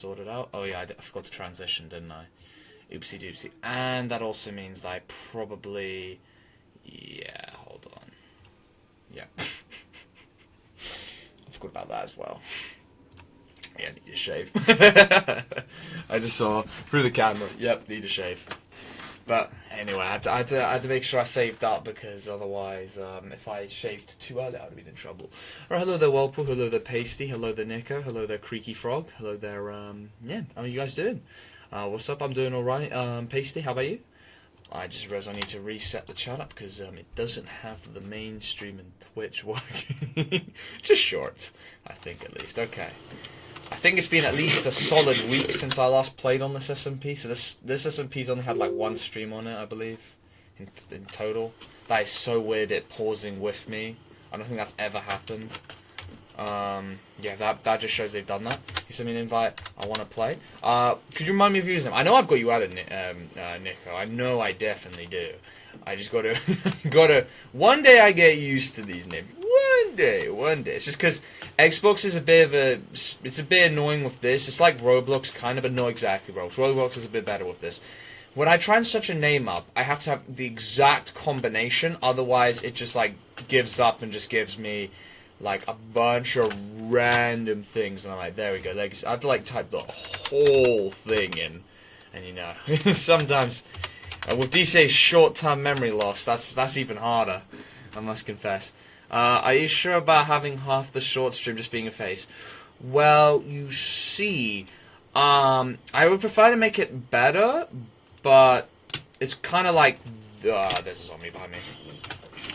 sorted out. Oh yeah, I forgot to transition, didn't I? Oopsie doopsie. And that also means that I probably... Yeah, hold on. Yeah. I forgot about that as well. Yeah, I need a shave. I just saw through the camera. Yep, need a shave. But anyway, I had to make sure I saved up, because otherwise, if I shaved too early, I would have been in trouble. Alright, hello there, Whirlpool. Hello there, Pasty. Hello there, Nico. Hello there, Creaky Frog. Hello there, yeah, how are you guys doing? What's up? I'm doing alright. Pasty, how about you? I just realized I need to reset the chat up, because it doesn't have the mainstream and Twitch working. Just shorts, I think, at least. Okay. I think it's been at least a solid week since I last played on this SMP. So this SMP's only had like one stream on it, I believe, in total. That is so weird, it pausing with me. I don't think that's ever happened. Yeah, that just shows they've done that. You sent me an invite. I want to play. Could you remind me of your username? I know I've got you added, Nico. I know I definitely do. I just gotta. One day I get used to these names. One day. It's just because Xbox is a bit annoying with this. It's like Roblox, kind of, but not exactly Roblox. Roblox is a bit better with this. When I try and search a name up, I have to have the exact combination. Otherwise, it just like gives up and just gives me like a bunch of random things, and I'm like, there we go. Like, I have to like type the whole thing in, and you know, sometimes with DC's short-term memory loss, that's even harder. I must confess. Are you sure about having half the short stream just being a face? Well, you see, I would prefer to make it better, but it's kind of like... there's a zombie behind me.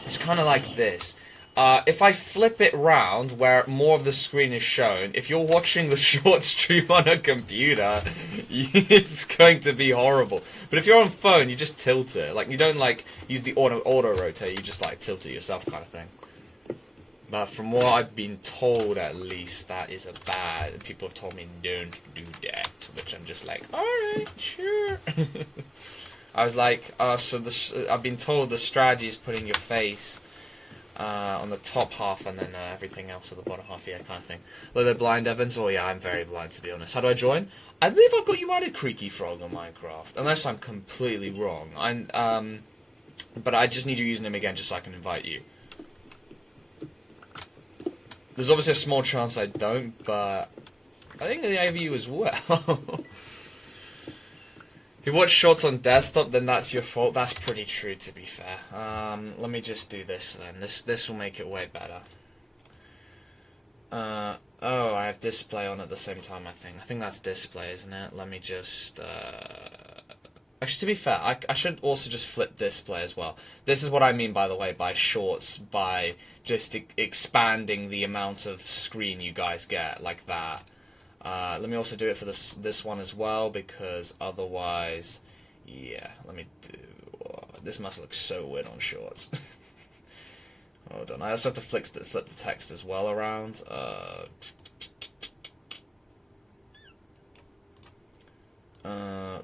It's kind of like this. If I flip it round, where more of the screen is shown, if you're watching the short stream on a computer, it's going to be horrible. But if you're on phone, you just tilt it. Like, you don't, like, use the auto-rotate, you just, like, tilt it yourself kind of thing. But from what I've been told, at least, that is a bad... People have told me, don't do that. Which I'm just like, alright, sure. I was like, I've been told the strategy is putting your face on the top half and then everything else on the bottom half, yeah, kind of thing. Hello there, Blind Evans. Oh yeah, I'm very blind, to be honest. How do I join? I believe I've got you added, Creaky Frog, on Minecraft. Unless I'm completely wrong. But I just need your username again just so I can invite you. There's obviously a small chance I don't, but I think I have you as well. If you watch shorts on desktop, then that's your fault. That's pretty true, to be fair. Let me just do this then. This will make it way better. Oh, I have display on at the same time, I think. I think that's display, isn't it? Let me just... Actually, to be fair, I should also just flip display as well. This is what I mean, by the way, by shorts, by just expanding the amount of screen you guys get, like that. Let me also do it for this one as well, because otherwise, yeah, let me do... this must look so weird on shorts. Hold on, I also have to flip the text as well around.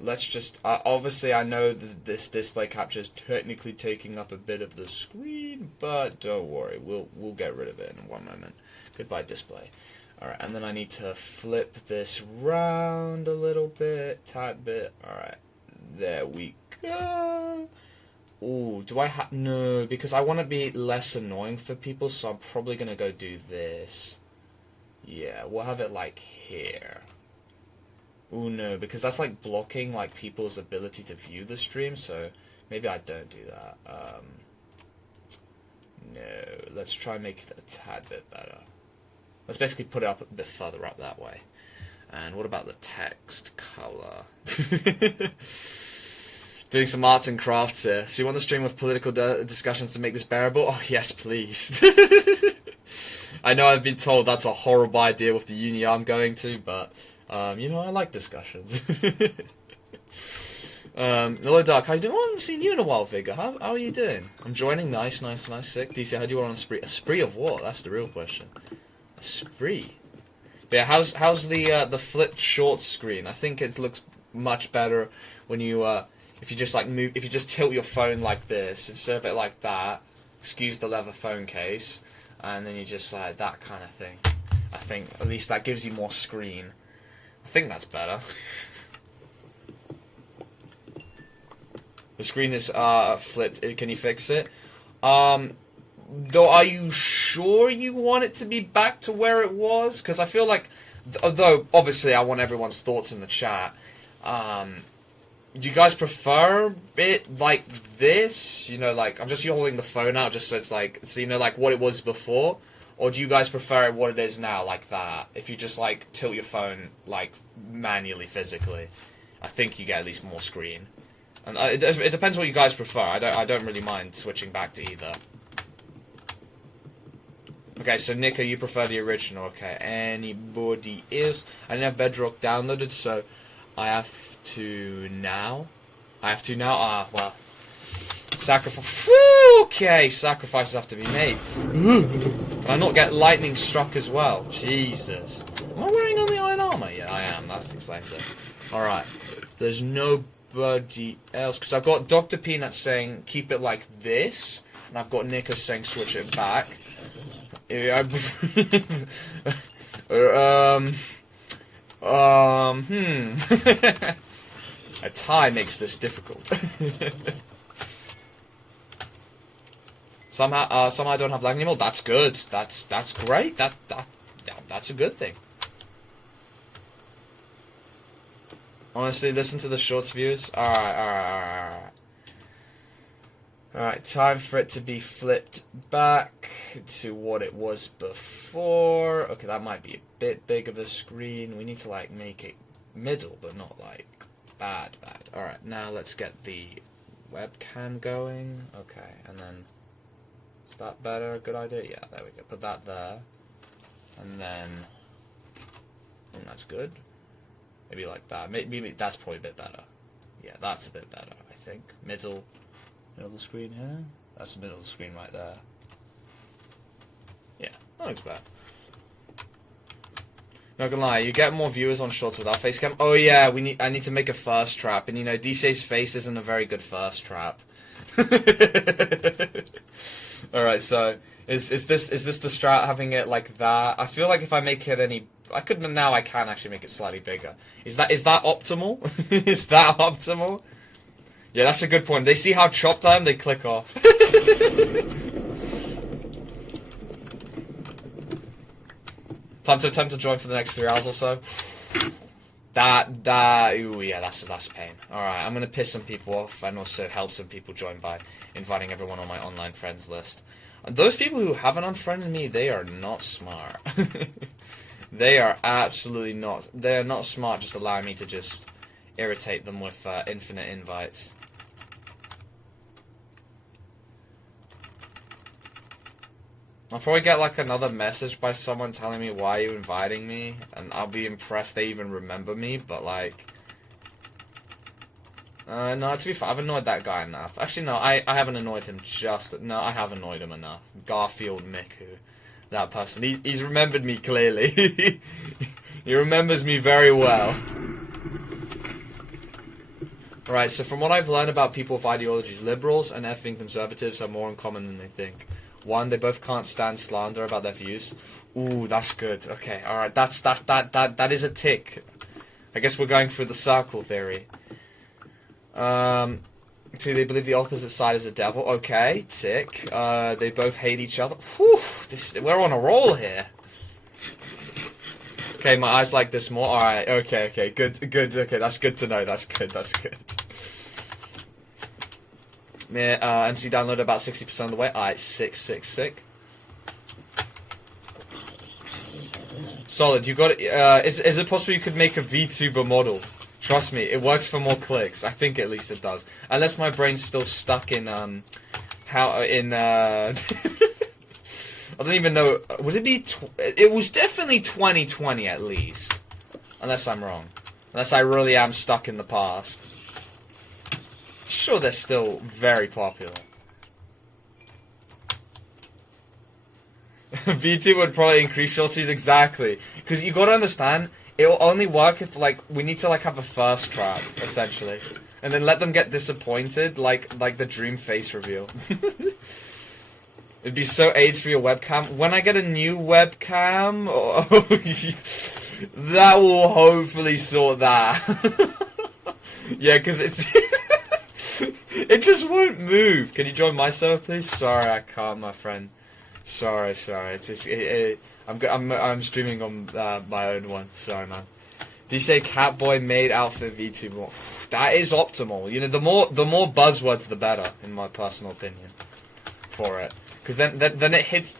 Let's just... obviously, I know that this display capture is technically taking up a bit of the screen, but don't worry, we'll get rid of it in one moment. Goodbye, display. Alright, and then I need to flip this round a little bit, tad bit. Alright, there we go. Ooh, do I have... No, because I want to be less annoying for people, so I'm probably going to go do this. Yeah, we'll have it like here. Ooh, no, because that's like blocking like people's ability to view the stream, so maybe I don't do that. No, let's try and make it a tad bit better. Let's basically put it up a bit further up that way. And what about the text color? Doing some arts and crafts here. So you want the stream with political discussions to make this bearable? Oh, yes, please. I know I've been told that's a horrible idea with the uni I'm going to, but... you know, I like discussions. Hello, Dark. How you doing? Oh, I haven't seen you in a while, Vigor. How are you doing? I'm joining. Nice, sick. DC, how do you want on a spree? A spree of what? That's the real question. A spree? But yeah, how's the flipped short screen? I think it looks much better when you, if you just, like, if you just tilt your phone like this, instead of it like that, excuse the leather phone case, and then you just, like, that kind of thing. I think, at least that gives you more screen. I think that's better. The screen is flipped. Can you fix it? Though, are you sure you want it to be back to where it was? Because I feel like, although obviously I want everyone's thoughts in the chat. Do you guys prefer it like this? You know, like I'm just holding the phone out just so it's like, so you know, like what it was before. Or do you guys prefer it what it is now, like that? If you just like tilt your phone like manually, physically, I think you get at least more screen. And it depends what you guys prefer. I don't really mind switching back to either. Okay, so Nico, you prefer the original. Okay, anybody else? I didn't have Bedrock downloaded, so I have to now. Ah, well, sacrifice. Okay, sacrifices have to be made. Can I not get lightning struck as well? Jesus. Am I wearing on the iron armor? Yeah, I am. That explains it. All right. There's nobody else because I've got Dr. Peanut saying keep it like this, and I've got Nico saying switch it back. A tie makes this difficult. Somehow I don't have lag anymore. That's good. That's great. That's a good thing. Honestly, listen to the shorts views. Alright. Alright, time for it to be flipped back to what it was before. Okay, that might be a bit big of a screen. We need to, like, make it middle, but not, like, bad. Alright, now let's get the webcam going. Okay, and then... Is that better? Good idea? Yeah, there we go. Put that there. And then... that's good. Maybe like that. Maybe that's probably a bit better. Yeah, that's a bit better, I think. Middle of the screen here. That's the middle of the screen right there. Yeah, that looks better. Not gonna lie, you get more viewers on shorts without face cam. Oh yeah, I need to make a first trap, and you know, DC's face isn't a very good first trap. Alright, so is this the strat, having it like that? I feel like if I make it any I can actually make it slightly bigger. Is that optimal? Is that optimal? Yeah, that's a good point. They see how chopped I am, they click off. Time to attempt to join for the next 3 hours or so. Ooh, yeah, that's pain. Alright, I'm gonna piss some people off and also help some people join by inviting everyone on my online friends list. And those people who haven't unfriended me, they are not smart. They are absolutely not. They are not smart, just allowing me to just irritate them with infinite invites. I'll probably get like another message by someone telling me why you're inviting me, and I'll be impressed they even remember me, but like... no, to be fair, I've annoyed that guy enough. Actually, no, I haven't annoyed him No, I have annoyed him enough. Garfield Miku. That person. He's remembered me clearly. He remembers me very well. Right, so from what I've learned about people with ideologies, liberals and effing conservatives are more in common than they think. One, they both can't stand slander about their views. Ooh, that's good. Okay, alright, that is a tick. I guess we're going through the circle theory. Two, they believe the opposite side is a devil. Okay, tick. They both hate each other. Whew, we're on a roll here. Okay, my eyes like this more. Alright, okay, good, okay, that's good to know, that's good. Yeah, MC downloaded about 60% of the way. Alright, sick. Solid, you got it. Is it possible you could make a VTuber model? Trust me, it works for more clicks. I think at least it does. Unless my brain's still stuck in, I don't even know. Would it be... It was definitely 2020 at least. Unless I'm wrong. Unless I really am stuck in the past. Sure, they're still very popular. VT would probably increase short views, exactly. Because you gotta understand, it will only work if, like, we need to, like, have a first trap, essentially. And then let them get disappointed, like the dream face reveal. It'd be so AIDS for your webcam. When I get a new webcam, That will hopefully sort that. Yeah, because it's... it just won't move. Can you join my server, please? Sorry, I can't, my friend. Sorry. It's just... I'm streaming on my own one. Sorry, man. Do you say Catboy made outfit V2 more? That is optimal. You know, the more buzzwords, the better, in my personal opinion, for it. Because then it hits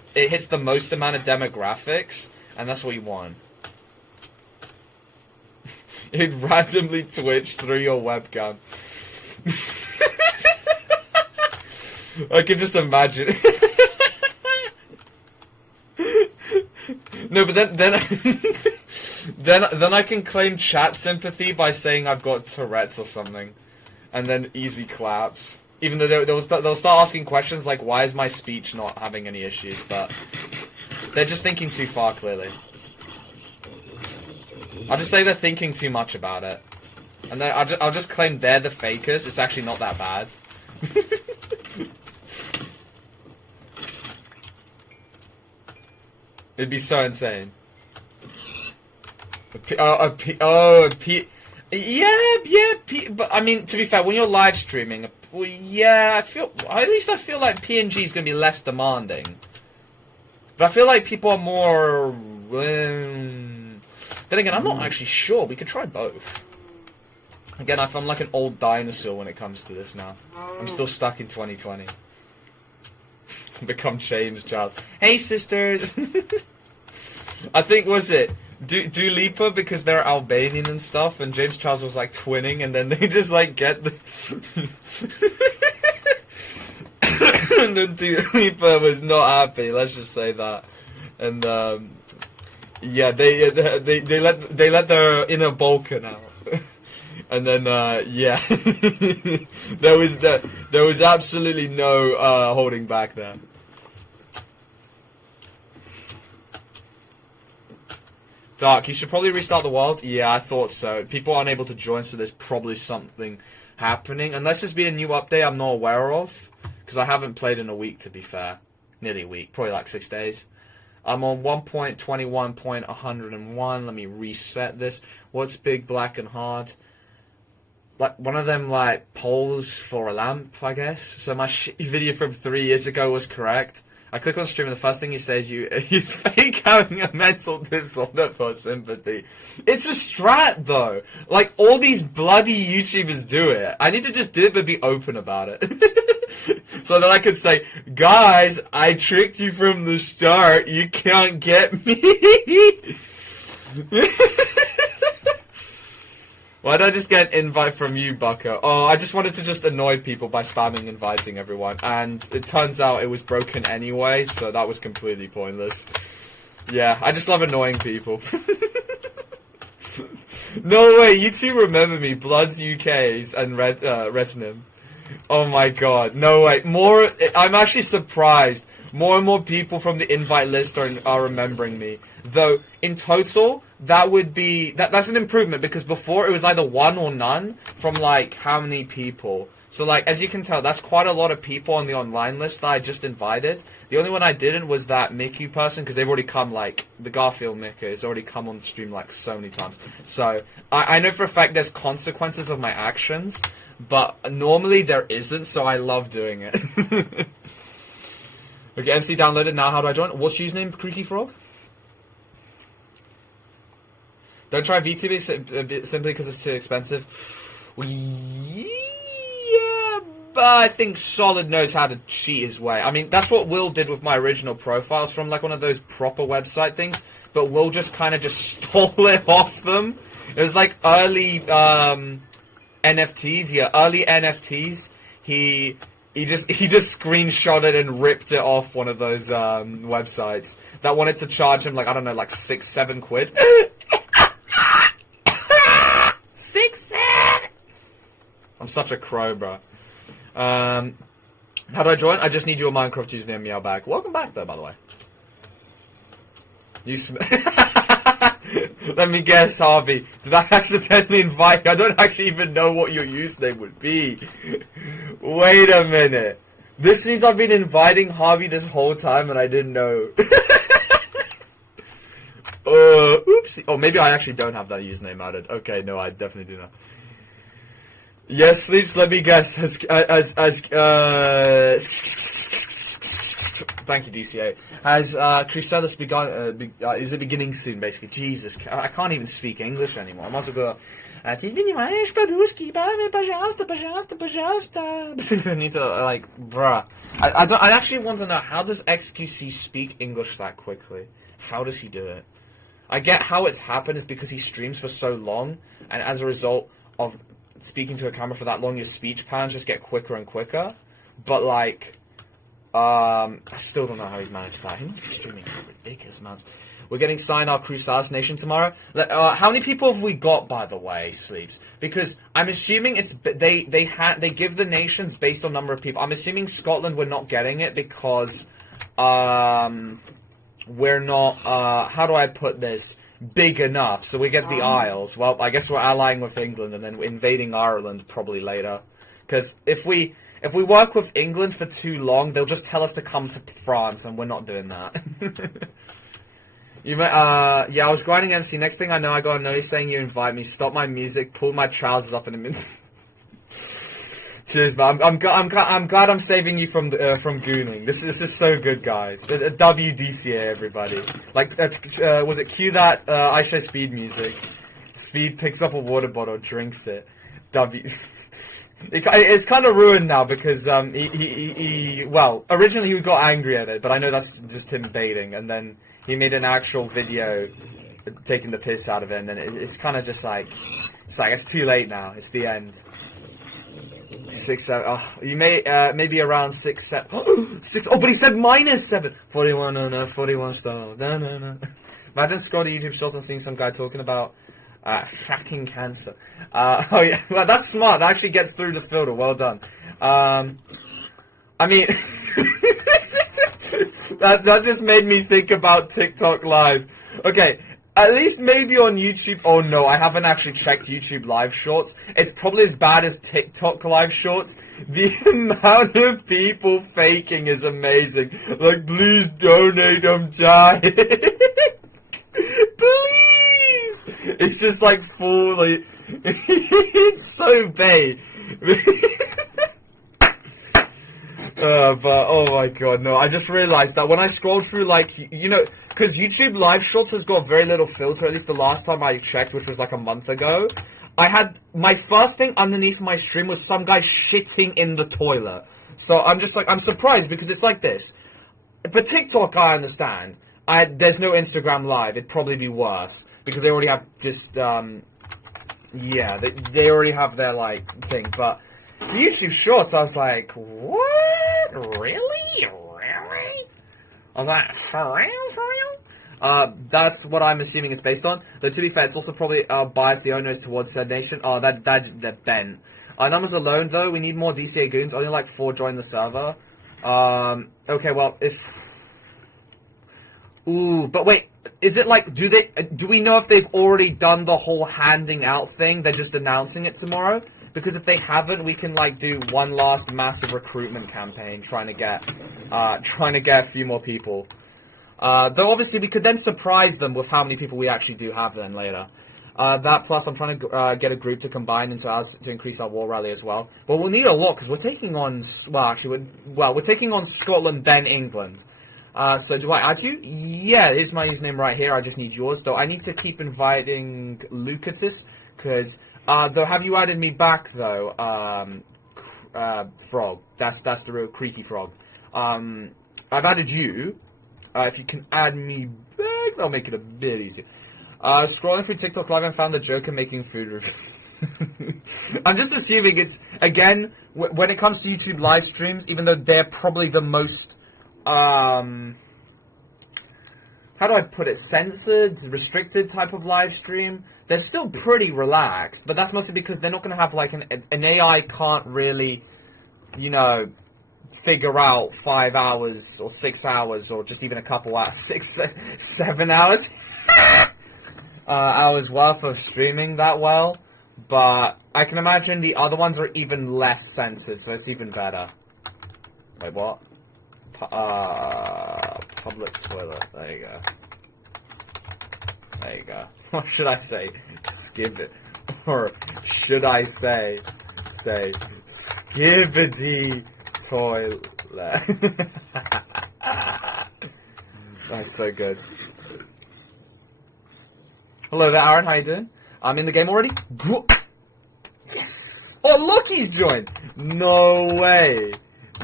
the most amount of demographics, and that's what you want. It randomly twitch through your webcam. I can just imagine. No, but then I can claim chat sympathy by saying I've got Tourette's or something, and then easy claps. Even though they'll start asking questions like, why is my speech not having any issues? But they're just thinking too far, clearly. I'll just say they're thinking too much about it, and then I'll just claim they're the fakers. It's actually not that bad. It'd be so insane. Yeah, but I mean, to be fair, when you're live streaming, well, yeah, I feel like PNG is going to be less demanding. But I feel like people are more... then again, I'm not actually sure. We could try both. Again, I'm like an old dinosaur when it comes to this now. I'm still stuck in 2020. Become changed, Charles. Hey, sisters! I think, was it Do Lipa because they're Albanian and stuff, and James Charles was like twinning, and then they just like get the... And then Do Lipa was not happy, let's just say that. And yeah, they let their inner Balkan out. And then yeah, there was absolutely no holding back there. Dark, you should probably restart the world. Yeah, I thought so. People aren't able to join, so there's probably something happening. Unless there's been a new update I'm not aware of, because I haven't played in a week, to be fair. Nearly a week, probably like 6 days. I'm on 1.21.101. Let me reset this. What's big, black, and hard? Like one of them like poles for a lamp, I guess. So my video from 3 years ago was correct. I click on stream and the first thing he says, you fake having a mental disorder for sympathy. It's a strat though. Like all these bloody YouTubers do it. I need to just do it but be open about it. So that I could say, guys, I tricked you from the start. You can't get me. Why did I just get an invite from you, Bucko? Oh, I just wanted to just annoy people by spamming inviting everyone. And it turns out it was broken anyway, so that was completely pointless. Yeah, I just love annoying people. No way, you two remember me. Bloods UKs and Retinim. Oh my god, no way. I'm actually surprised. More and more people from the invite list are remembering me. Though, in total, that would be... That's an improvement, because before it was either one or none from, like, how many people. So, like, as you can tell, that's quite a lot of people on the online list that I just invited. The only one I didn't was that Mickey person, because they've already come, like... The Garfield Mickey has already come on the stream, like, so many times. So, I know for a fact there's consequences of my actions, but normally there isn't, so I love doing it. Okay, MC downloaded. Now how do I join? What's your username, Creaky Frog? Don't try VTuber simply because it's too expensive. Well, yeah, but I think Solid knows how to cheat his way. I mean, that's what Will did with my original profiles from like one of those proper website things. But Will just kind of just stole it off them. It was like early NFTs. Yeah, early NFTs. He just screenshotted and ripped it off one of those websites that wanted to charge him like, I don't know, like 6-7 quid. 6-7. I'm such a crow, bro. How do I join? I just need your Minecraft username, Meowbag. Welcome back, though, by the way. Let me guess, Harvey. Did I accidentally invite you? I don't actually even know what your username would be. Wait a minute. This means I've been inviting Harvey this whole time and I didn't know. Oops. Oh, maybe I actually don't have that username added. Okay, no, I definitely do not. Yes, Sleeps, let me guess. Thank you, DCA. Has Crusaders begun? Is it beginning soon? Basically, Jesus, I can't even speak English anymore. I might as well go. I need to like, bruh. I actually want to know, how does XQC speak English that quickly? How does he do it? I get how it's happened is because he streams for so long, and as a result of speaking to a camera for that long, your speech patterns just get quicker and quicker. But like, I still don't know how he's managed that. He must be streaming for ridiculous amounts. We're getting signed our Crusaders Nation tomorrow. How many people have we got, by the way, Sleeps? Because I'm assuming it's they give the nations based on number of people. I'm assuming Scotland we're not getting it because we're not how do I put this, big enough. So we get the Isles. Well, I guess we're allying with England and then invading Ireland probably later. Because if we work with England for too long, they'll just tell us to come to France, and we're not doing that. Yeah, I was grinding MC. Next thing I know, I got a notice saying you invite me. Stop my music. Pull my trousers up in a minute. Cheers, man. I'm glad I'm saving you from gooning. This is so good, guys. WDCA, everybody. Like, was it cue that I show Speed music? Speed picks up a water bottle, drinks it. It's kind of ruined now because well, originally he got angry at it, but I know that's just him baiting, and then he made an actual video taking the piss out of it, and then it's kind of just like, it's too late now. It's the end. 6, 7. Oh, you may maybe around 6, 7. 6. Oh, but he said -7. 41. No, no. 41 star. No, no, no. Imagine scrolling YouTube shorts and seeing some guy talking about fucking cancer. Oh yeah, well, that's smart. That actually gets through the filter. Well done. I mean. That just made me think about TikTok Live. Okay, at least maybe on YouTube. Oh no, I haven't actually checked YouTube Live Shorts. It's probably as bad as TikTok Live Shorts. The amount of people faking is amazing. Like, please donate, I'm dying. Please! It's just like full, like, it's so bait. But, oh my god, no, I just realized that when I scrolled through, like, you know, because YouTube Live Shorts has got very little filter, at least the last time I checked, which was like a month ago, I had, my first thing underneath my stream was some guy shitting in the toilet. So I'm just like, I'm surprised because it's like this. For TikTok, I understand. There's no Instagram Live, it'd probably be worse, because they already have just, yeah, they already have their, like, thing, but for YouTube Shorts, I was like, what? Really? Really? I was like, for real? For real? That's what I'm assuming it's based on. Though, to be fair, it's also probably biased the owners towards said nation. Oh, they're bent. Numbers alone, though, we need more DCA goons. Only like 4 join the server. Okay, well, if... Ooh, but wait, is it like, do we know if they've already done the whole handing out thing? They're just announcing it tomorrow? Because if they haven't, we can, like, do one last massive recruitment campaign trying to get a few more people. Though, obviously, we could then surprise them with how many people we actually do have then later. That plus, I'm trying to get a group to combine into us to increase our war rally as well. But we'll need a lot, because we're taking on, we're taking on Scotland, then England. So do I add you? Yeah, here's my username right here. I just need yours. Though I need to keep inviting Lucatus, because... though, have you added me back, though, Frog? That's the real creaky Frog. I've added you. If you can add me back, that'll make it a bit easier. Scrolling through TikTok Live and found the Joker making food review. I'm just assuming it's, again, when it comes to YouTube live streams, even though they're probably the most, how do I put it, censored, restricted type of live stream, they're still pretty relaxed, but that's mostly because they're not going to have, like, an AI can't really, you know, figure out 5 hours or 6 hours or just even a couple hours, 7 hours, hours worth of streaming that well, but I can imagine the other ones are even less censored, so it's even better. Wait, what? Public toilet, there you go. There you go. What should I say? Skip it. Or should I say skibbity toilet? That's so good. Hello there, Aaron. How you doing? I'm in the game already. Yes. Oh, Loki's joined. No way.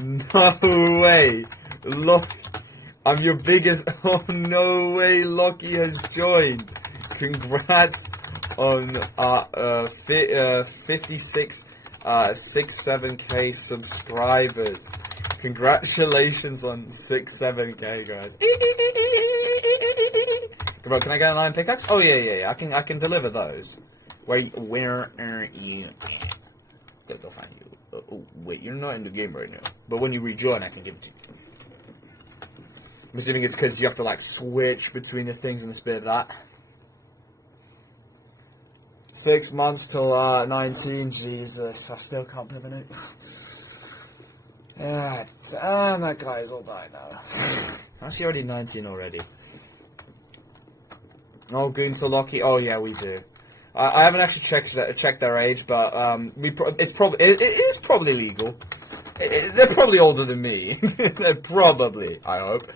No way. Look, I'm your biggest. Oh no way. Loki has joined. Congrats on 56 67k subscribers. Congratulations on 67k, guys. Bro, can I get an iron pickaxe? Oh yeah. I can deliver those. Where are you? Go find you. Oh, wait, you're not in the game right now. But when you rejoin, I can give it to you. I'm assuming it's because you have to like switch between the things and the bit of that. 6 months till 19. Jesus, I still can't live in it. Yeah, damn, that guy's all died now. Actually, already 19 already. Oh, Goons to Loki. Oh yeah, we do. I haven't actually checked their age, but it is probably legal. They're probably older than me. They're probably, I hope.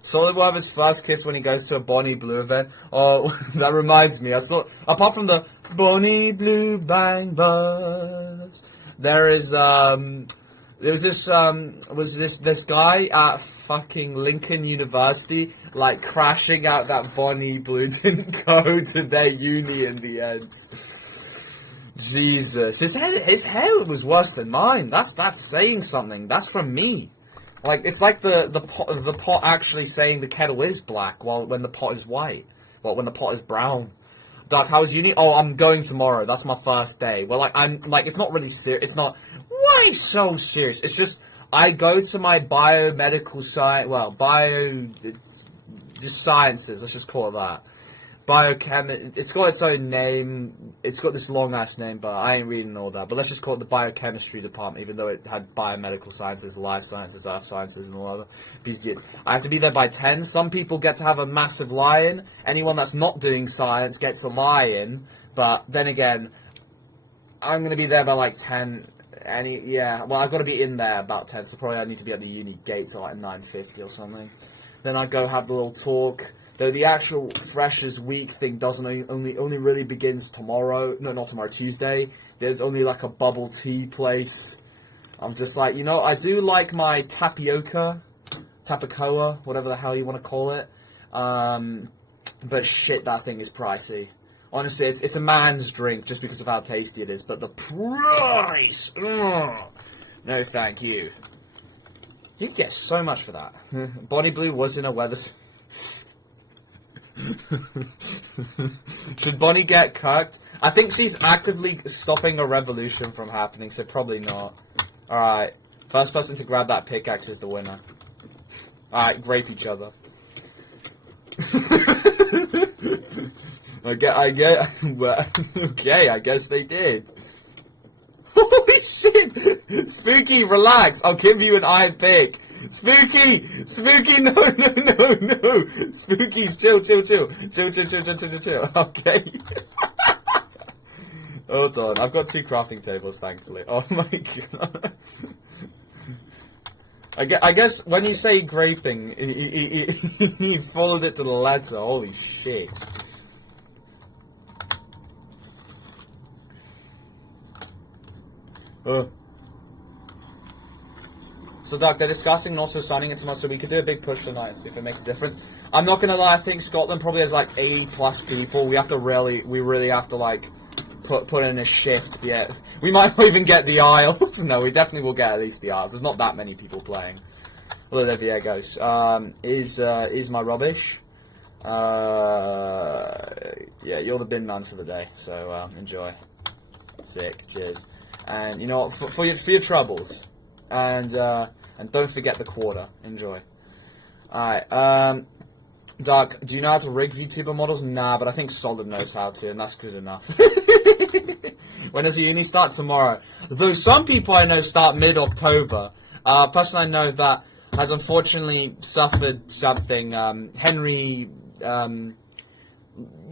Solid will have his first kiss when he goes to a Bonnie Blue event. Oh, that reminds me. I saw, apart from the Bonnie Blue Bang Bus, there is this guy at fucking Lincoln University, like crashing out that Bonnie Blue didn't go to their uni in the end. Jesus, his hair was worse than mine. That's saying something. That's from me. Like, it's like the pot actually saying the kettle is black when the pot is white. Well, when the pot is brown. Doc, how was uni? Oh, I'm going tomorrow. That's my first day. Well, it's not really serious. It's not, why so serious? It's just, I go to my biomedical science, just sciences, let's just call it that. It's got its own name. It's got this long-ass name, but I ain't reading all that. But let's just call it the biochemistry department, even though it had biomedical sciences, life sciences, earth sciences, and all other BZGs. I have to be there by 10. Some people get to have a massive lie-in. Anyone that's not doing science gets a lie-in. But then again, I'm going to be there by like 10. Well, I've got to be in there about 10, so probably I need to be at the uni gates at like 9:50 or something. Then I go have the little talk. Though the actual Freshers Week thing doesn't only really begins tomorrow. No, not tomorrow, Tuesday. There's only like a bubble tea place. I'm just like, I do like my tapicoa, whatever the hell you want to call it. But shit, that thing is pricey. Honestly, it's a man's drink just because of how tasty it is. But the price, no, thank you. You can get so much for that. Bonnie Blue was in a weather. Should Bonnie get cucked? I think she's actively stopping a revolution from happening, so probably not. Alright, first person to grab that pickaxe is the winner. Alright, grape each other. Okay, I guess they did. Holy shit! Spooky, relax, I'll give you an iron pick. Spooky! No! Spooky, chill. Okay. Hold on, I've got 2 crafting tables, thankfully. Oh my god. I guess when you say graping, he followed it to the letter. Holy shit. So, Doc, they're discussing and also signing it tomorrow, so we could do a big push tonight and see if it makes a difference. I'm not gonna lie, I think Scotland probably has like 80+ people. We really have to like put in a shift. Yeah, we might not even get the Isles. No, we definitely will get at least the Isles. There's not that many people playing. Hello there, Veagos. Is my rubbish? Yeah, you're the bin man for the day, so enjoy. Sick, cheers. And you know what, for your troubles. And don't forget the quarter. Enjoy. Alright, Doc, do you know how to rig VTuber models? Nah, but I think Solid knows how to, and that's good enough. When does the uni start? Tomorrow. Though some people I know start mid-October. A person I know that has unfortunately suffered something, Henry,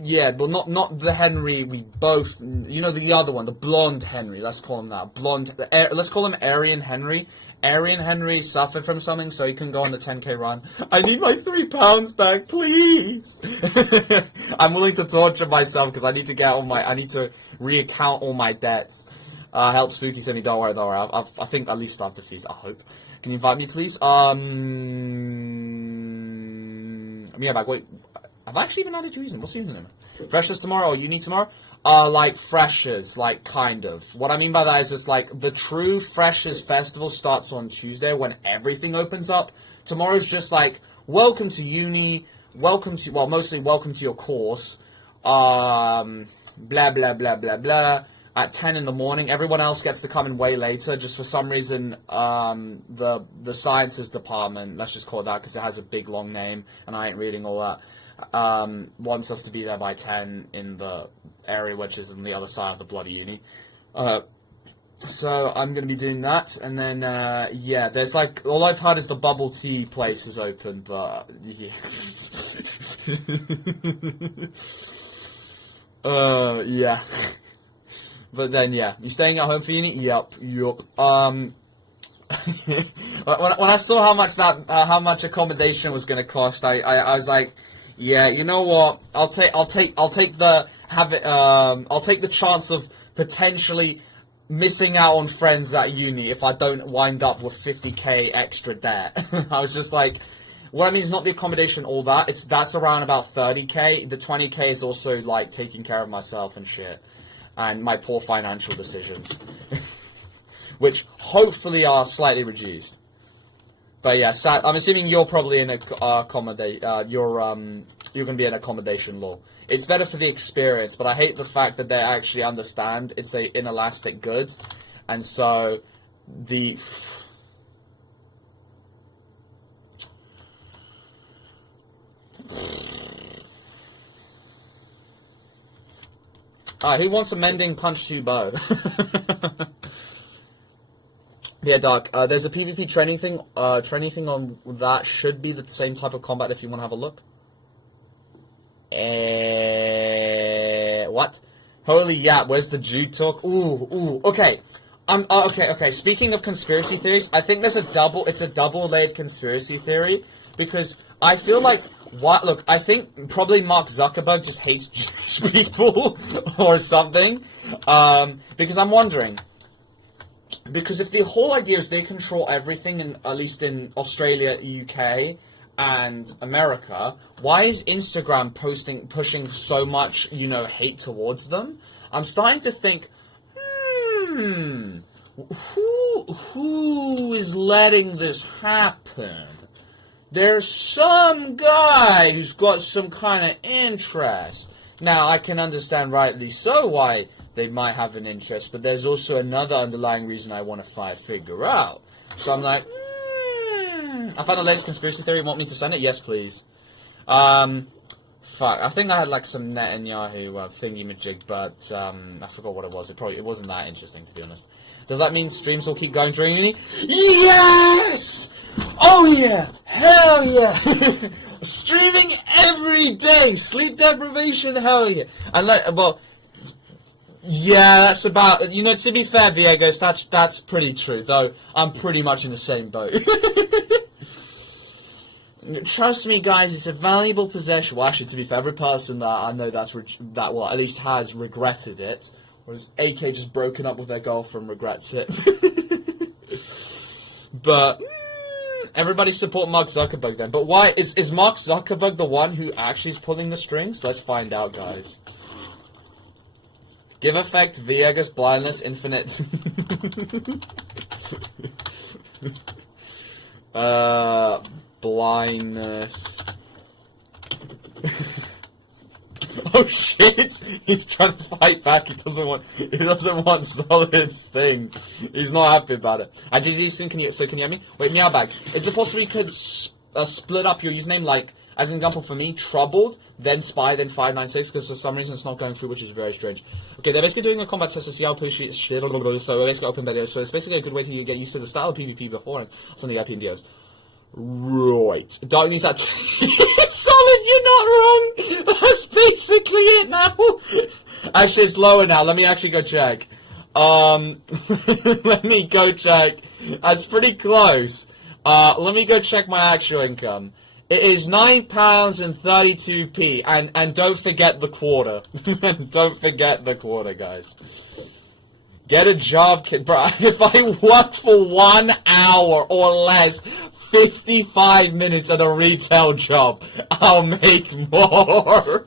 Yeah, but not the Henry we both... You know, the other one, the blonde Henry. Let's call him that. Let's call him Aryan Henry. Aryan Henry suffered from something, so he can go on the 10k run. I need my £3 back, please! I'm willing to torture myself, because I need to I need to reaccount all my debts. Help Spooky send me, don't worry. I think at least I'll have to fees, I hope. Can you invite me, please? Yeah, back, wait. Have I actually even added your username? What's your username? Freshers tomorrow or uni tomorrow? Like freshers, like kind of. What I mean by that is just like the true freshers festival starts on Tuesday when everything opens up. Tomorrow's just like welcome to uni, mostly welcome to your course. Blah blah blah blah blah. At 10 in the morning, everyone else gets to come in way later. Just for some reason, the sciences department, let's just call it that because it has a big long name, and I ain't reading all that. Wants us to be there by 10 in the area which is on the other side of the bloody uni. So I'm going to be doing that, and then, yeah, there's like, all I've heard is the bubble tea place is open, but, yeah. Yeah. But then, yeah, you staying at home for uni? Yup. When I saw how much accommodation was going to cost, I was like, yeah, you know what? I'll take the chance of potentially missing out on friends at uni if I don't wind up with 50k extra debt. I was just like, what I mean is not the accommodation, all that. That's around about 30k. The 20k is also like taking care of myself and shit, and my poor financial decisions, which hopefully are slightly reduced. But yeah, I'm assuming you're probably in you're going to be in accommodation law. It's better for the experience, but I hate the fact that they actually understand it's a inelastic good, and so the. Who wants a mending punch to bow? Yeah, Doc. There's a PvP training thing. Training thing on that should be the same type of combat if you want to have a look. What? Holy yeah! Where's the Jude talk? Ooh. Okay. Okay. Speaking of conspiracy theories, I think there's it's a double-layered conspiracy theory because I feel like. Look, I think probably Mark Zuckerberg just hates Jewish people or something. Because I'm wondering. Because if the whole idea is they control everything, at least in Australia, UK, and America, why is Instagram pushing so much, hate towards them? I'm starting to think, who is letting this happen? There's some guy who's got some kind of interest. Now, I can understand rightly so why they might have an interest, but there's also another underlying reason I want to figure out. So I'm like, I found the latest conspiracy theory. Want me to send it? Yes, please. Fuck. I think I had like some Netanyahu thingy-majig, but I forgot what it was. It wasn't that interesting, to be honest. Does that mean streams will keep going during uni? Yes! Oh yeah! Hell yeah! Streaming every day! Sleep deprivation, hell yeah! And yeah, that's about, to be fair, Veagos, that's pretty true, though I'm pretty much in the same boat. Trust me, guys, it's a valuable possession. Well, actually, to be fair, every person that I know at least has regretted it, whereas AK just broken up with their girlfriend regrets it. But everybody support Mark Zuckerberg then. But why is Mark Zuckerberg the one who actually is pulling the strings? Let's find out, guys. Give effect, Veagos, blindness, infinite. Blindness. Oh shit! He's trying to fight back. He doesn't want Solid's thing. He's not happy about it. Can you hear me? Wait, Meowbag. Is it possible you could split up your username, like, as an example for me, Troubled, then Spy, then 596, because for some reason it's not going through, which is very strange. Okay, they're basically doing a combat test to see how pushy shit, so we're basically open videos, so it's basically a good way to get used to the style of PvP before and some of the IP deals. Right. Don't use that. Solid, you're not wrong. That's basically it now. Actually, it's lower now. Let me actually go check. Let me go check. That's pretty close. Let me go check my actual income. It is £9.32p, and don't forget the quarter. Don't forget the quarter, guys. Get a job, kid. Bro, if I work for 1 hour or less, 55 minutes at a retail job, I'll make more.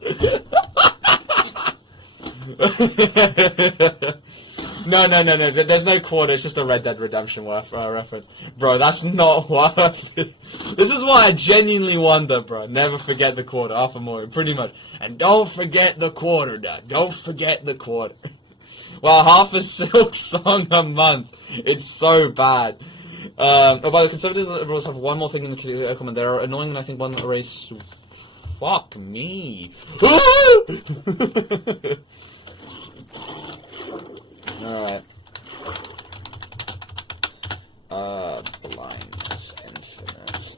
No, there's no quarter, it's just a Red Dead Redemption reference. Bro, that's not worth it. This is why I genuinely wonder, bro. Never forget the quarter, half a million, pretty much. And don't forget the quarter, Dad. Don't forget the quarter. Well, half a Silk song a month. It's so bad. Oh, by the way, Conservatives and Liberals have one more thing in the comment. They're annoying, and I think one race... Fuck me. Alright. Blindness infinite.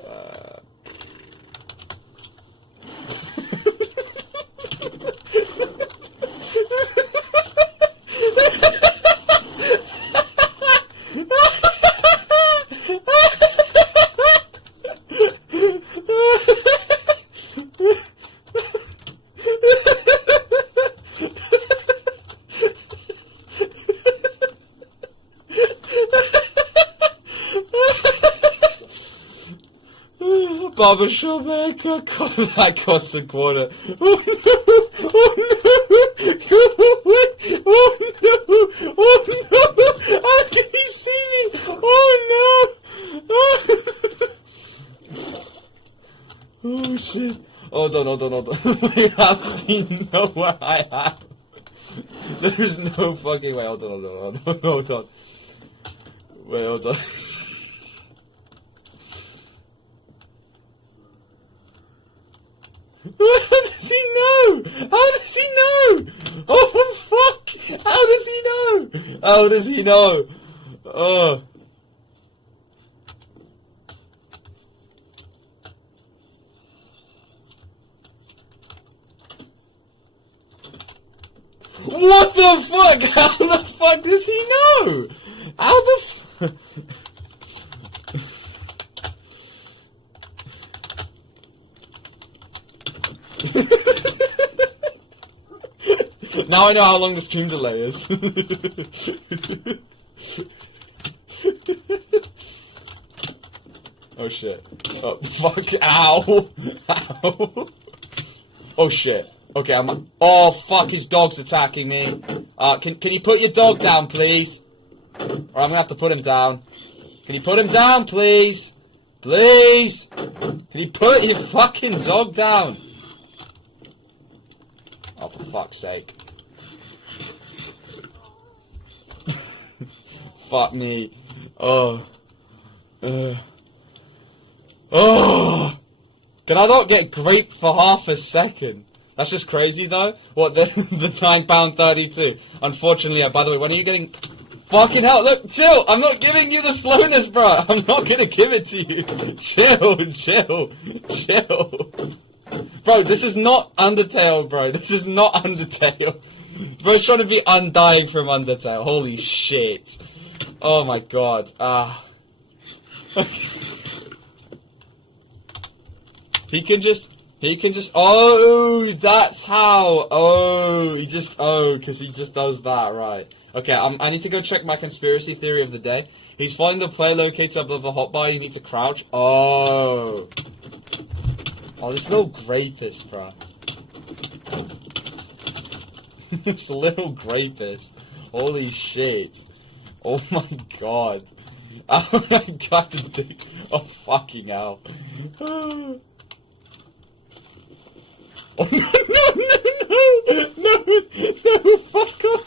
Barbershop haircut, that costs a quarter. Oh no! Oh no! Oh no! Oh no! How can he see me? Oh no! Oh shit! Hold on. Wait, how does he know where I am? There's no fucking way. Hold on. Wait, hold on. How does he know? How does he know? Oh fuck! How does he know? How does he know? Oh. What the fuck? How the fuck does he know? How the fuck? Now I know how long the stream delay is. Oh shit. Oh fuck. Ow. Ow. Oh shit. Okay, oh fuck, his dog's attacking me. Can you put your dog down, please? Or I'm gonna have to put him down. Can you put him down, please? Please? Can you put your fucking dog down? Oh, for fuck's sake. Fuck me. Oh. Oh! Can I not get graped for half a second? That's just crazy though. What, the £9.32? Unfortunately, yeah, by the way, when are you getting... Fucking hell, look, chill! I'm not giving you the slowness, bro! I'm not gonna give it to you! Chill. Bro, this is not Undertale, bro. This is not Undertale. Bro's trying to be undying from Undertale. Holy shit. Oh my god. He can just, oh, that's how, because he just does that, right. Okay, I need to go check my conspiracy theory of the day. He's following the player locator above the hotbar, you need to crouch. Oh, this little grapist, bro. This little grapist. Holy shit. Oh my god. How do I have to do, oh fucking hell. Oh no, fuck off,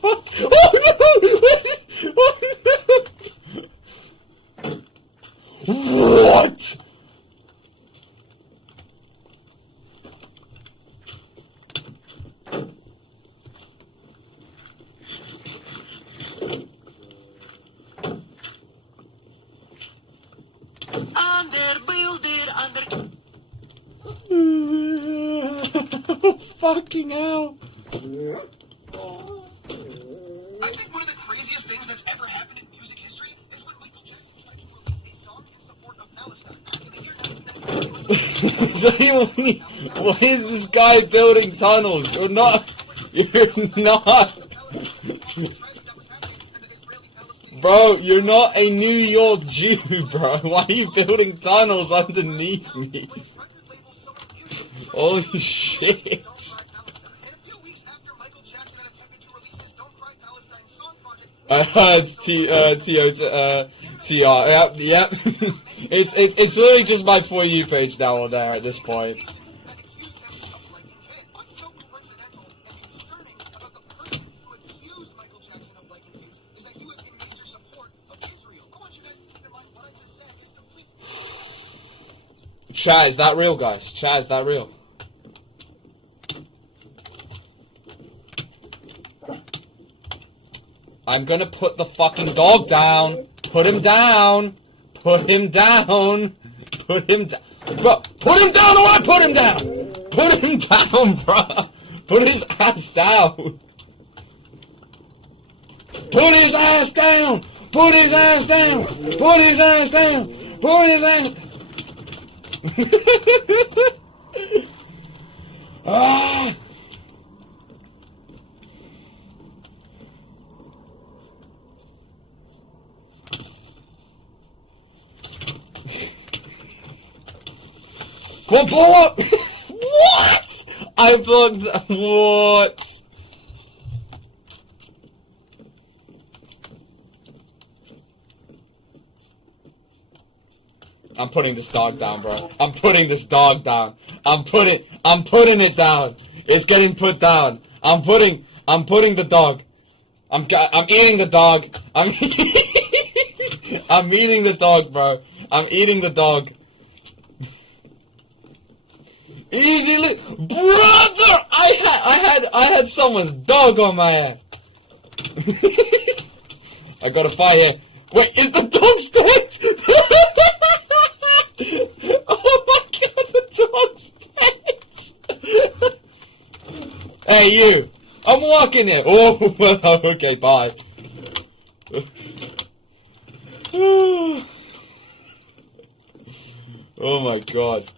fuck, oh no, what? Under fucking hell. I think one of the craziest things that's ever happened in music history is when Michael Jackson tried to release a song in support of Palestine in the year 1990. Why is this guy building tunnels? You're not. Bro, you're not a New York Jew, bro. Why are you building tunnels underneath me? Holy shit. It's T-O-T-R. Yep. It's literally just my For You page now or there at this point. Chat, is that real, guys? Chat, is that real? I'm gonna put the fucking dog down. Put him down. Put him down. Put him down. Bro, put him down or I put him down. Put him down, bro. Put his ass down. Put his ass down. Put his ass down. Put his ass down. Put his ass down. Ah! Come on, blow up! What? I blocked. What? I'm putting this dog down, bro. I'm putting this dog down. I'm putting it down. It's getting put down. I'm putting the dog. I'm eating the dog. I'm eating the dog, bro. I'm eating the dog. Easily, brother. I had someone's dog on my ass. I got a fight here. Wait, is the dog dead? Oh my god, the dog's dead! Hey, you! I'm walking here! Oh, okay, bye. Oh my god.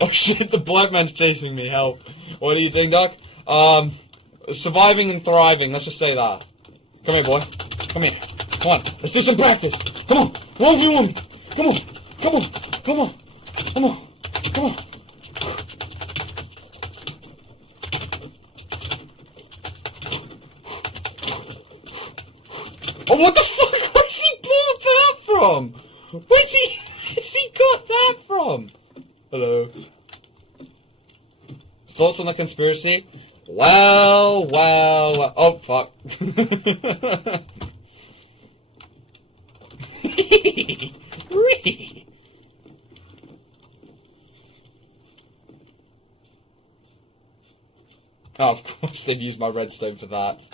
Oh shit, the black man's chasing me, help. What are you doing, Doc? Surviving and thriving, let's just say that. Come here, boy. Come here. Come on, let's do some practice. Come on, 1v1. Come on, come on, come on, come on, come on. Oh, what the fuck? Where's he pulled that from? Where's he got that from? Hello. Thoughts on the conspiracy? Well. Oh, fuck. Oh, of course they've used my redstone for that.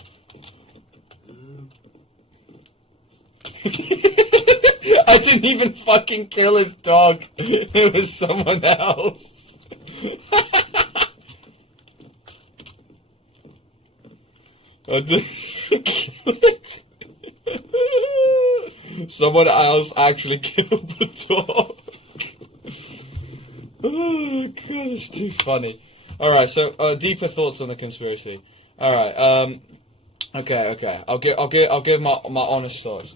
I didn't even fucking kill his dog. It was someone else. I didn't kill it. Someone else actually killed the dog. Oh god, it's too funny. Alright, so deeper thoughts on the conspiracy. Alright, okay. I'll give my honest thoughts.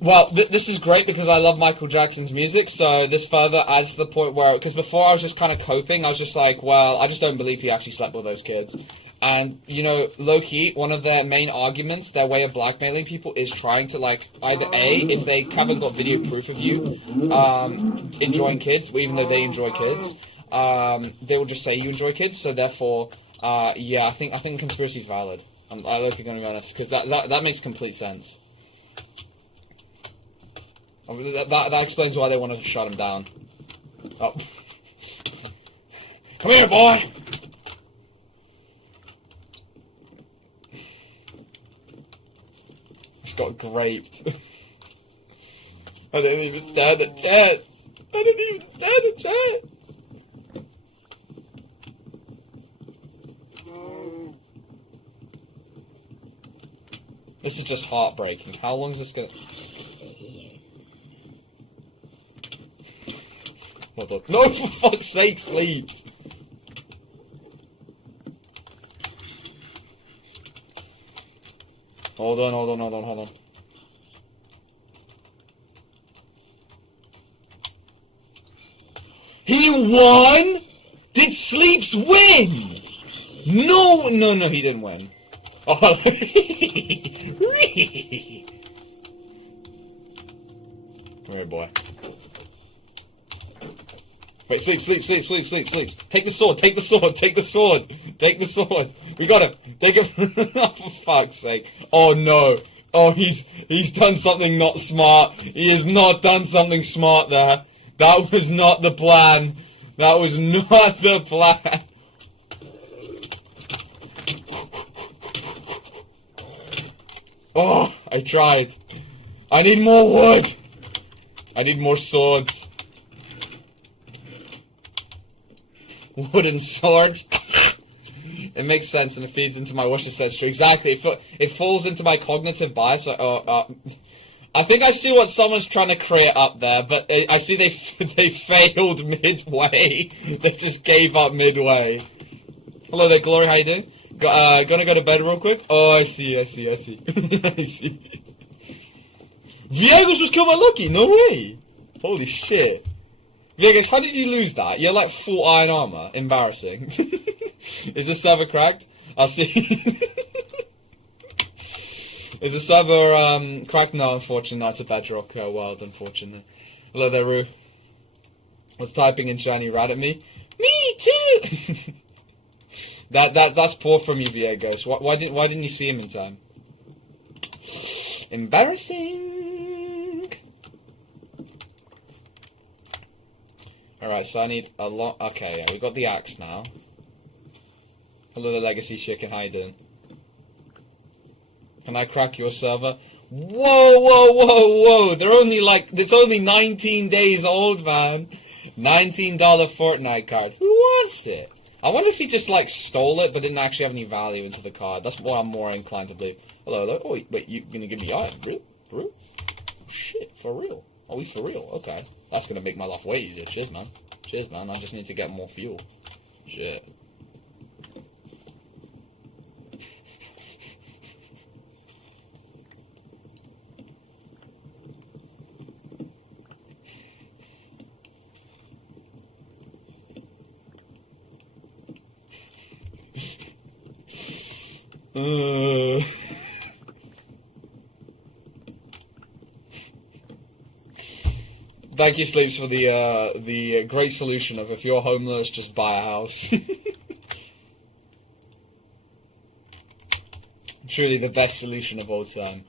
Well, this is great because I love Michael Jackson's music, so this further adds to the point where, because before I was just kind of coping, I was just like, well, I just don't believe he actually slept with those kids. And, you know, low-key, one of their main arguments, their way of blackmailing people, is trying to, like, either A, if they haven't got video proof of you enjoying kids, even though they enjoy kids, they will just say you enjoy kids, so therefore, yeah, I think the conspiracy is valid. I'm literally going to be honest, because that makes complete sense. That explains why they want to shut him down. Oh. Come here, boy! Just got graped. I didn't even stand a chance! This is just heartbreaking. How long is this gonna... Hold on. No, for fuck's sake, sleeps! Hold on. He won?! Did Sleeps win?! No, he didn't win. Oh. Come here, boy. Wait, sleeps. Take the sword. We got him. Take him. Oh, for fuck's sake. Oh, no. Oh, he's done something not smart. He has not done something smart there. That was not the plan. Oh, I tried. I need more wood. I need more swords. Wooden swords. It makes sense and it feeds into my wish ancestry. Exactly. It falls into my cognitive bias. I think I see what someone's trying to create up there, but I see they failed midway. They just gave up midway. Hello there, Glory. How you doing? Gonna go to bed real quick. Oh, I see. I see. Veagos was killed by Lucky. No way. Holy shit. Veagos, how did you lose that? You're like full iron armor. Embarrassing. Is the server cracked? I'll see. Is the server cracked? No, unfortunately, no, it's a bedrock world, unfortunately. Hello there, Roo. What's typing in shiny rat at me? Me too! That's poor from you, Veagos. Why didn't you see him in time? Embarrassing! Alright, so I need a lot... Okay, yeah, we got the axe now. Hello, the legacy chicken, how you doing? Can I crack your server? Whoa! They're only like... It's only 19 days old, man. $19 Fortnite card. Who wants it? I wonder if he just, like, stole it, but didn't actually have any value into the card. That's what I'm more inclined to believe. Hello. Oh, wait, you gonna give me iron? For real? Shit, for real? Are we for real? Okay. That's gonna make my life way easier. Cheers, man. I just need to get more fuel. Shit. Thank you, Sleeps, for the great solution of if you're homeless, just buy a house. Truly the best solution of all time.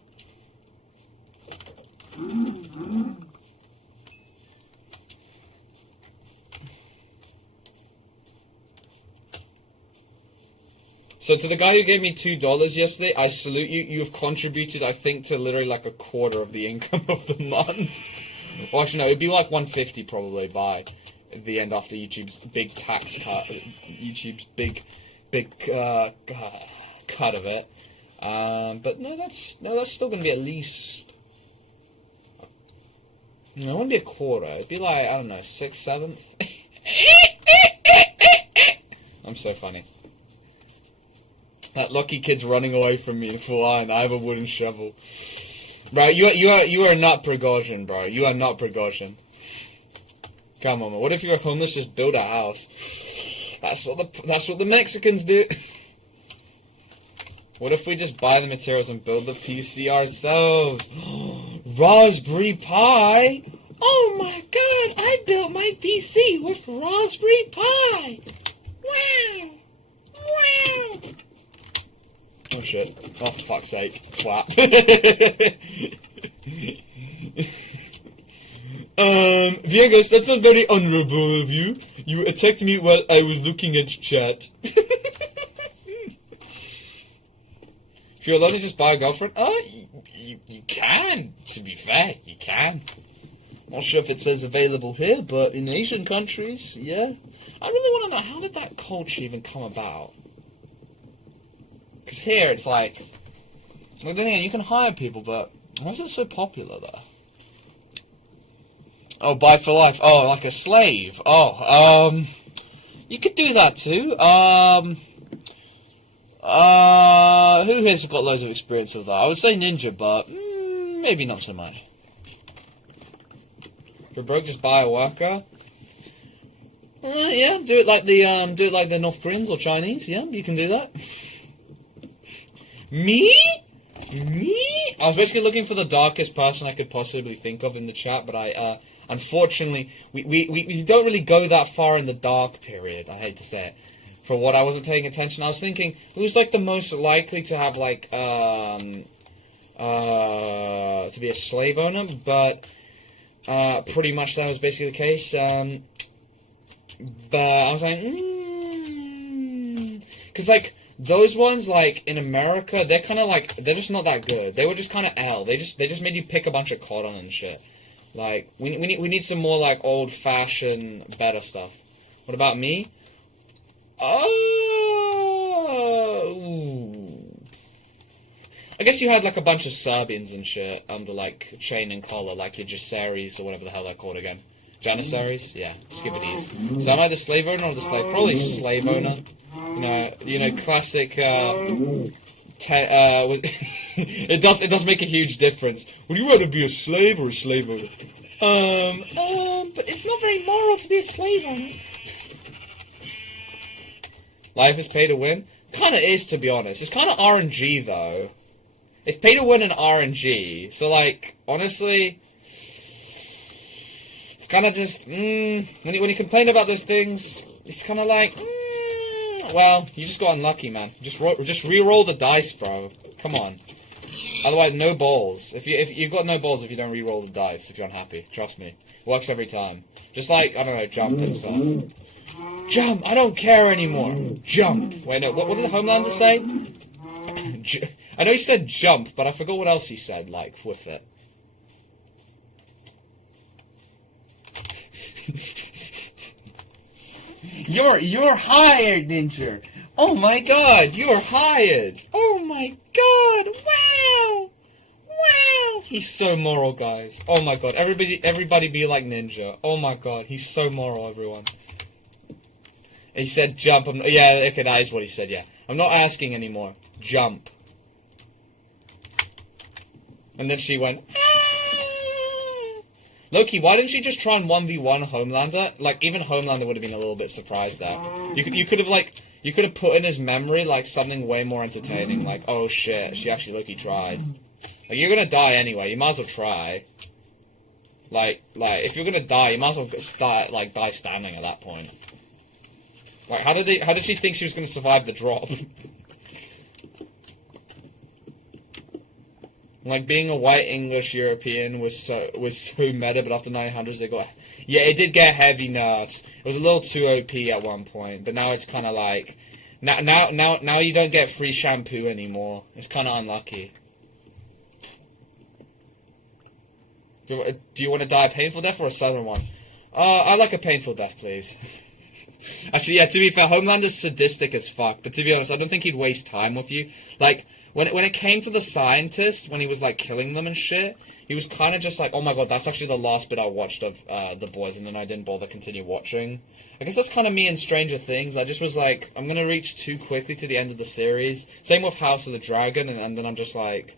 So to the guy who gave me $2 yesterday, I salute you. You have contributed, I think, to literally like a quarter of the income of the month. Well, actually, no, it'd be like 150 probably by the end after YouTube's big tax cut, YouTube's big cut of it. But no, that's still gonna be at least. No, it wouldn't be a quarter. It'd be like, I don't know, 6/7. I'm so funny. That lucky kid's running away from me in full iron. I have a wooden shovel. Bro, you are not Prigozhin, bro. You are not Prigozhin. Come on, man. What if you're homeless? Just build a house. That's what the Mexicans do. What if we just buy the materials and build the PC ourselves? Raspberry Pi. Oh my God! I built my PC with Raspberry Pi. Wow. Oh shit. Oh, for fuck's sake. Swap. Veagos, that's not very honorable of you. You attacked me while I was looking at chat. If you're allowed to just buy a girlfriend, you can, to be fair, you can. Not sure if it says available here, but in Asian countries, yeah. I really want to know, how did that culture even come about? Because here, it's like, Well, then again, you can hire people, but why is it so popular though? Oh, buy for life. Oh, like a slave. Oh, you could do that too. Who here's got loads of experience with that? I would say Ninja, but maybe not so much. If you're broke, just buy a worker. Yeah, do it like the North Koreans or Chinese. Yeah, you can do that. Me? I was basically looking for the darkest person I could possibly think of in the chat, but I unfortunately we don't really go that far in the dark period. I hate to say it. For what I wasn't paying attention, I was thinking who's like the most likely to have like to be a slave owner, but pretty much that was basically the case. But I was like, because like those ones like in America, they're kind of like they're just not that good. They were just kind of L. They just made you pick a bunch of cotton and shit. Like we need some more like old fashioned better stuff. What about me? Oh, I guess you had like a bunch of Serbians and shit under like chain and collar, like your Jaceres or whatever the hell they're called again. Janissaries? Yeah, just give it ease. So am I the slave owner or the slave? Probably slave owner. You know, classic. It does make a huge difference. Would you rather be a slave or a slave owner? But it's not very moral to be a slave owner. Life is pay to win? Kinda is, to be honest. It's kinda RNG, though. It's pay to win and RNG. So, like, honestly, it's kinda just, when you complain about those things, it's kinda like, well, you just got unlucky, man. Just re-roll the dice, bro. Come on. Otherwise, no balls. If you've got no balls if you don't re-roll the dice, if you're unhappy. Trust me. Works every time. Just like, I don't know, jump and stuff. Jump! I don't care anymore. Jump! Wait, no, what did Homelander say? I know he said jump, but I forgot what else he said, like, with it. You're hired, Ninja! Oh my god, you're hired! Oh my god! Wow! Wow! He's so moral, guys. Oh my god, everybody be like Ninja. Oh my god, he's so moral, everyone. He said jump. Yeah, okay, that is what he said, yeah. I'm not asking anymore. Jump. And then she went, ah! Loki, why didn't she just try and 1v1 Homelander? Like, even Homelander would have been a little bit surprised there. You could have put in his memory, like, something way more entertaining. Like, oh shit, she actually Loki tried. Like, you're gonna die anyway, you might as well try. Like, if you're gonna die, you might as well die standing at that point. Like, how did she think she was going to survive the drop? Like, being a white English European was so meta, but after 900s it got... Yeah, it did get heavy nerfs. It was a little too OP at one point, but now it's kind of like... Now you don't get free shampoo anymore. It's kind of unlucky. Do you want to die a painful death or a southern one? I like a painful death, please. Actually, yeah, to be fair, Homelander's sadistic as fuck, but to be honest, I don't think he'd waste time with you. Like, when it came to the scientist, when he was, like, killing them and shit, he was kind of just like, oh my god, that's actually the last bit I watched of The Boiz, and then I didn't bother continue watching. I guess that's kind of me in Stranger Things. I just was like, I'm gonna reach too quickly to the end of the series. Same with House of the Dragon, and then I'm just like,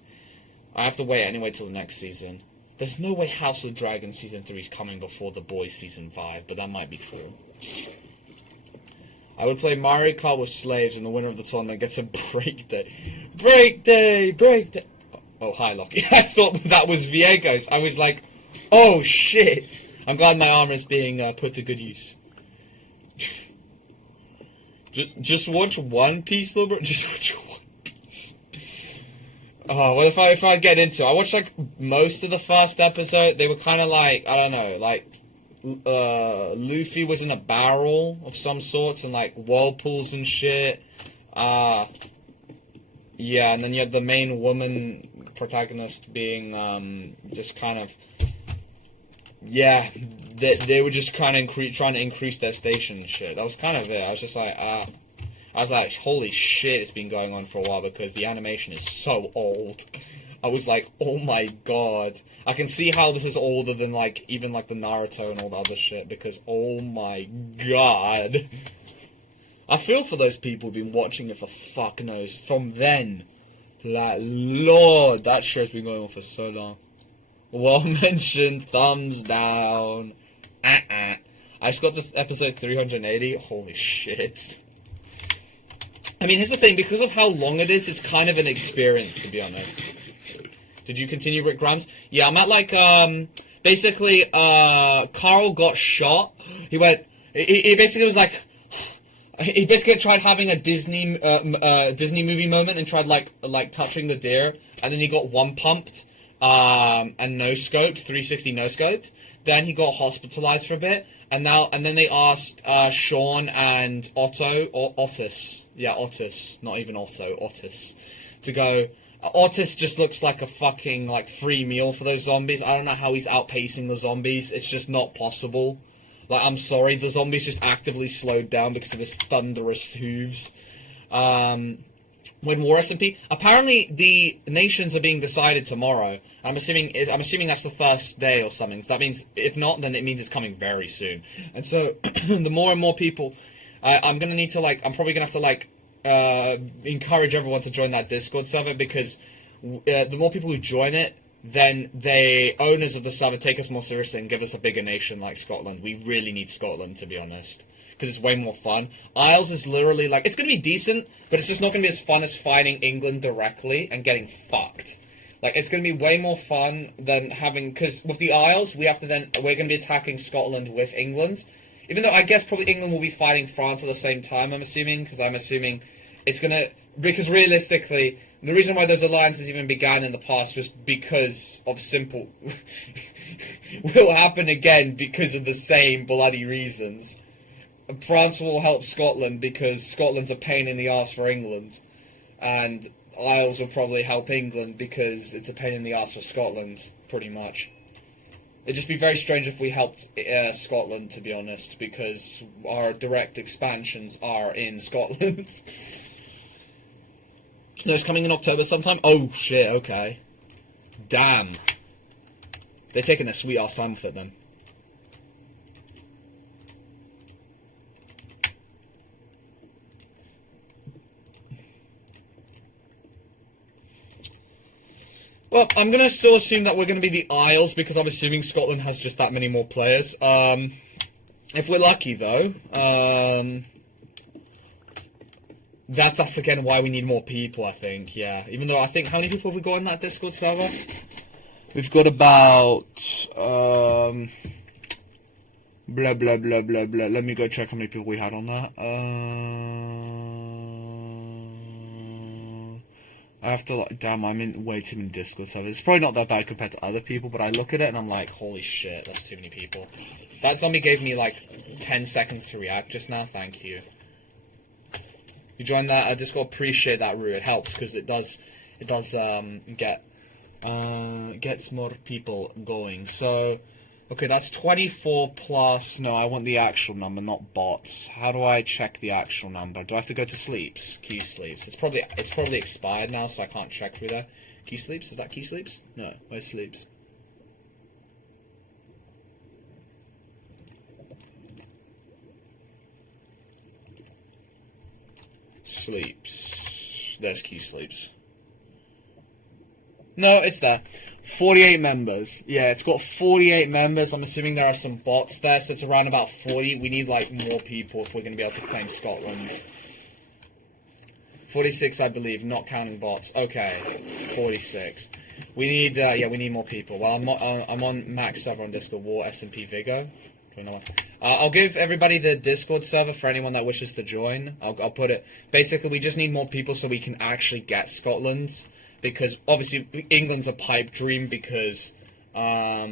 I have to wait anyway till the next season. There's no way House of the Dragon Season 3 is coming before The Boiz Season 5, but that might be true. I would play Mario Kart with slaves, and the winner of the tournament gets a break day. Break day! Break day! Oh, hi, Lockie. I thought that was Veagos. I was like, oh, shit. I'm glad my armor is being put to good use. Just watch One Piece, little bro. Just watch One Piece. Oh, well, if I get into it, I watched, like, most of the first episode. They were kind of like, I don't know, like, Luffy was in a barrel of some sorts and like whirlpools and shit. Yeah, and then you had the main woman protagonist being just kind of, yeah, they were just kind of trying to increase their station and shit. That was kind of it. I was just like, I was like, holy shit, it's been going on for a while because the animation is so old. I was like, oh my god. I can see how this is older than, like, even, like, the Naruto and all the other shit, because, oh my god. I feel for those people who've been watching it for fuck knows, from then. Like, lord, that show's been going on for so long. Well mentioned, thumbs down. I just got to episode 380, holy shit. I mean, here's the thing, because of how long it is, it's kind of an experience, to be honest. Did you continue Rick Grimes? Yeah, I'm at, like, basically, Carl got shot. He basically was like, he basically tried having a Disney movie moment and tried, like touching the deer, and then he got one pumped, and no-scoped, 360 no-scoped. Then he got hospitalized for a bit, and then they asked, Sean and Otis, not even Otto, Otis, to go. Otis just looks like a fucking, like, free meal for those zombies. I don't know how he's outpacing the zombies. It's just not possible. Like, I'm sorry, the zombies just actively slowed down because of his thunderous hooves. When War SMP, apparently the nations are being decided tomorrow. I'm assuming that's the first day or something. So that means, if not, then it means it's coming very soon. And so, the more and more people, I'm probably gonna have to, like, encourage everyone to join that Discord server, because the more people who join it, then the owners of the server take us more seriously and give us a bigger nation like Scotland. We really need Scotland, to be honest, because it's way more fun. Isles is literally, like, it's going to be decent, but it's just not going to be as fun as fighting England directly and getting fucked. Like, it's going to be way more fun than having, because with the Isles, we're going to be attacking Scotland with England. Even though I guess probably England will be fighting France at the same time, I'm assuming, because I'm assuming it's going to... Because realistically, the reason why those alliances even began in the past was because of simple... will happen again because of the same bloody reasons. France will help Scotland because Scotland's a pain in the arse for England. And Isles will probably help England because it's a pain in the arse for Scotland, pretty much. It'd just be very strange if we helped Scotland, to be honest, because our direct expansions are in Scotland. No, it's coming in October sometime? Oh, shit, okay. Damn. They're taking their sweet-ass time with it, then. Well, I'm going to still assume that we're going to be the Isles, because I'm assuming Scotland has just that many more players. If we're lucky, though, that's again why we need more people, I think, yeah. Even though I think, how many people have we got in that Discord server? We've got about, blah, blah, blah, blah, blah. Let me go check how many people we had on that. I have to, like, damn, I'm in way too many Discord servers. It's probably not that bad compared to other people, but I look at it and I'm like, holy shit, that's too many people. That zombie gave me, like, 10 seconds to react just now, thank you. You joined that Discord, appreciate that, Rue. It helps, because it does gets more people going. So, okay, that's 24 plus, no, I want the actual number, not bots. How do I check the actual number? Do I have to go to sleeps? Key sleeps. It's probably expired now, so I can't check through there. Key sleeps? Is that key sleeps? No, where's sleeps? Sleeps. There's key sleeps. No, it's there. 48 members. Yeah, it's got 48 members. I'm assuming there are some bots there, so it's around about 40. We need, like, more people if we're going to be able to claim Scotland. 46, I believe, not counting bots. Okay, 46. We need, we need more people. Well, I'm on Max server on Discord, War SMP Vigo. I'll give everybody the Discord server for anyone that wishes to join. I'll put it... Basically, we just need more people so we can actually get Scotland. Because, obviously, England's a pipe dream because... how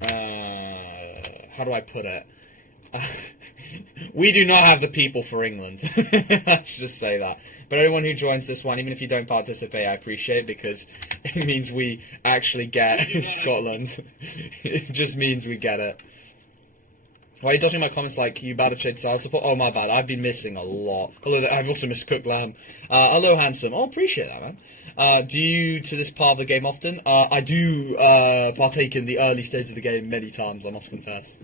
do I put it? We do not have the people for England. Let's just say that. But anyone who joins this one, even if you don't participate, I appreciate it because it means we actually get Scotland. It just means we get it. Why are you dodging my comments like you bad at shade style support? Oh, my bad. I've been missing a lot. Although I've also missed Cooked Lamb. Hello, handsome. Oh, appreciate that, man. Do you to this part of the game often? I do partake in the early stage of the game many times, I must confess.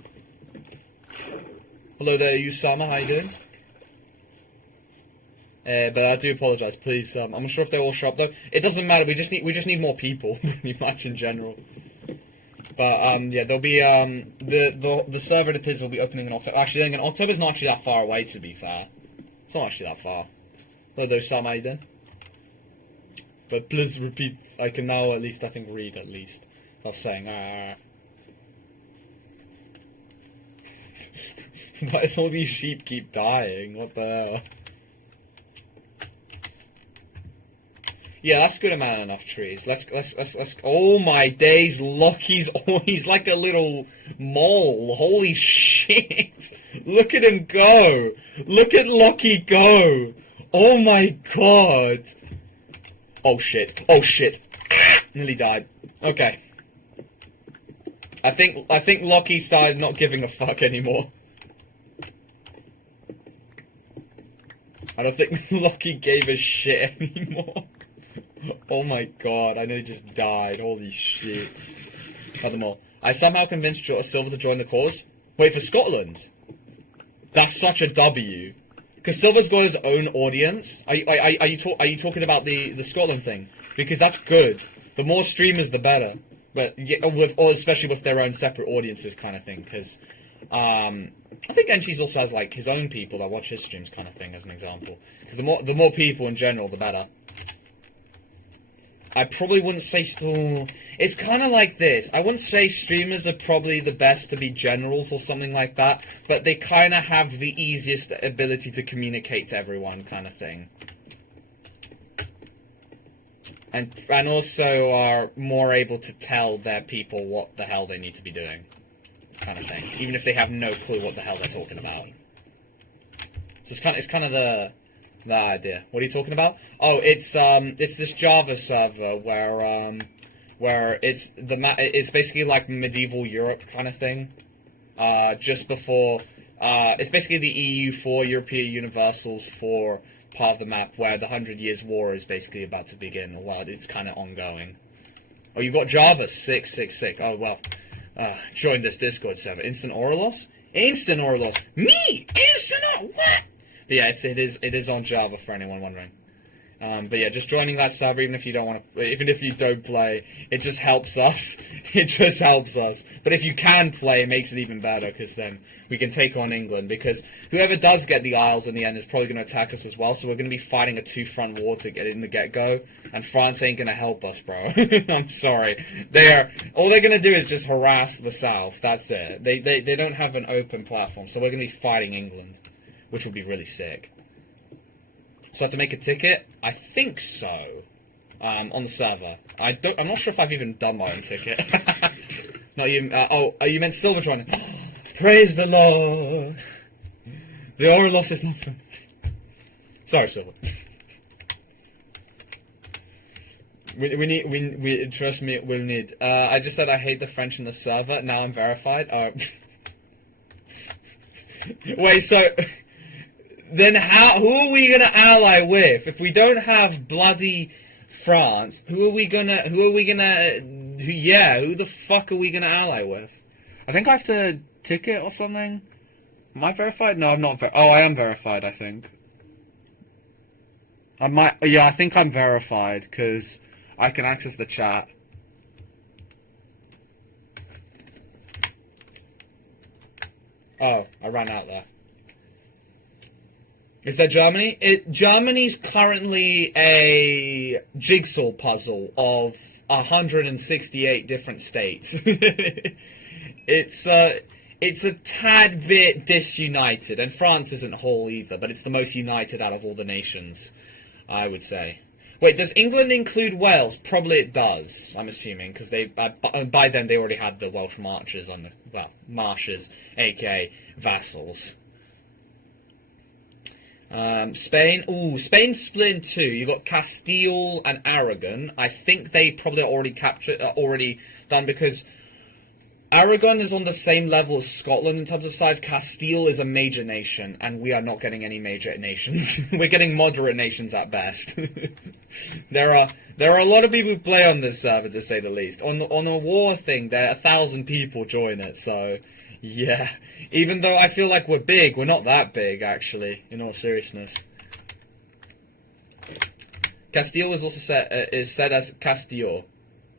Hello there, Usama. How you doing? But I do apologise, please. I'm not sure if they all show up though. It doesn't matter. We just need more people, pretty much in general. But yeah, there'll be the server it appears will be opening in October. Actually, in October's not actually that far away. To be fair, it's not actually that far. Hello, those Sam, how you doing? But please repeat. I can now at least I think read at least. I was saying. Why if all these sheep keep dying? What the hell? Yeah, that's good amount of enough trees. Let's. Oh my days, Lucky's. Oh, he's like a little mole. Holy shit! Look at him go. Look at Lucky go. Oh my god. Oh shit. Oh shit. Nearly died. Okay. I think Lucky started not giving a fuck anymore. I don't think Lucky gave a shit anymore. Oh my god, I nearly just died. Holy shit. Furthermore, I somehow convinced Silver to join the cause. Wait, for Scotland? That's such a W. Because Silver's got his own audience. Are you talking about the Scotland thing? Because that's good. The more streamers, the better. But yeah, especially with their own separate audiences, kind of thing. Because I think Enchies also has like his own people that watch his streams, kind of thing, as an example. Because the more people in general, the better. I probably wouldn't say... Ooh, it's kind of like this. I wouldn't say streamers are probably the best to be generals or something like that, but they kind of have the easiest ability to communicate to everyone, kind of thing. And also are more able to tell their people what the hell they need to be doing, kind of thing. Even if they have no clue what the hell they're talking about. So it's kind of the idea. What are you talking about? Oh, it's this Java server where it's basically like medieval Europe kind of thing. Just before it's basically the EU4 European Universals for part of the map where the 100 Years War is basically about to begin. Well, it's kind of ongoing. Oh, you've got Java 666. Oh well, join this Discord server. Instant aura loss? Instant aura loss? Me? Instant what? But yeah, it is on Java for anyone wondering. But yeah, just joining that server, even if you don't want to, even if you don't play, it just helps us. It just helps us. But if you can play, it makes it even better because then we can take on England. Because whoever does get the Isles in the end is probably going to attack us as well. So we're going to be fighting a two-front war to get in the get-go, and France ain't going to help us, bro. I'm sorry. All they're going to do is just harass the South. That's it. They don't have an open platform, so we're going to be fighting England, which would be really sick. So I have to make a ticket? I think so. On the server. I'm not sure if I've even done my own ticket. No, you meant Silvertron. Praise the Lord. The aura loss is not fun. Sorry, Silver. We trust me, we'll need. I just said I hate the French in the server. Now I'm verified. Wait, so then who are we gonna ally with if we don't have bloody France? Who the fuck are we gonna ally with? I think I have to ticket or something. Am I verified? No, I'm not. I am verified. I think. I might. Yeah, I think I'm verified because I can access the chat. Oh, I ran out there. Is that Germany? Germany's currently a jigsaw puzzle of 168 different states. It's a tad bit disunited, and France isn't whole either, but it's the most united out of all the nations, I would say. Wait, does England include Wales? Probably it does, I'm assuming, because they by then they already had the Welsh marches on the, well, marshes, aka vassals. Spain. Ooh, Spain's split in two. You got Castile and Aragon. I think they probably already captured, already done, because Aragon is on the same level as Scotland in terms of size. Castile is a major nation, and we are not getting any major nations. We're getting moderate nations at best. There are a lot of people who play on this server, to say the least. On a war thing, there are 1,000 people join it, so yeah. Even though I feel like we're big, we're not that big, actually, in all seriousness. Castile is also said as Castillo,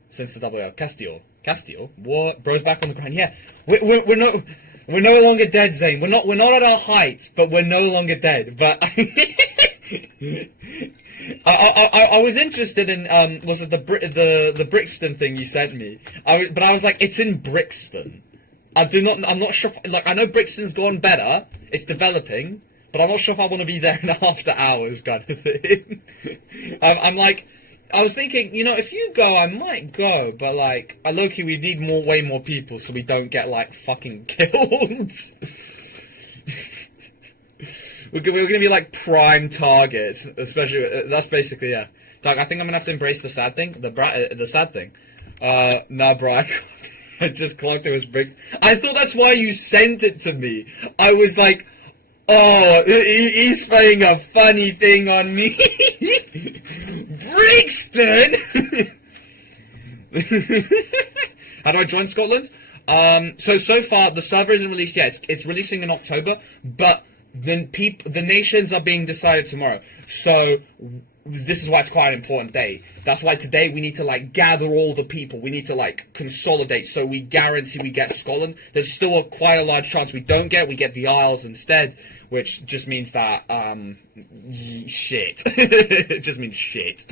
since the double L. Castillo. Castile? What? Bro's back on the ground. Yeah, we're no longer dead, Zane. We're not at our height, but we're no longer dead. But I was interested in was it the Brixton thing you sent me? But I was like, it's in Brixton. I'm not sure. Like, I know Brixton's gone better. It's developing, but I'm not sure if I want to be there in after hours kind of thing. I'm like. I was thinking, you know, if you go, I might go, but, like, low-key, we need way more people so we don't get, like, fucking killed. We're gonna be, like, prime targets, especially, that's basically, yeah. Like, I think I'm gonna have to embrace the sad thing, the sad thing. Nah, bro, I just clocked it was bricks. I thought that's why you sent it to me. I was like, oh, he's playing a funny thing on me. Brixton! How do I join Scotland? So far, the server isn't released yet. It's releasing in October, but the nations are being decided tomorrow. So this is why it's quite an important day. That's why today we need to, like, gather all the people. We need to, like, consolidate so we guarantee we get Scotland. There's still quite a large chance we get the Isles instead, which just means that, shit. It just means shit.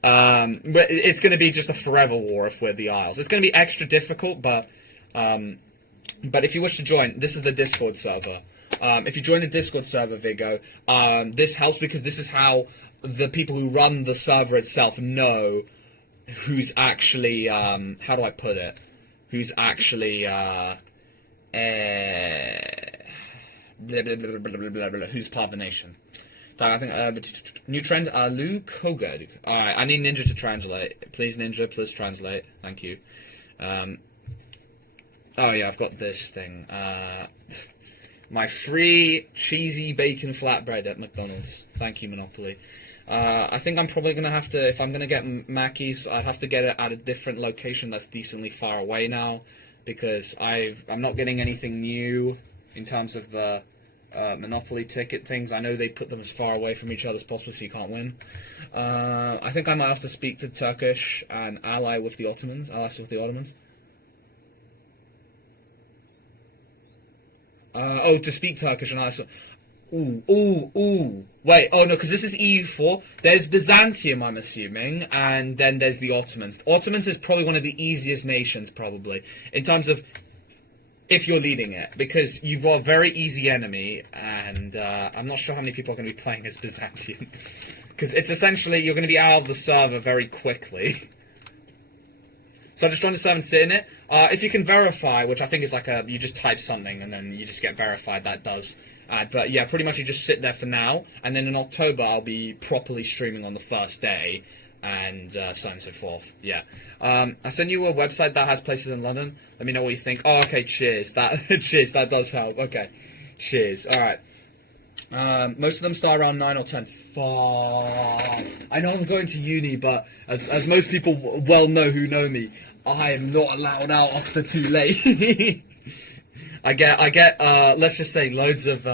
But it's going to be just a forever war if we're the Isles. It's going to be extra difficult, but if you wish to join, this is the Discord server. If you join the Discord server, Vigo, this helps because this is how the people who run the server itself know who's actually, how do I put it? Who's actually, who's part of the nation. I think, new trend, Alu Kogad. Alright, I need Ninja to translate. Please, Ninja, please translate. Thank you. Oh yeah, I've got this thing. My free cheesy bacon flatbread at McDonald's. Thank you, Monopoly. I think I'm probably going to have to, if I'm going to get Mackey's, I'd have to get it at a different location that's decently far away now, because I'm not getting anything new in terms of the Monopoly ticket things. I know they put them as far away from each other as possible so you can't win. I think I might have to speak to Turkish and ally with the Ottomans. To speak Turkish and ally. Ooh. Wait, oh no, because this is EU4. There's Byzantium, I'm assuming, and then there's the Ottomans. The Ottomans is probably one of the easiest nations, probably, in terms of if you're leading it, because you've got a very easy enemy, and I'm not sure how many people are going to be playing as Byzantium. Because it's essentially, you're going to be out of the server very quickly. So I just joined the server and sit in it. If you can verify, which I think is like you just type something and then you just get verified, that does. But yeah, pretty much you just sit there for now, and then in October I'll be properly streaming on the first day, and so on and so forth. Yeah. I sent you a website that has places in London. Let me know what you think. Oh, okay, cheers. Cheers, that does help. Okay. Cheers. Alright. Most of them start around 9 or 10. Fuck. I know I'm going to uni, but as most people well know who know me, I am not allowed out after too late. I get let's just say loads of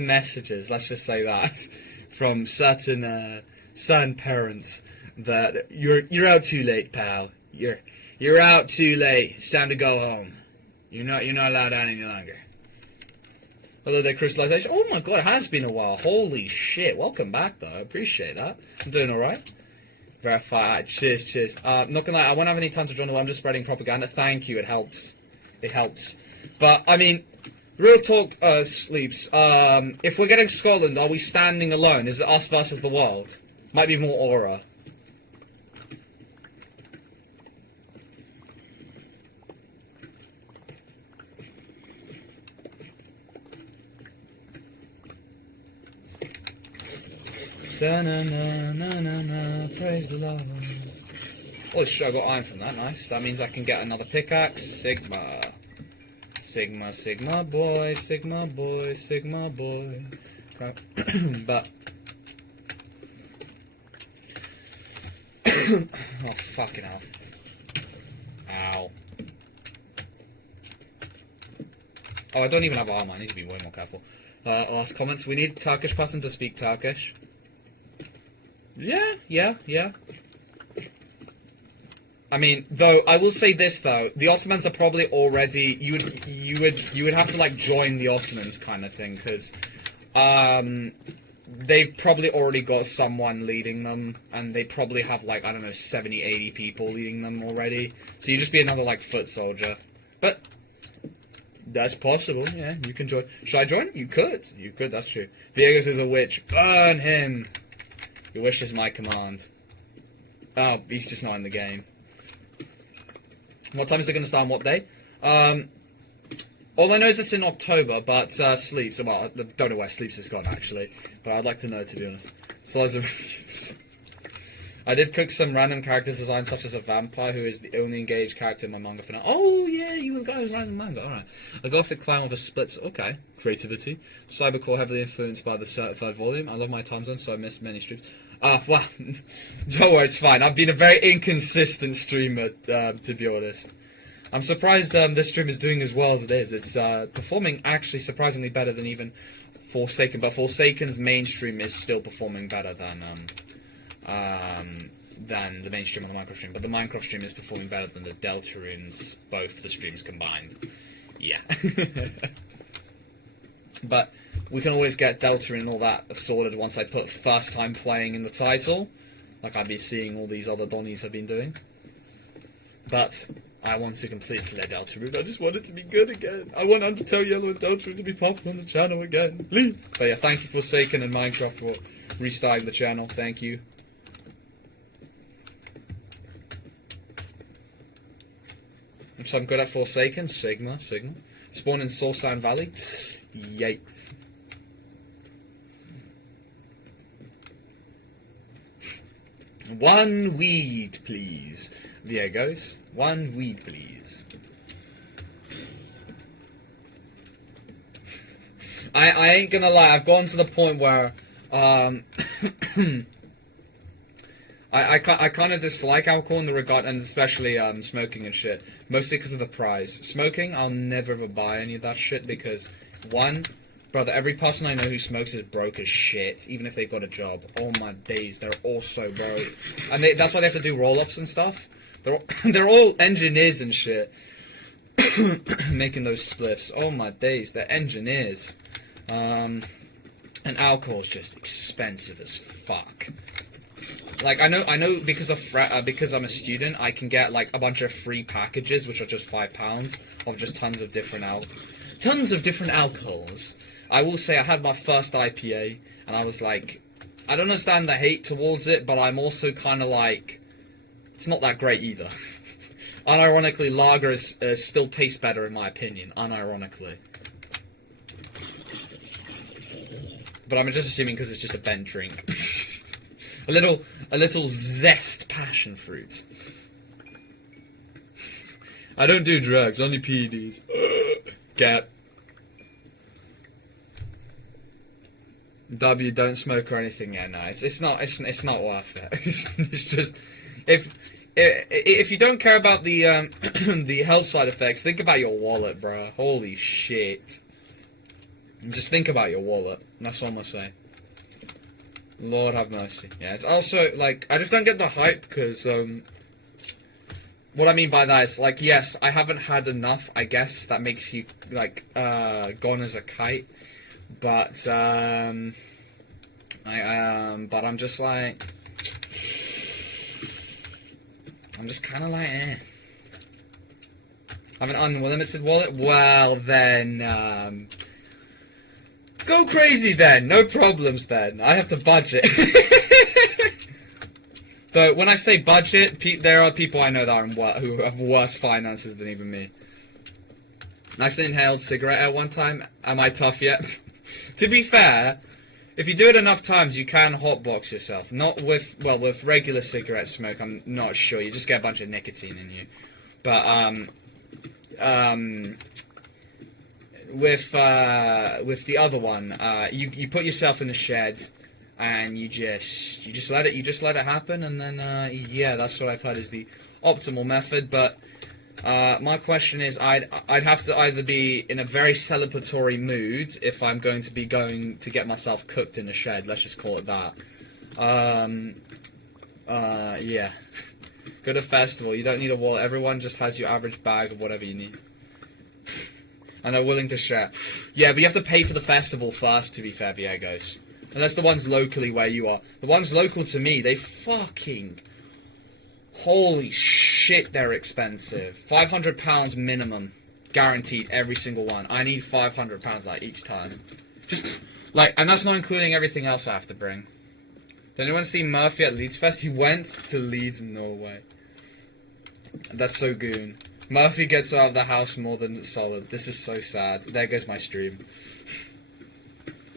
messages, let's just say that, from certain parents that you're out too late, pal. You're out too late. It's time to go home. You're not allowed out any longer. Although their crystallization. Oh my god, it has been a while. Holy shit. Welcome back though. I appreciate that. I'm doing alright. Verify. Cheers. Not gonna lie, I won't have any time to join the I'm just spreading propaganda. Thank you, it helps. It helps. But, I mean, real talk, Sleeps. If we're getting Scotland, are we standing alone? Is it us versus the world? Might be more aura. Da-na-na-na-na-na, praise the Lord. Oh shit, I got iron from that, nice. That means I can get another pickaxe. Sigma. Sigma, Sigma boy, Sigma boy, Sigma boy. Crap. But... oh, fucking hell. Ow. Oh, I don't even have armor. I need to be way more careful. Last comments. We need a Turkish person to speak Turkish. Yeah. I mean, though, I will say this though: the Ottomans are probably already. You would have to like join the Ottomans kind of thing, because they've probably already got someone leading them, and they probably have like, I don't know, 70, 80 people leading them already. So you just be another like foot soldier, but. That's possible, yeah, you can join. Should I join? You could, that's true. Veagos is a witch. Burn him! Your wish is my command. Oh, he's just not in the game. What time is it going to start on what day? All I know is it's in October, but Sleeps, well, I don't know where Sleeps has gone, actually. But I'd like to know, to be honest. So loads of reviews. I did cook some random character designs, such as a vampire, who is the only engaged character in my manga for now. Oh, yeah, you were the guy who's writing the manga, alright. A gothic clown with a splits, okay. Creativity. Cybercore heavily influenced by the certified volume. I love my time zone, so I missed many streams. Well, don't worry, it's fine. I've been a very inconsistent streamer, to be honest. I'm surprised this stream is doing as well as it is. It's performing actually surprisingly better than even Forsaken, but Forsaken's mainstream is still performing better than the mainstream on the Minecraft stream, but the Minecraft stream is performing better than the Deltarunes, both the streams combined. Yeah. But we can always get Deltarune and all that sorted once I put first time playing in the title, like I'd be seeing all these other Donnies have been doing. But I want to completely let Deltarune. I just want it to be good again. I want Undertale Yellow and Deltarune to be popular on the channel again, please. But yeah, thank you Forsaken and Minecraft for restarting the channel. Thank you. So I'm good at Forsaken. Sigma. Spawn in Soulsand Valley. Yikes. One weed, please. Veagos. One weed, please. I ain't gonna lie. I've gone to the point where I kind of dislike alcohol in the regard, and especially smoking and shit. Mostly because of the price. Smoking, I'll never ever buy any of that shit because, one, brother, every person I know who smokes is broke as shit, even if they've got a job. Oh my days, they're all so broke. And that's why they have to do roll-ups and stuff. They're all engineers and shit. Making those spliffs. Oh my days, they're engineers. And alcohol's just expensive as fuck. Like, I know because I'm a student, I can get, like, a bunch of free packages, which are just £5, of just tons of different alcohols. I will say I had my first IPA, and I was like, I don't understand the hate towards it, but I'm also kind of like, it's not that great either. Unironically, lager still tastes better, in my opinion, unironically. But I'm just assuming because it's just a bent drink. A little zest passion fruit. I don't do drugs, only PEDs. Cap. W, don't smoke or anything. Yeah, no, it's not worth it. It's just if you don't care about the the health side effects, think about your wallet, bro. Holy shit. Just think about your wallet. That's what I'm gonna say. Lord have mercy. Yeah, it's also, like, I just don't get the hype, because, what I mean by that is, like, yes, I haven't had enough, I guess, that makes you, like, gone as a kite, but, but I'm just, like, I'm just kind of like, I have an unlimited wallet? Well, then, go crazy then, no problems then. I have to budget. Though, when I say budget, there are people I know that who have worse finances than even me. I actually inhaled cigarette at one time. Am I tough yet? To be fair, If you do it enough times, you can hotbox yourself. Not with, well, with regular cigarette smoke, I'm not sure. You just get a bunch of nicotine in you. But, with the other one, you put yourself in a shed, and you just let it happen, and then, yeah, that's what I've heard is the optimal method, but, my question is, I'd have to either be in a very celebratory mood if I'm going to be going to get myself cooked in a shed. Let's just call it that. Yeah. Go to a festival. You don't need a wallet. Everyone just has your average bag of whatever you need. And are willing to share. Yeah, but you have to pay for the festival first, to be fair, Veagos. And that's the ones locally where you are. The ones local to me, they fucking... Holy shit, they're expensive. £500 minimum. Guaranteed, every single one. I need £500, like, each time. Just, like, and that's not including everything else I have to bring. Did anyone see Murphy at Leeds Fest? He went to Leeds, Norway. That's so goon. Murphy gets out of the house more than solid. This is so sad. There goes my stream.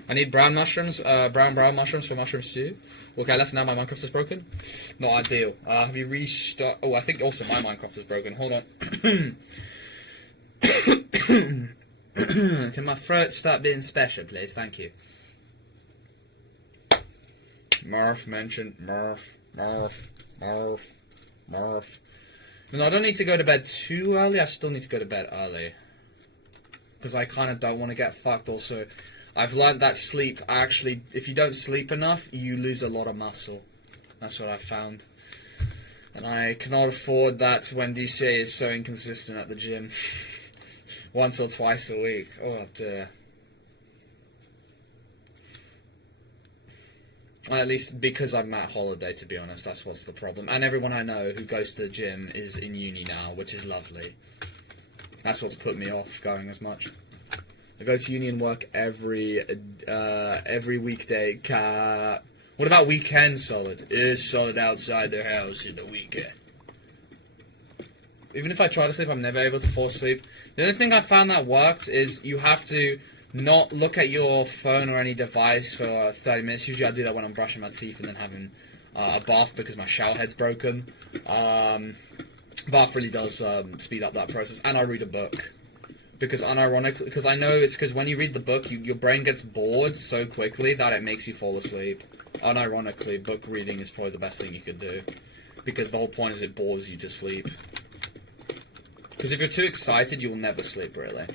I need brown mushrooms, brown mushrooms for mushroom stew. Okay, let's now my Minecraft is broken. Not ideal. Have you restarted? Oh, I think also my Minecraft is broken. Hold on. Can my throat start being special, please? Thank you. Murph mentioned. Murph. No, I don't need to go to bed too early. I still need to go to bed early. Because I kind of don't want to get fucked also. I've learned that sleep, actually, if you don't sleep enough, you lose a lot of muscle. That's what I've found. And I cannot afford that when DCA is so inconsistent at the gym. Once or twice a week. Oh, dear. At least because I'm at holiday, to be honest, that's what's the problem. And everyone I know who goes to the gym is in uni now, which is lovely. That's what's put me off going as much. I go to uni and work every weekday. What about weekends, Solid? Is Solid outside their house in the weekend? Even if I try to sleep, I'm never able to fall asleep. The only thing I found that works is you have to not look at your phone or any device for 30 minutes. Usually I do that when I'm brushing my teeth and then having a bath because my shower head's broken. Bath really does speed up that process. And I read a book. Because unironically, because I know it's because when you read the book, your brain gets bored so quickly that it makes you fall asleep. Unironically, book reading is probably the best thing you could do. Because the whole point is it bores you to sleep. Because if you're too excited, you will never sleep, really.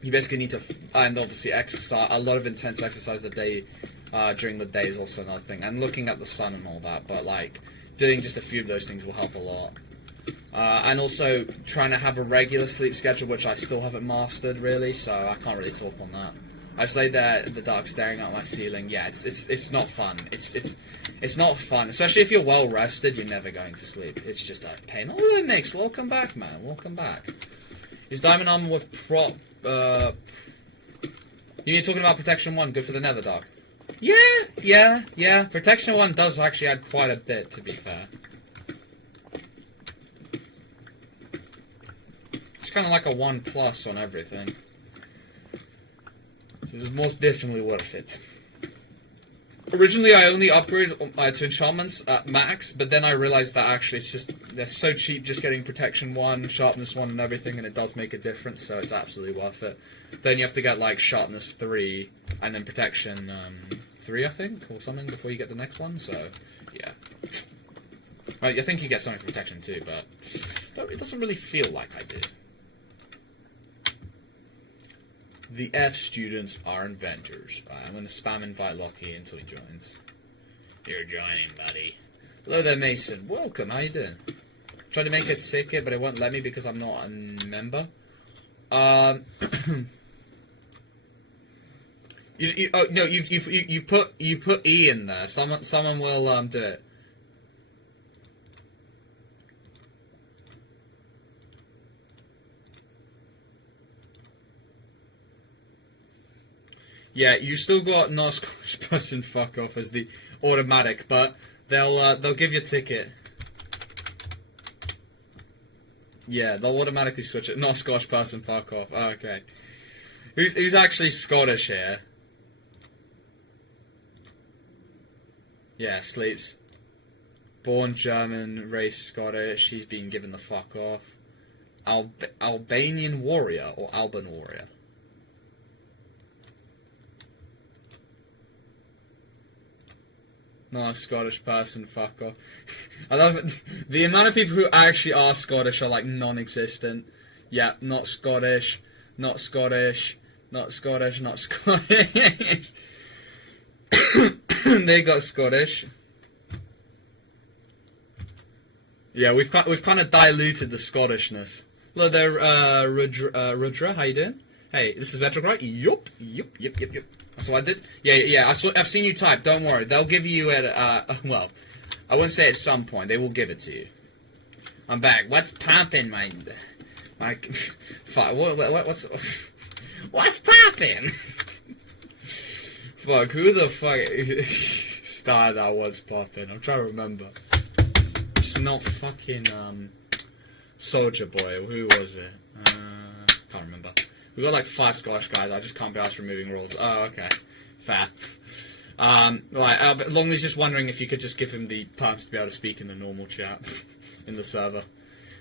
You basically need to, and obviously exercise, a lot of intense exercise during the day is also another thing. And looking at the sun and all that, but like, doing just a few of those things will help a lot. And also trying to have a regular sleep schedule, which I still haven't mastered really, so I can't really talk on that. I just lay there in the dark, staring at my ceiling. Yeah, it's not fun. It's not fun, especially if you're well rested. You're never going to sleep. It's just a pain. Oh, that makes. Welcome back, man. Welcome back. Is diamond armor with prop? You mean talking about protection 1? Good for the nether dark. Yeah. Protection 1 does actually add quite a bit, to be fair. It's kind of like a 1+ on everything. So it's most definitely worth it. Originally, I only upgraded to enchantments at max, but then I realized that actually it's just, they're so cheap just getting protection 1, sharpness 1 and everything, and it does make a difference, so it's absolutely worth it. Then you have to get like sharpness 3, and then protection 3, I think, or something before you get the next one, so yeah. Right, I think you get something for protection 2, but it doesn't really feel like I do. The F students are inventors. I'm going to spam invite Lockie until he joins. You're joining, buddy. Hello there, Mason. Welcome. How you doing? Tried to make a ticket, but it won't let me because I'm not a member. You put E in there. Someone will do it. Yeah, you still got not Scottish person fuck off as the automatic, but they'll give you a ticket. Yeah, they'll automatically switch it. Not Scottish person fuck off. Oh, okay. Who's actually Scottish here? Yeah, sleeps. Born German, raised Scottish. He's been given the fuck off. Albanian warrior or Alban warrior? Not a Scottish person, fuck off. I love it. The amount of people who actually are Scottish are like non-existent. Yeah, not Scottish, not Scottish, not Scottish, not Scottish. They got Scottish. Yeah, we've kind of diluted the Scottishness. Hello there, Rudra, how you doing? Hey, this is Metric, right? Yup. That's what I did. Yeah. I've seen you type. Don't worry. They'll give you it. Well, I wouldn't say at some point. They will give it to you. I'm back. What's poppin', my? What's poppin'? Fuck. Who the fuck started that? What's poppin'? I'm trying to remember. It's not fucking Soldier Boy. Who was it? Can't remember. We've got like 5 Scottish guys. I just can't be asked removing rules. Oh, okay. Fair. Right, but Longley's just wondering if you could just give him the perms to be able to speak in the normal chat in the server.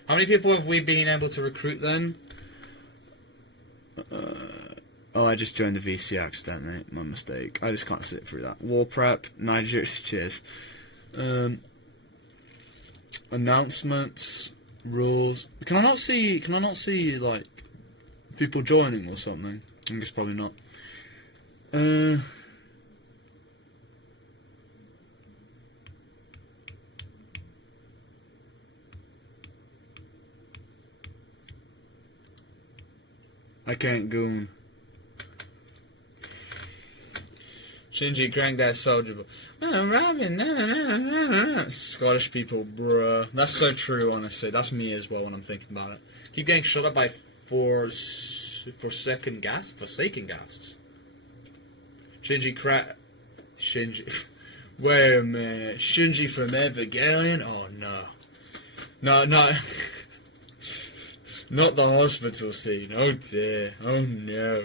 How many people have we been able to recruit then? I just joined the VC accidentally. My mistake. I just can't sit through that. War prep. Nigeria. Cheers. Announcements. Rules. Can I not see like people joining or something? I guess probably not. I can't goon. Shinji crank that soldier. Robin, Scottish people, bruh. That's so true, honestly. That's me as well when I'm thinking about it. Keep getting shut up by forsaken gas. Shinji. Wait a minute. Shinji from Evangelion? Oh no. No. Not the hospital scene. Oh dear. Oh no.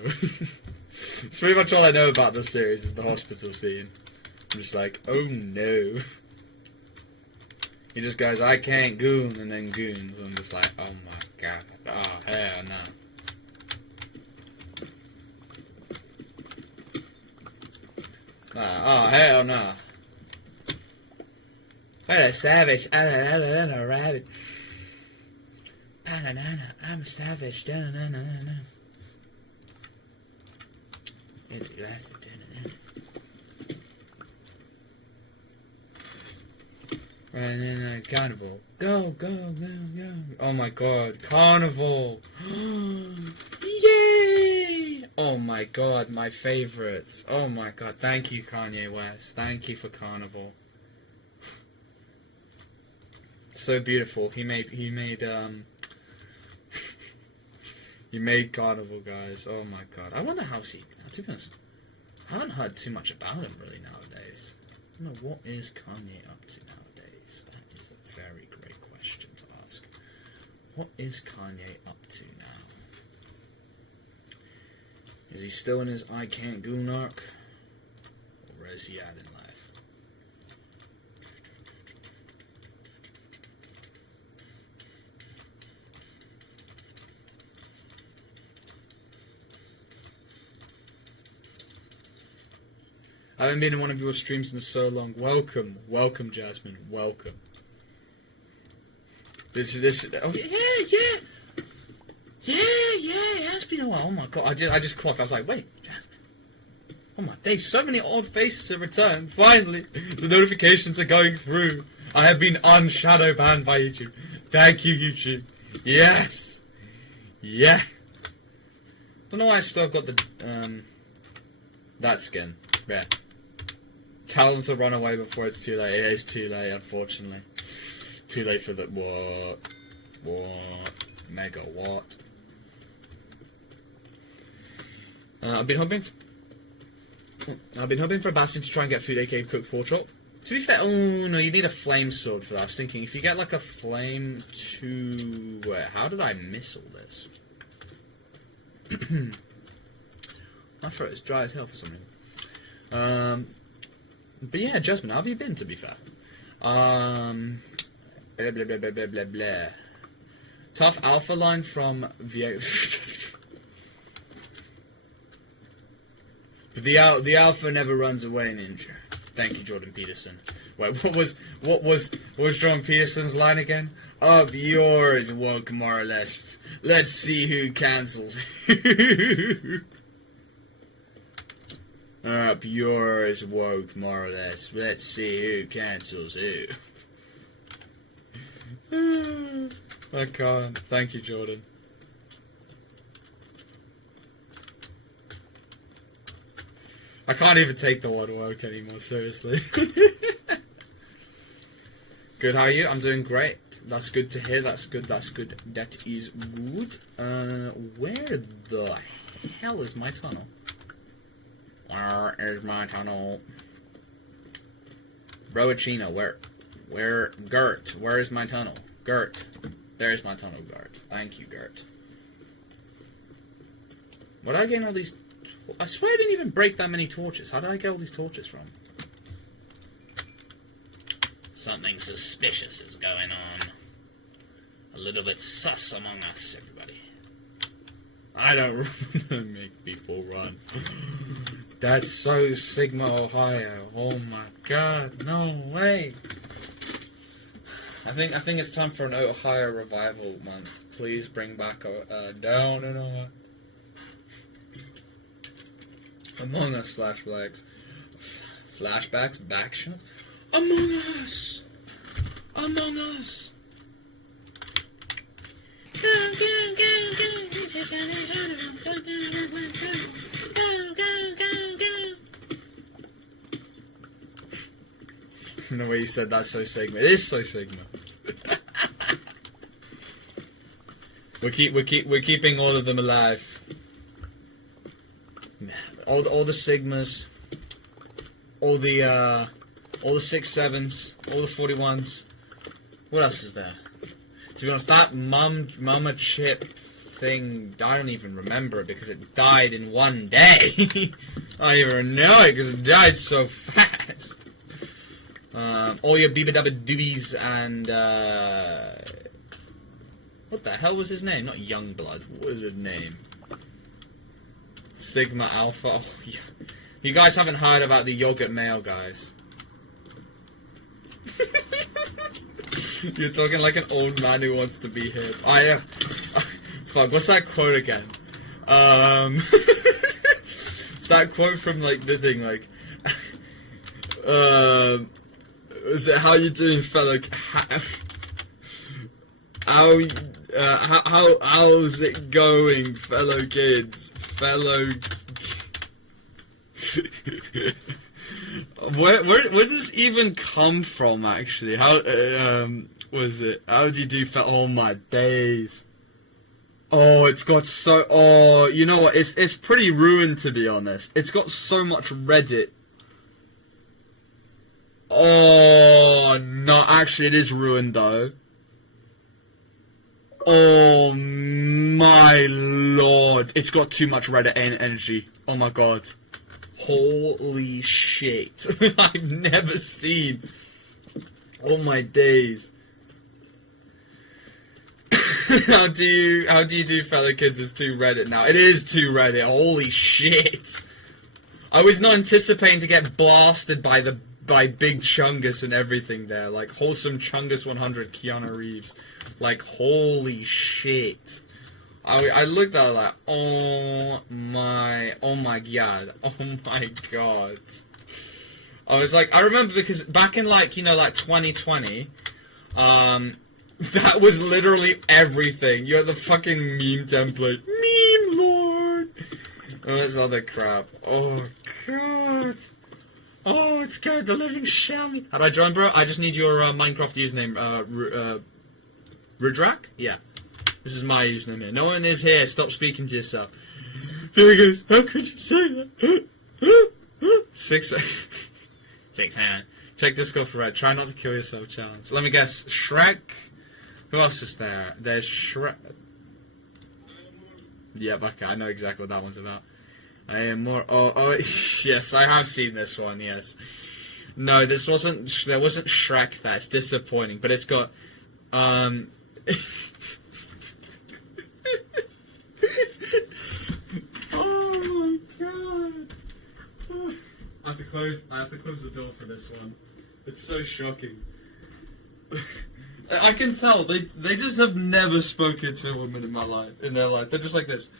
It's pretty much all I know about this series is the hospital scene. I'm just like, oh no. He just goes, I can't goon, and then goons. I'm just like, oh my god. Oh, hell no. Oh, hell no. What a savage. A rabbit. I'm a savage. Carnival. Go. Oh my god. Carnival. Yay! Oh my god, my favorites. Oh my god. Thank you, Kanye West. Thank you for Carnival. So beautiful. He made Carnival, guys. Oh my god. I wonder how to be honest, I haven't heard too much about him really nowadays. I don't know, what is Kanye up to nowadays? That is a very great question to ask. What is Kanye up to now? Is he still in his I Can't Goon arc? Or where is he at in life? I haven't been in one of your streams in so long. Welcome, Jasmine. Welcome. This. Oh yeah. It has been a while. Oh my god, I just clocked. I was like, wait, Jasmine. Oh my days, so many odd faces have returned. Finally, the notifications are going through. I have been unshadow banned by YouTube. Thank you, YouTube. Yes. Yeah. Don't know why I still got the that skin. Yeah. Tell them to run away before it's too late. It is too late, unfortunately. Too late for the what? Mega what? I've been hoping for Bastion to try and get food, aka cooked pork chop. To be fair, oh no, you need a flame sword for that. I was thinking if you get like a flame to where? How did I miss all this? My throat is dry as hell for some reason. But yeah, Jasmine, how have you been, to be fair? Blah, blah, blah, blah, blah, blah, blah. Tough alpha line from Veagos. The alpha never runs away, Ninja. Thank you, Jordan Peterson. Wait, what was Jordan Peterson's line again? Up yours, woke moralists. Let's see who cancels who. Up yours, woke moralists. Let's see who cancels who. I can't. Thank you, Jordan. I can't even take the word woke anymore, seriously. Good, how are you? I'm doing great. That's good to hear. That's good. That is good. Where the hell is my tunnel? Where is my tunnel? Broachino, where, Gert, where is my tunnel? Gert, there's my tunnel, Gert. Thank you, Gert. Where did I get all these? I swear I didn't even break that many torches. How did I get all these torches from? Something suspicious is going on. A little bit sus among us, everybody. I don't want to make people run. That's so Sigma, Ohio. Oh my god, no way. I think it's time for an Ohio revival month. Please bring back no. Among Us flashbacks. Flashbacks? Backshots? Among Us! Among Us! The way you said that's so Sigma. It is so Sigma. We're keeping all of them alive. All the Sigmas, all the 6-7s, all the 41s. What else is there? To be honest, that Mama Chip thing, I don't even remember it because it died in one day. I don't even know it because it died so fast. All your Beebadabba Doobies and what the hell was his name? Not Youngblood. What was his name? Sigma Alpha. Oh, you guys haven't heard about the yogurt mayo guys. You're talking like an old man who wants to be hip. Fuck, what's that quote again? It's that quote from like the thing like is it how you doing, fellow? How's it going, fellow kids? Where does this even come from? Actually, how was it? How do you do? Oh my days! Oh, it's got so. Oh, you know what? It's pretty ruined, to be honest. It's got so much Reddit. Oh no! Actually, it is ruined though. Oh my lord. It's got too much Reddit energy. Oh my god. Holy shit. I've never seen. Oh my days. How do you do, fellow kids? It's too Reddit now. It is too Reddit. Holy shit. I was not anticipating to get blasted by Big Chungus and everything there. Like Wholesome Chungus 100 Keanu Reeves. Like, holy shit. I looked at it like, oh my god. I was like, I remember because back in like, you know, like 2020, that was literally everything. You had the fucking meme template. Meme lord! Oh, that's other crap. Oh, god. Oh, it's good. The living Xiaomi. How do I join, bro? I just need your Minecraft username, Rudrak? Yeah. This is my username here. No one is here. Stop speaking to yourself. Veagos, how could you say that? 6 hand. Check Discord for red. Try not to kill yourself challenge. Let me guess. Shrek? Who else is there? There's Shrek. Yep, okay. I know exactly what that one's about. I am more. Oh, yes, I have seen this one. Yes. No, this wasn't. There wasn't Shrek. That's disappointing. But it's got. Oh my god! I have to close the door for this one. It's so shocking. I can tell they just have never spoken to a woman in their life. They're just like this.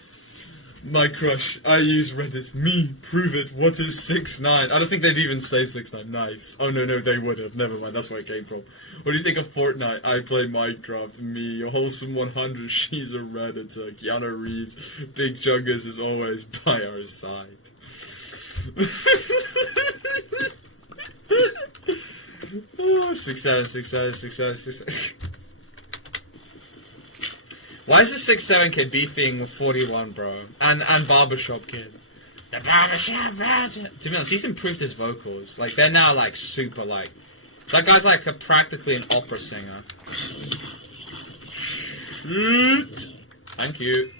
My crush. I use Reddit. Me. Prove it. What is 6ix9ine? I don't think they'd even say 6ix9ine. Nice. Oh no, they would have. Never mind. That's where it came from. What do you think of Fortnite? I play Minecraft. Me. A wholesome 100. She's a Redditor. Keanu Reeves. Big Chungus is always by our side. Oh, 6'7". Why is the 6'7" kid beefing with 41, bro? And Barbershop kid. The Barbershop Roger. To be honest, he's improved his vocals. Like, they're now, like, super, like... That guy's, like, practically an opera singer. Thank you.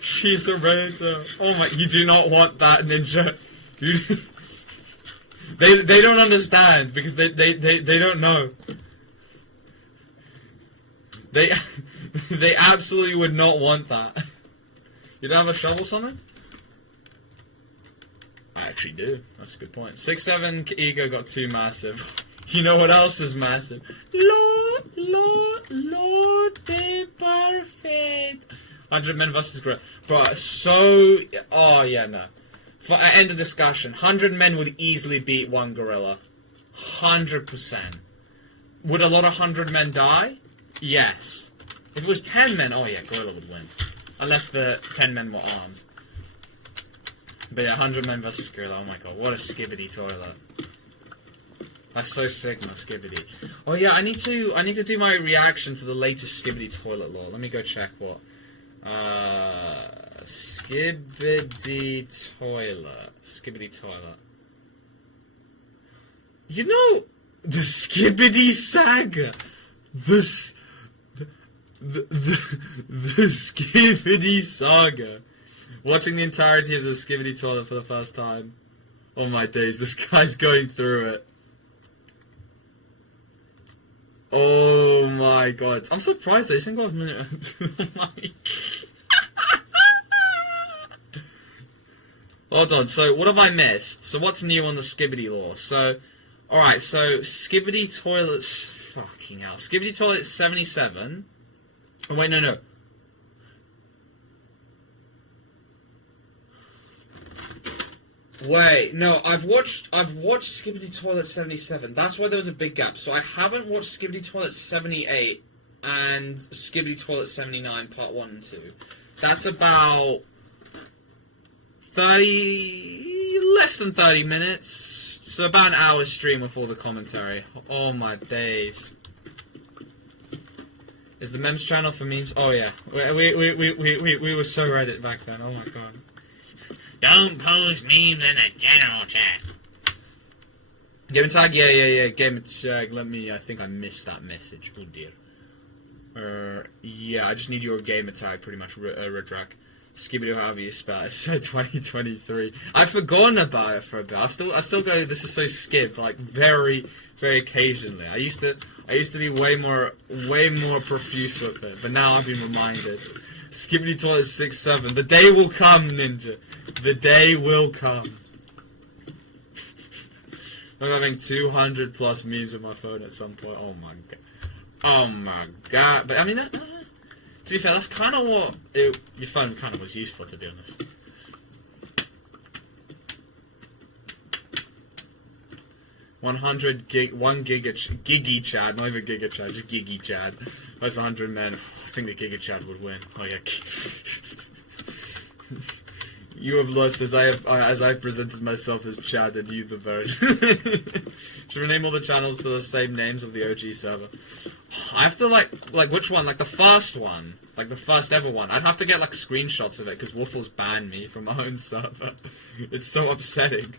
She's a razor. Oh my... You do not want that, Ninja. You... They don't understand, because they don't know. They absolutely would not want that. You don't have a shovel, something? I actually do. That's a good point. 6'7" ego got too massive. You know what else is massive? Lord, be perfect. 100 men versus gorilla. Bro, so... Oh, yeah, no. For end of discussion, 100 men would easily beat one gorilla. 100%. Would a lot of 100 men die? Yes. If it was 10 men, oh yeah, gorilla would win. Unless the 10 men were armed. But yeah, 100 men versus gorilla, oh my god, what a skibbity toilet. That's so Sigma, skibbity. Oh yeah, I need to do my reaction to the latest skibbity toilet lore. Let me go check what. Skibbity toilet. You know, the Skibbity saga. The Skibbity saga. Watching the entirety of the Skibbity toilet for the first time. Oh my days, this guy's going through it. Oh my god. I'm surprised they didn't go a minute. Oh my god. Hold on, so what have I missed? So what's new on the Skibbity lore? So, alright, so Skibbity toilets... Fucking hell. Skibbity toilet 77. Oh wait, no. Wait, no, I've watched Skibbity Toilet 77. That's why there was a big gap. So I haven't watched Skibbity Toilet 78 and Skibbity Toilet 79 Part 1 and 2. That's about less than 30 minutes. So about an hour stream with all the commentary. Oh my days. Is the memes channel for memes? Oh yeah. We were so Reddit back then. Oh my god. Don't post memes in the general chat. Gamer tag? Yeah. Gamer tag. Let me... I think I missed that message. Oh dear. Yeah, I just need your gamer tag, pretty much, Redrak. Skibbity, however you spell it. So 2023. I've forgotten about it for a bit. I still go, this is so skib, like, very, very occasionally. I used to be way more profuse with it, but now I've been reminded. Skibbity Toilet 6'7". The day will come, Ninja. The day will come. I'm having 200 plus memes on my phone at some point. Oh my god. Oh my god. But I mean, to be fair, that's kind of what your phone kind of was used for, to be honest. One Gigi Chad, not even Giga Chad, just Gigi Chad. That's 100 men. I think the Giga Chad would win. Oh yeah. You have lost as I presented myself as Chad and you the vote. Should rename all the channels to the same names of the OG server. I have to like which one? Like the first one, like the first ever one. I'd have to get like screenshots of it because Waffles banned me from my own server. It's so upsetting.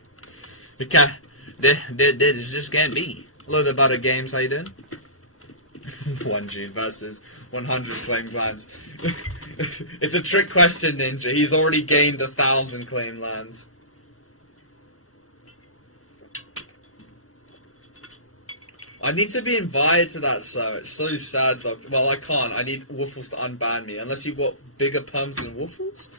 It can't. This just can't be. Hello there, Butter Games. How you doing? 1G versus 100 claimed lands. It's a trick question, Ninja. He's already gained 1,000 claimed lands. I need to be invited to that, so it's so sad, though. Well, I can't. I need Woofles to unban me, unless you've got bigger perms than Woofles.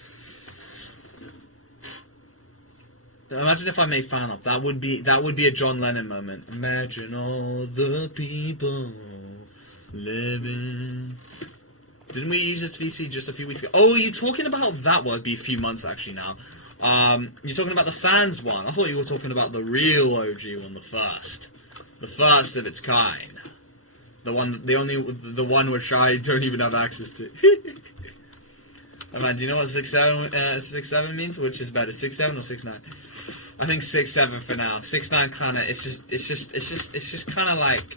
Imagine if I made fan up. That would be a John Lennon moment. Imagine all the people living. Didn't we use this VC just a few weeks ago? Oh, you're talking about that one? It'd be a few months actually now. You're talking about the Sans one. I thought you were talking about the real OG one, the first of its kind. The one which I don't even have access to. Oh man, do you know what 6'7" means? Which is better, 6'7" or 6'9"? I think 6'7" for now. 6'9" kind of. It's just kind of like.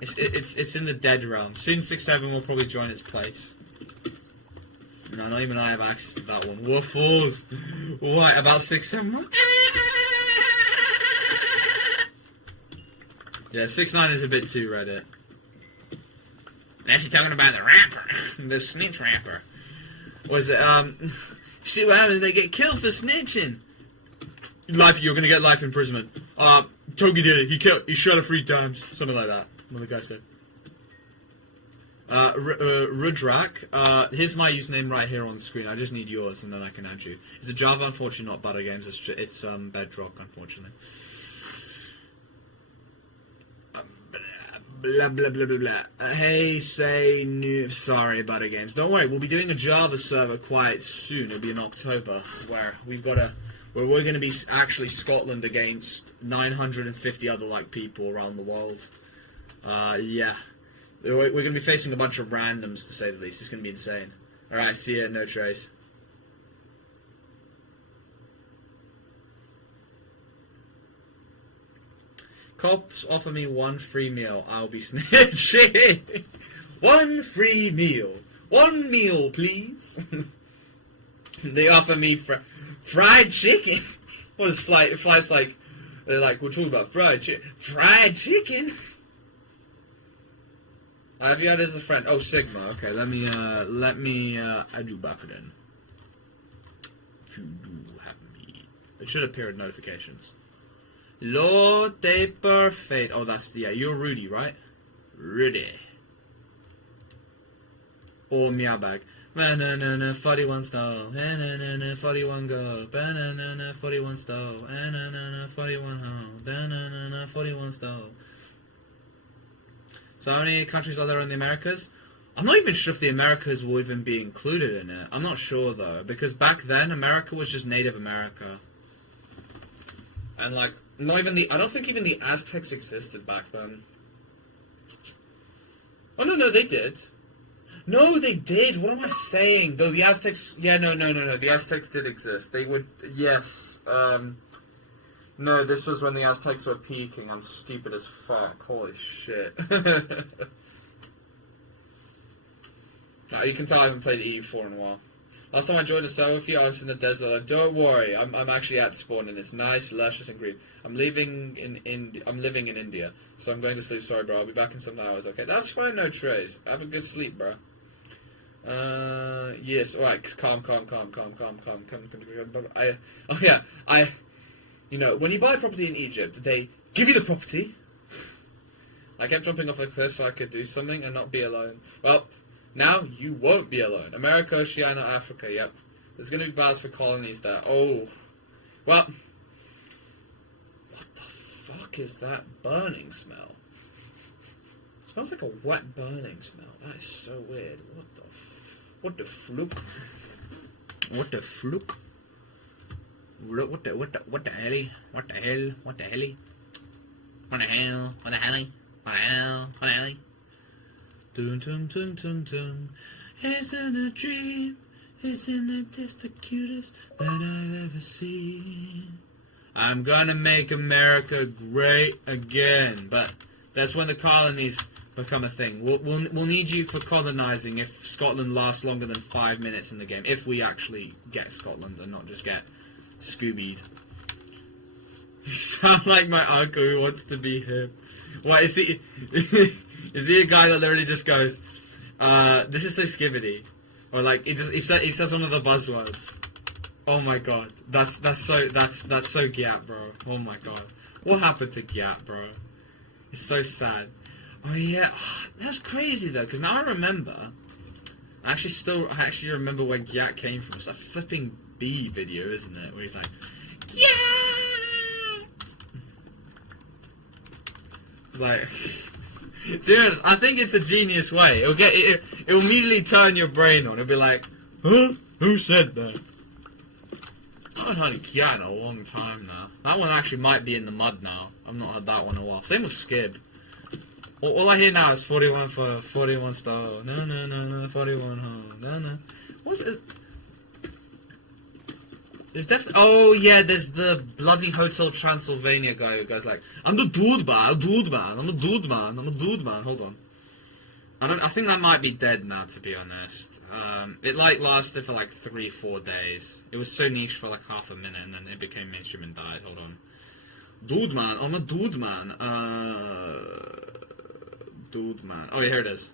It's in the dead realm. Soon 6'7" will probably join its place. No, not even I have access to that one. Waffles. What about 6'7"? Yeah, 6'9" is a bit too Reddit. Actually talking about the rapper, the snitch rapper. Was it, see what happens, they get killed for snitching. You're gonna get life imprisonment. Togi did it, he shot her 3 times. Something like that, what the guy said. Rudrak, here's my username right here on the screen. I just need yours and then I can add you. It's a Java, unfortunately not Butter Games, it's Bedrock, unfortunately. Blah blah blah blah blah. Hey, say new. Sorry, Butter Games. Don't worry, we'll be doing a Java server quite soon. It'll be in October, where we're going to be actually Scotland against 950 other like people around the world. Yeah, we're going to be facing a bunch of randoms to say the least. It's going to be insane. All right, see ya. No trace. Cops offer me 1 free meal. I'll be snitching. 1 free meal. 1 meal, please. They offer me fried chicken. What is flights like? They're like, we're talking about fried chicken. Fried chicken. Have you had as a friend? Oh, Sigma. Okay, let me add you back then. If you do have me, it should appear in notifications. Lord, they perfect. Oh, you're Rudy, right? Rudy. Or Meowbag. Banana, 41 style. Banana, 41 go. Banana, 41 style. Banana, 41 home. Banana, 41 style. So how many countries are there in the Americas? I'm not even sure if the Americas will even be included in it. I'm not sure, though. Because back then, America was just Native America. And, like, I don't think even the Aztecs existed back then. Oh, no, they did. No, they did. What am I saying? Though the Aztecs... Yeah, no. The Aztecs did exist. They would... Yes. No, this was when the Aztecs were peaking. I'm stupid as fuck. Holy shit. You can tell I haven't played EU4 in a while. Last time I joined a server with you, I was in the desert. Don't worry, I'm actually at spawn and it's nice, luscious and green. I'm living in India, so I'm going to sleep. Sorry, bro. I'll be back in some hours. Okay, that's fine. No trace. Have a good sleep, bro. Yes. All right. Calm. You know, when you buy a property in Egypt, they give you the property. I kept jumping off a cliff so I could do something and not be alone. Well. Now, you won't be alone. America, Oceania, Africa, yep. There's going to be battles for colonies there. Oh. Well. What the fuck is that burning smell? It smells like a wet burning smell. That is so weird. What the fluke? What the fluke? What the hell? What the hell? What the hell? What the hell? What the hell? What the hell? What the hell? What the hell? Dun dun dun dun dun. Isn't a dream? Isn't it just the cutest that I've ever seen? I'm gonna make America great again, but that's when the colonies become a thing. We'll need you for colonizing if Scotland lasts longer than 5 minutes in the game. If we actually get Scotland and not just get Scoobied. You sound like my uncle who wants to be hip. What is he? Is he a guy that literally just goes, this is so skibbity? Or like, he says one of the buzzwords. Oh my god. That's so Gyat, bro. Oh my god. What happened to Gyat, bro? It's so sad. Oh yeah, that's crazy though, because now I remember. I actually remember where Gyat came from. It's that flipping bee video, isn't it? Where he's like, Gyat! It's like, to be honest, I think it's a genius way. It'll immediately turn your brain on. It'll be like, huh? Who said that? I haven't heard of Gyat in a long time now. That one actually might be in the mud now. I've not heard that one in a while. Same with Skib. All I hear now is 41 for 41 star. No, 41 home. No. What's it? There's definitely. Oh yeah, there's the bloody Hotel Transylvania guy who goes like, "I'm the dude man, I'm a dude man." Hold on. I think that might be dead now, to be honest. It like lasted for like 3-4 days. It was so niche for like half a minute, and then it became mainstream and died. Hold on. Dude man, I'm a dude man. Dude man. Oh yeah, here it is.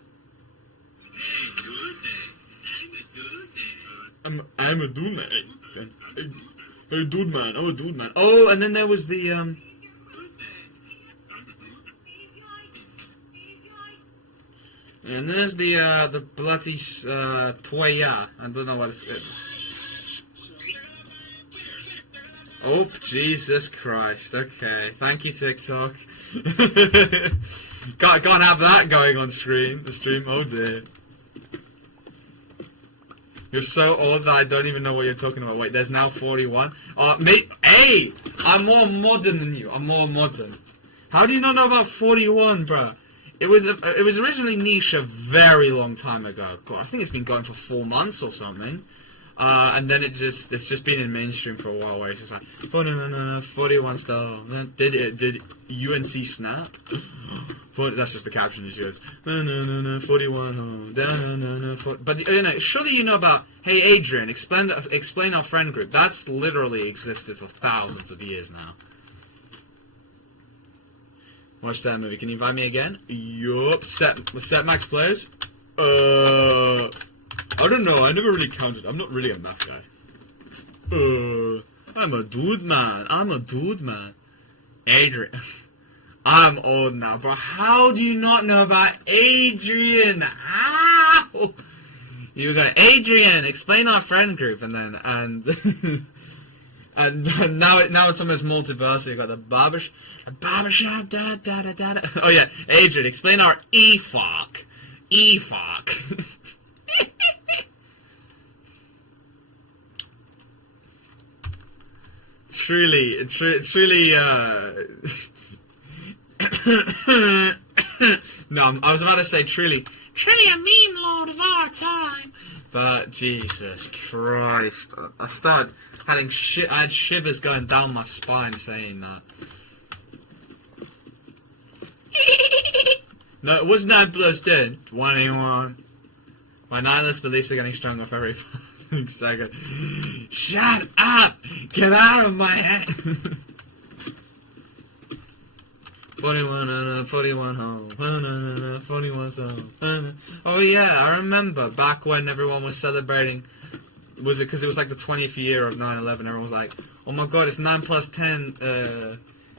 I'm a dude man. Hey dude man, I'm a dude man. Oh, and then there was the and then there's the bloody Toya. I don't know what it's. Oh Jesus Christ! Okay, thank you TikTok. Can't have that going on screen. The stream. Oh dear. You're so old that I don't even know what you're talking about. Wait, there's now 41. Mate, hey, I'm more modern than you. I'm more modern. How do you not know about 41, bro? It was originally niche a very long time ago. God, I think it's been going for 4 months or something. And then it's just been in mainstream for a while, where it's just like, oh no, 41 star. Did UNC snap? That's just the caption. It goes, no, 41. No. But you know, surely you know about. Hey Adrian, explain our friend group. That's literally existed for thousands of years now. Watch that movie. Can you invite me again? Yup. Set max players? I don't know. I never really counted. I'm not really a math guy. I'm a dude man. Adrian. I'm old now, bro. How do you not know about Adrian? How? You go, Adrian, explain our friend group, and then, and now it's almost multiverse. You got the barbershop, da. Oh yeah, Adrian, explain our EFOC. Truly, no, I was about to say truly a meme lord of our time. But Jesus Christ, I had shivers going down my spine saying that. No, it was 9 plus 10. 21. My nihilist beliefs are getting stronger for every second. Shut up! Get out of my head! 41 home. 41 home. Oh yeah, I remember back when everyone was celebrating. Was it because it was like the 20th year of 9/11? Everyone was like, "Oh my God, it's 9 plus 10.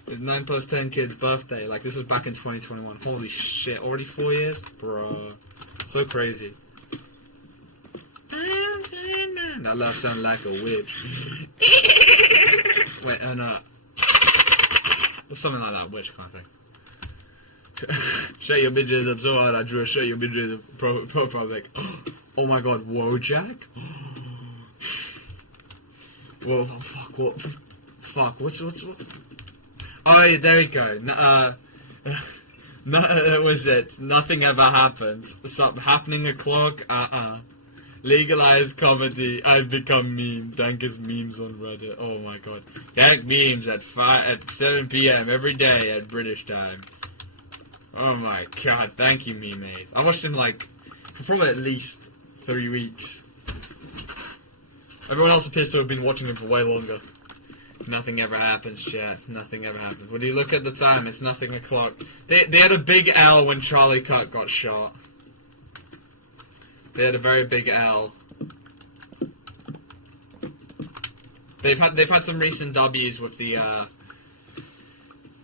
It's 9 plus 10 kids' birthday." Like this was back in 2021. Holy shit! Already 4 years, bro. So crazy. That laugh sounded like a witch. Wait, no. Or something like that, witch kind of thing. Shut your bitches up so hard I drew a shut your bitches up profile like, oh my God, Wojak? Whoa, fuck, what's oh yeah, there we go. Was it? Nothing ever happens. Stop happening o'clock, Legalize comedy. I've become meme. Dankest memes on Reddit. Oh my God. Dank memes at 7 p.m. every day at British time. Oh my God. Thank you, meme mate. I watched him like for probably at least 3 weeks. Everyone else appears to have been watching him for way longer. Nothing ever happens, chat. Nothing ever happens. When you look at the time, it's nothing o'clock. They had a big L when Charlie Kirk got shot. They had a very big L. They've had some recent W's with the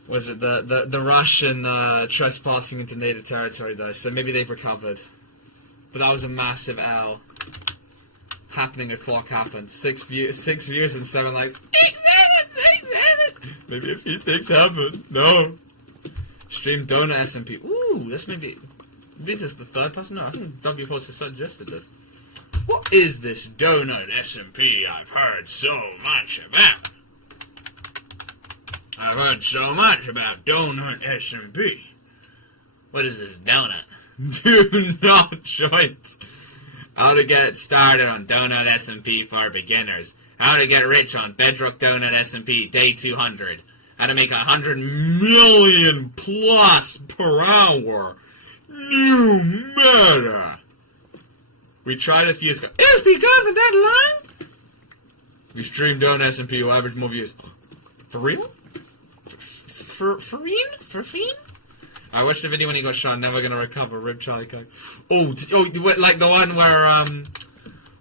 was it the Russian trespassing into native territory though, so maybe they've recovered. But that was a massive L. Happening o'clock happened. 6 views and 7 likes. 6, 7. Maybe a few things happened. No. Stream Donut SMP. Ooh, this maybe this is the third person. No, I think W Post suggested this. What is this Donut SMP I've heard so much about? I've heard so much about Donut SMP. What is this donut? Do not join. How to get started on Donut SMP for beginners. How to get rich on Bedrock Donut SMP day 200. How to make 100 million plus per hour. New meta. We tried a few years ago. It's been going for that long? We streamed Donut SMP will average more views. For real? For fiend? I watched the video when he got shot. Never gonna recover. Rip Charlie Cook. Oh, like the one where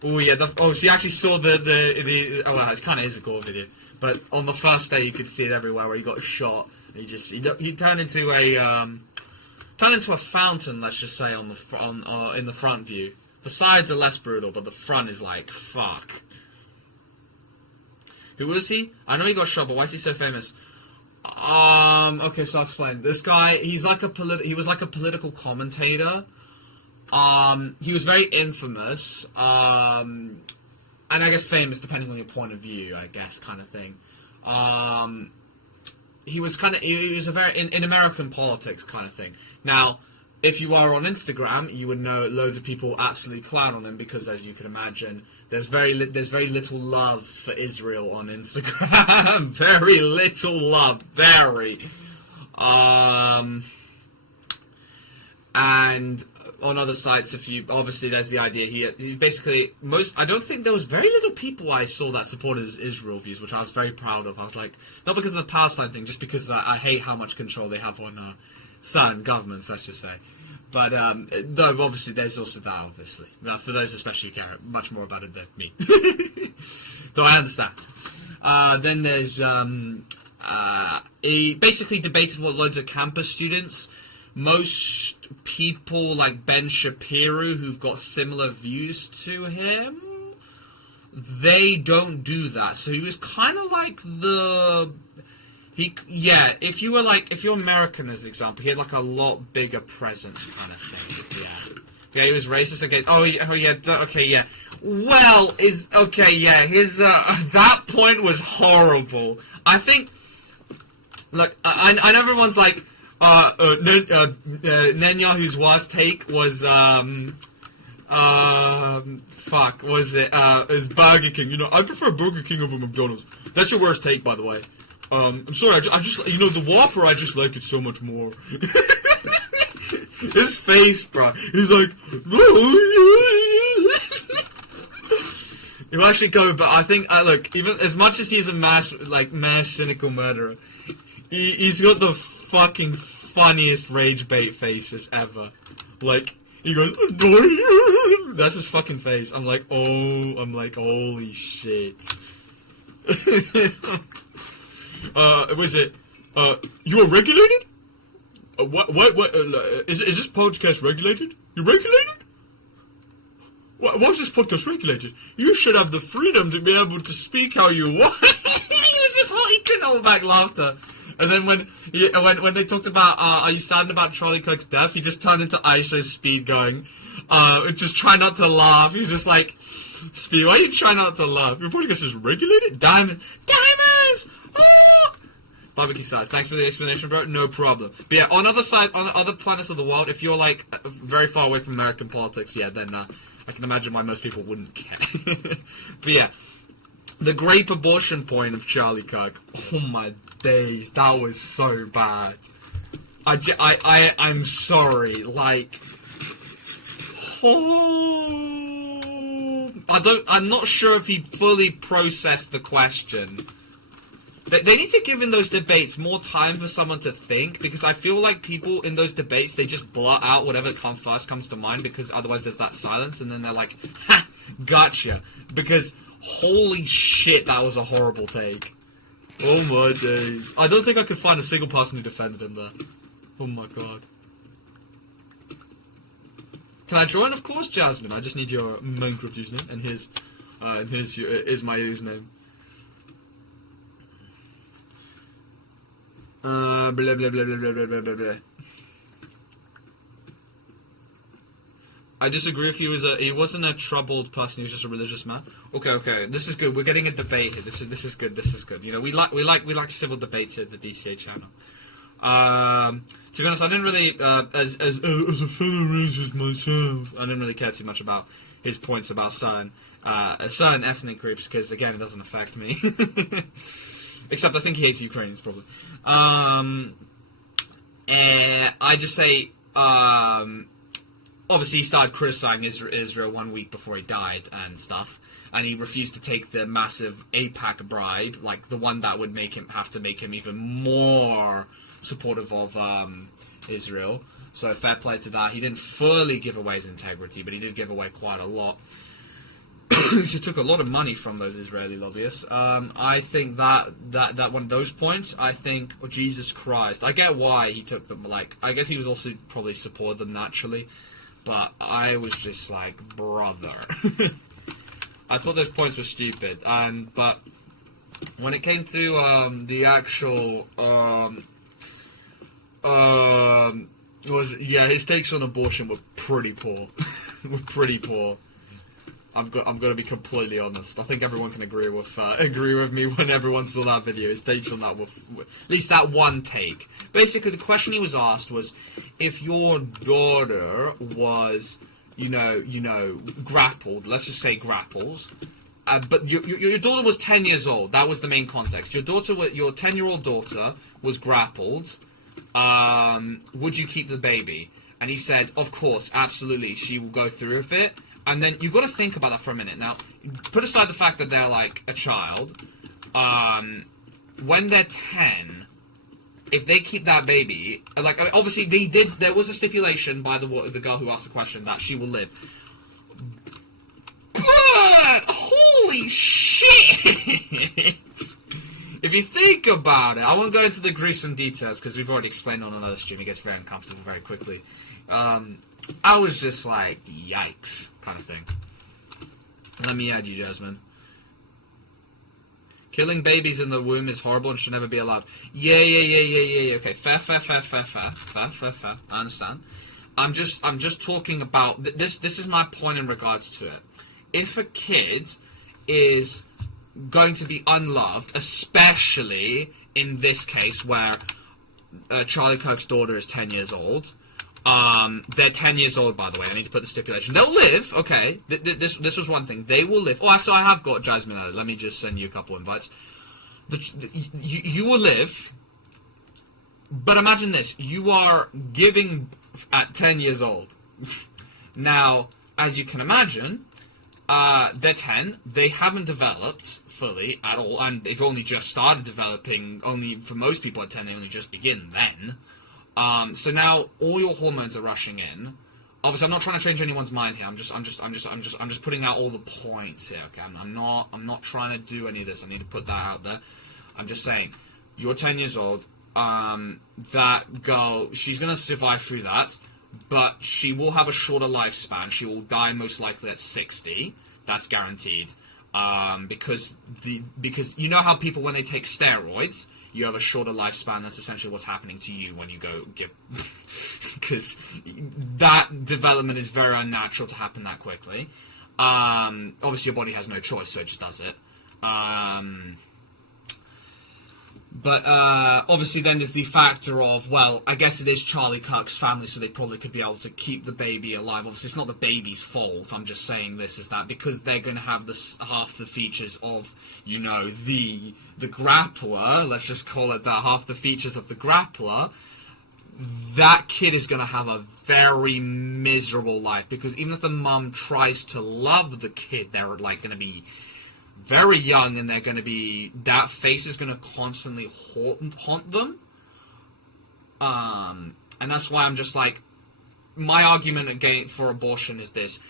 oh yeah. So you actually saw the. Oh well, it kind of is a gore video. But on the first day, you could see it everywhere where he got shot. And he turned into a fountain. Let's just say in the front view. The sides are less brutal, but the front is like fuck. Who was he? I know he got shot, but why is he so famous? Okay, so I'll explain. This guy, he was like a political commentator. He was very infamous, and I guess famous depending on your point of view, I guess, kind of thing. He was a very, in American politics kind of thing. Now, if you are on Instagram, you would know loads of people absolutely clown on him because, as you can imagine, there's very little love for Israel on Instagram. Very little love. Very. And on other sites, obviously there's the idea he's basically I don't think there was very little people I saw that supported his Israel views, which I was very proud of. I was like, not because of the Palestine thing, just because I hate how much control they have on certain governments, let's just say. But, though, obviously, there's also that, obviously. Now, for those especially who care much more about it than me. Though I understand. Then there's, he basically debated with loads of campus students. Most people, like Ben Shapiro, who've got similar views to him, they don't do that. So he was kind of like if you're American as an example, he had like a lot bigger presence kind of thing. Yeah, he was racist against. Well, his that point was horrible. I think. Look, I know everyone's like, Netanyahu's worst take was is Burger King. I prefer Burger King over McDonald's. That's your worst take, by the way. I'm sorry, I just the Whopper, I just like it so much more. His face, bro. He's like, you actually go, but I think, look, even as much as he's a mass cynical murderer, he's got the fucking funniest rage bait faces ever. Like, he goes, that's his fucking face. I'm like, holy shit. Was it, you are regulated? What, is this podcast regulated? You regulated? Why is this podcast regulated? You should have the freedom to be able to speak how you want. He couldn't hold back laughter. And then when they talked about, are you saddened about Charlie Kirk's death? He just turned into Aisha's Speed going, just try not to laugh. He's just like, Speed, why are you trying not to laugh? Your podcast is regulated? Diamonds! Oh! Barbecue size. Thanks for the explanation, bro. No problem. But yeah, on other planets of the world, if you're like very far away from American politics, yeah, then I can imagine why most people wouldn't care. But yeah, the grape abortion point of Charlie Kirk. Oh my days, that was so bad. I'm sorry. Like, I'm not sure if he fully processed the question. They need to give in those debates more time for someone to think, because I feel like people in those debates, they just blurt out whatever first comes to mind, because otherwise there's that silence, and then they're like, ha, gotcha. Because, holy shit, that was a horrible take. Oh my days. I don't think I could find a single person who defended him there. Oh my god. Can I join? Of course, Jasmine. I just need your Minecraft username, and his is my username. Blah blah blah blah blah blah blah blah. I disagree if he wasn't a troubled person, he was just a religious man. Okay, this is good. We're getting a debate here. This is good. You know, we like civil debates here at the DCA channel. To be honest, I didn't really as a fellow racist myself, I didn't really care too much about his points about certain ethnic groups, because again, it doesn't affect me. Except I think he hates Ukrainians, probably. I just say, obviously he started criticizing Israel 1 week before he died and stuff, and he refused to take the massive AIPAC bribe, like the one that would have to make him even more supportive of Israel. So fair play to that. He didn't fully give away his integrity, but he did give away quite a lot. He took a lot of money from those Israeli lobbyists. I think that one of those points, I think, oh, Jesus Christ. I get why he took them, like, I guess he was also probably supported them naturally, but I was just like, brother. I thought those points were stupid, but when it came to the actual, his takes on abortion were pretty poor. I'm going to be completely honest. I think everyone can agree with me when everyone saw that video. His takes on that were, at least that one take. Basically, the question he was asked was, if your daughter was, you know, grappled, let's just say grapples, but your daughter was 10 years old. That was the main context. Your 10-year-old daughter was grappled. Would you keep the baby? And he said, of course, absolutely, she will go through with it. And then you've got to think about that for a minute. Now, put aside the fact that they're like a child. When they're 10, if they keep that baby, like, obviously they did. There was a stipulation by the girl who asked the question that she will live. But holy shit! If you think about it, I won't go into the gruesome details because we've already explained on another stream. It gets very uncomfortable very quickly. I was just like, yikes, kind of thing. Let me add you, Jasmine. Killing babies in the womb is horrible and should never be allowed. Yeah. Okay, fair. I understand. I'm just talking about this. This is my point in regards to it. If a kid is going to be unloved, especially in this case where Charlie Kirk's daughter is 10 years old. They're 10 years old, by the way. I need to put the stipulation. They'll live, okay. This was one thing. They will live. Oh, so I have got Jasmine added. Let me just send you a couple invites. You will live, but imagine this. You are giving at 10 years old. Now, as you can imagine, they're 10. They haven't developed fully at all, and they've only just started developing. Only for most people at 10, they only just begin then. So now all your hormones are rushing in. Obviously, I'm not trying to change anyone's mind here. I'm just putting out all the points here. Okay, I'm not trying to do any of this. I need to put that out there. I'm just saying, you're 10 years old. That girl, she's gonna survive through that, but she will have a shorter lifespan. She will die most likely at 60. That's guaranteed. Because you know how people, when they take steroids, you have a shorter lifespan. That's essentially what's happening to you when you go give... Because that development is very unnatural to happen that quickly. Obviously, your body has no choice, so it just does it. But obviously then there's the factor of, well, I guess it is Charlie Kirk's family, so they probably could be able to keep the baby alive. Obviously, it's not the baby's fault. I'm just saying this is that because they're going to have this half the features of, you know, the grappler. Let's just call it that, half the features of the grappler. That kid is going to have a very miserable life, because even if the mum tries to love the kid, they're like going to be very young, and they're going to be, that face is going to constantly haunt them. And that's why I'm just like, my argument again for abortion is this.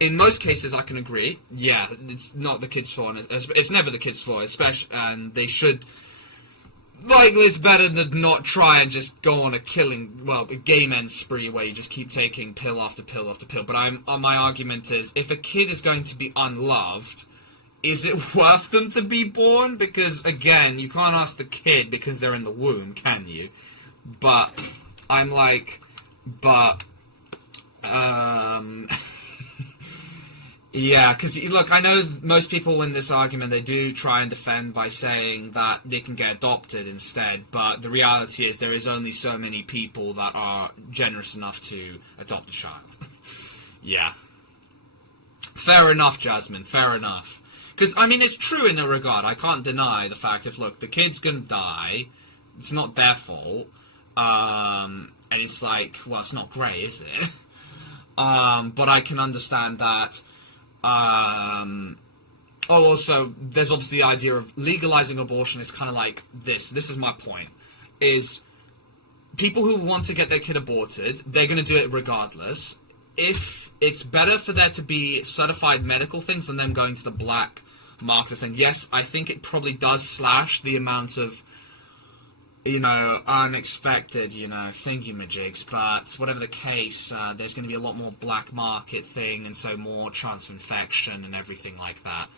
In most cases, I can agree. Yeah, it's not the kid's fault. It's never the kid's fault, especially, and they should. Likely, it's better to not try and just go on a gay men spree where you just keep taking pill after pill after pill. But my argument is, if a kid is going to be unloved, is it worth them to be born? Because again, you can't ask the kid because they're in the womb, can you? But I'm like, yeah, because, look, I know most people in this argument, they do try and defend by saying that they can get adopted instead, but the reality is there is only so many people that are generous enough to adopt a child. Yeah. Fair enough, Jasmine, fair enough. Because, I mean, it's true in a regard. I can't deny the fact if, look, the kid's gonna die, it's not their fault, and it's like, well, it's not great, is it? But I can understand that. Also, there's obviously the idea of legalizing abortion is kind of like this. This is my point. Is people who want to get their kid aborted, they're going to do it regardless. If it's better for there to be certified medical things than them going to the black market thing. Yes, I think it probably does slash the amount of, unexpected, thingy-majigs, but whatever the case, there's going to be a lot more black market thing, and so more chance of infection and everything like that.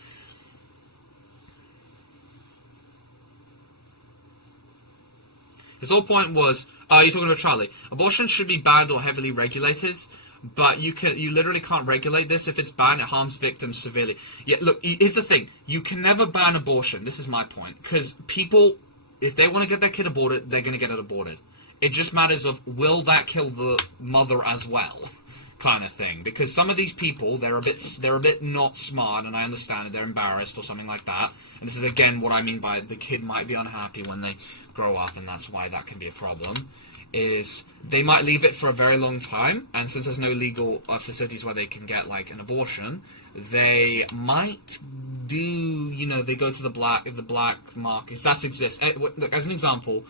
His whole point was, you're talking about Charlie, abortion should be banned or heavily regulated, but you literally can't regulate this. If it's banned, it harms victims severely. Yeah, look, here's the thing, you can never ban abortion, this is my point, because people, if they want to get their kid aborted, they're going to get it aborted. It just matters of, will that kill the mother as well, kind of thing. Because some of these people, they're a bit not smart, and I understand it, they're embarrassed or something like that. And this is, again, what I mean by the kid might be unhappy when they grow up, and that's why that can be a problem, is they might leave it for a very long time, and since there's no legal facilities where they can get, like, an abortion, they might do, they go to the black markets. That exists. Look, as an example,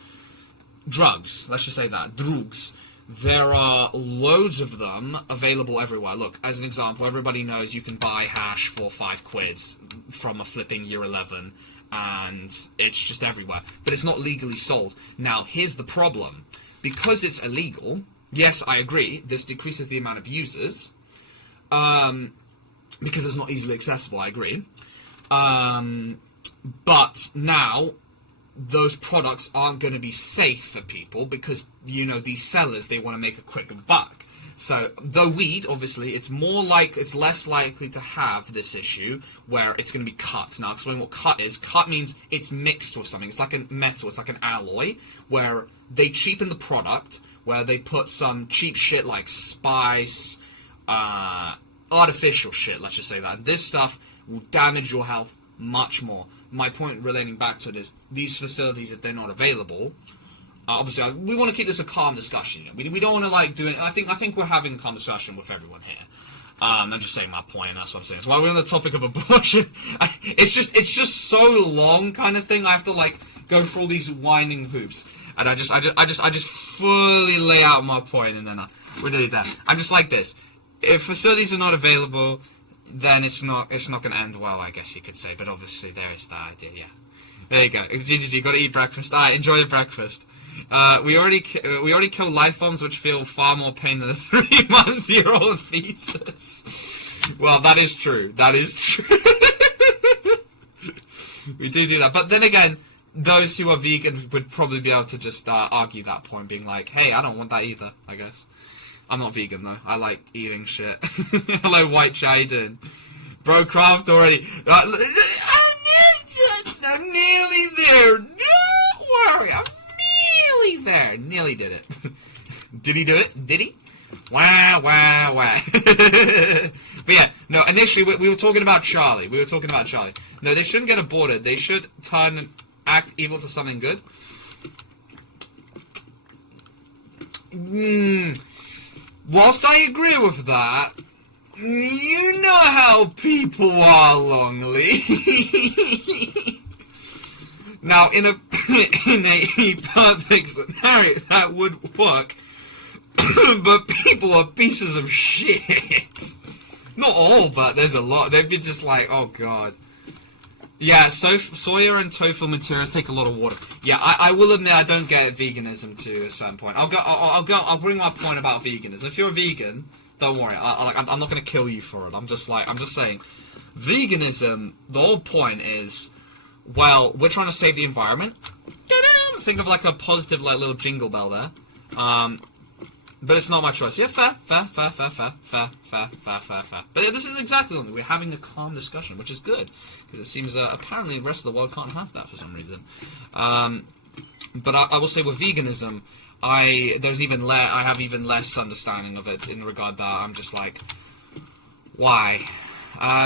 drugs. Let's just say that. Drugs. There are loads of them available everywhere. Look, as an example, everybody knows you can buy hash for £5 from a flipping year 11, and it's just everywhere. But it's not legally sold. Now, here's the problem. Because it's illegal, yes, I agree, this decreases the amount of users, because it's not easily accessible, I agree. But now, those products aren't going to be safe for people because, these sellers, they want to make a quick buck. So, though weed, obviously, it's less likely to have this issue where it's going to be cut. Now, I'll explain what cut is. Cut means it's mixed with something. It's like a metal, it's like an alloy, where they cheapen the product, where they put some cheap shit like spice, artificial shit, let's just say that. This stuff will damage your health much more. My point relating back to it is, these facilities, if they're not available, obviously, we want to keep this a calm discussion. We don't want to, do it. I think we're having a calm discussion with everyone here. I'm just saying my point, and that's what I'm saying. So while we're on the topic of abortion, it's just so long, kind of thing. I have to, go through all these winding hoops. And I just fully lay out my point, and then we're nearly there. I'm just like this. If facilities are not available, then it's not going to end well, I guess you could say. But obviously, there is that idea, yeah. There you go. GGG, got to eat breakfast. Alright, enjoy your breakfast. We already kill life forms which feel far more pain than a 3-month-old fetus. Well, that is true. That is true. We do that. But then again, those who are vegan would probably be able to just argue that point, being like, hey, I don't want that either, I guess. I'm not vegan, though. I like eating shit. Hello, White Chat, how you doing? Bro, craft already. I'm nearly there. Don't worry, I'm nearly there. Nearly did it. Did he do it? Did he? Wah, wah, wah. But yeah, no, initially we were talking about Charlie. No, they shouldn't get aborted. They should act evil to something good. Whilst I agree with that, You know how people are, Longley. Now, in a perfect scenario, that would work. But people are pieces of shit. Not all, but there's a lot. They'd be just like, oh god. Yeah, soya and tofu materials take a lot of water. Yeah, I will admit I don't get veganism to a certain point. I'll bring my point about veganism. If you're a vegan, don't worry. I'm not gonna kill you for it. I'm just saying, veganism. The whole point is, well, we're trying to save the environment. Think of like a positive, like little jingle bell there. But it's not my choice. Yeah, fair. But this is exactly what we're having a calm discussion, which is good, because it seems apparently the rest of the world can't have that for some reason. But I will say with veganism, I have even less understanding of it in regard that I'm just like, why?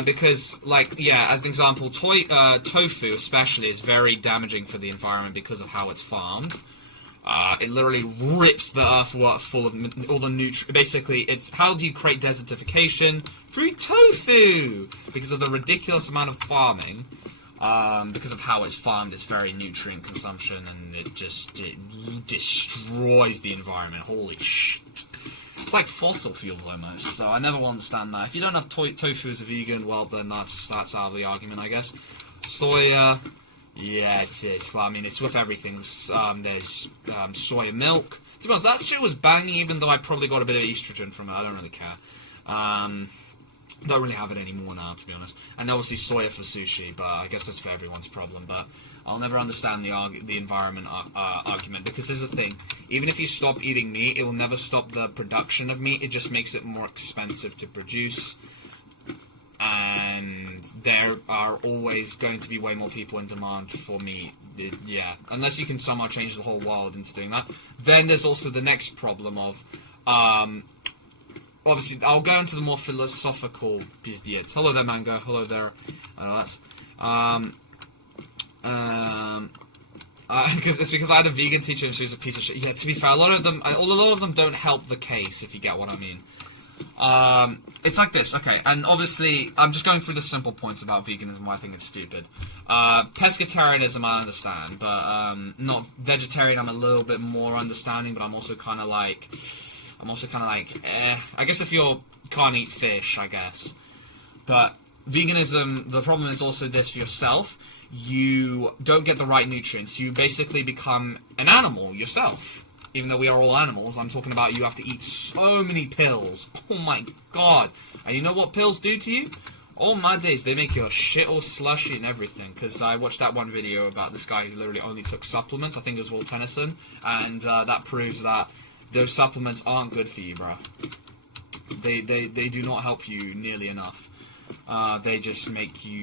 Because, like, yeah, as an example, tofu especially is very damaging for the environment because of how it's farmed. It literally rips the earth full of all the nutrients. Basically, it's how do you create desertification? Through tofu! Because of the ridiculous amount of farming. Because of how it's farmed, it's very nutrient consumption, and it destroys the environment. Holy shit. It's like fossil fuels almost, so I never will understand that. If you don't have tofu as a vegan, well then that's out of the argument, I guess. Soya, yeah, well, I mean, it's with everything. There's soya milk. To be honest, that shit was banging, even though I probably got a bit of estrogen from it. I don't really care. Don't really have it anymore now, to be honest. And obviously soya for sushi, but I guess that's for everyone's problem. But I'll never understand the environment argument, because here's the thing. Even if you stop eating meat, it will never stop the production of meat. It just makes it more expensive to produce. And there are always going to be way more people in demand for meat. Yeah, unless you can somehow change the whole world into doing that. Then there's also the next problem of... obviously, I'll go into the more philosophical bits. Hello there, Mango. Hello there, Ladz. Because I had a vegan teacher and she was a piece of shit. Yeah, to be fair, a lot of them don't help the case, if you get what I mean. It's like this, okay, and obviously, I'm just going through the simple points about veganism, why I think it's stupid. Pescatarianism, I understand, but, not vegetarian, I'm a little bit more understanding, but I'm also kind of like, I guess if you can't eat fish, I guess. But veganism, the problem is also this for yourself. You don't get the right nutrients. You basically become an animal yourself. Even though we are all animals, I'm talking about you have to eat so many pills. Oh my god. And you know what pills do to you? Oh my days, they make your shit all slushy and everything. Because I watched that one video about this guy who literally only took supplements. I think it was Will Tennyson. And that proves that those supplements aren't good for you, bro. They do not help you nearly enough. They just make you,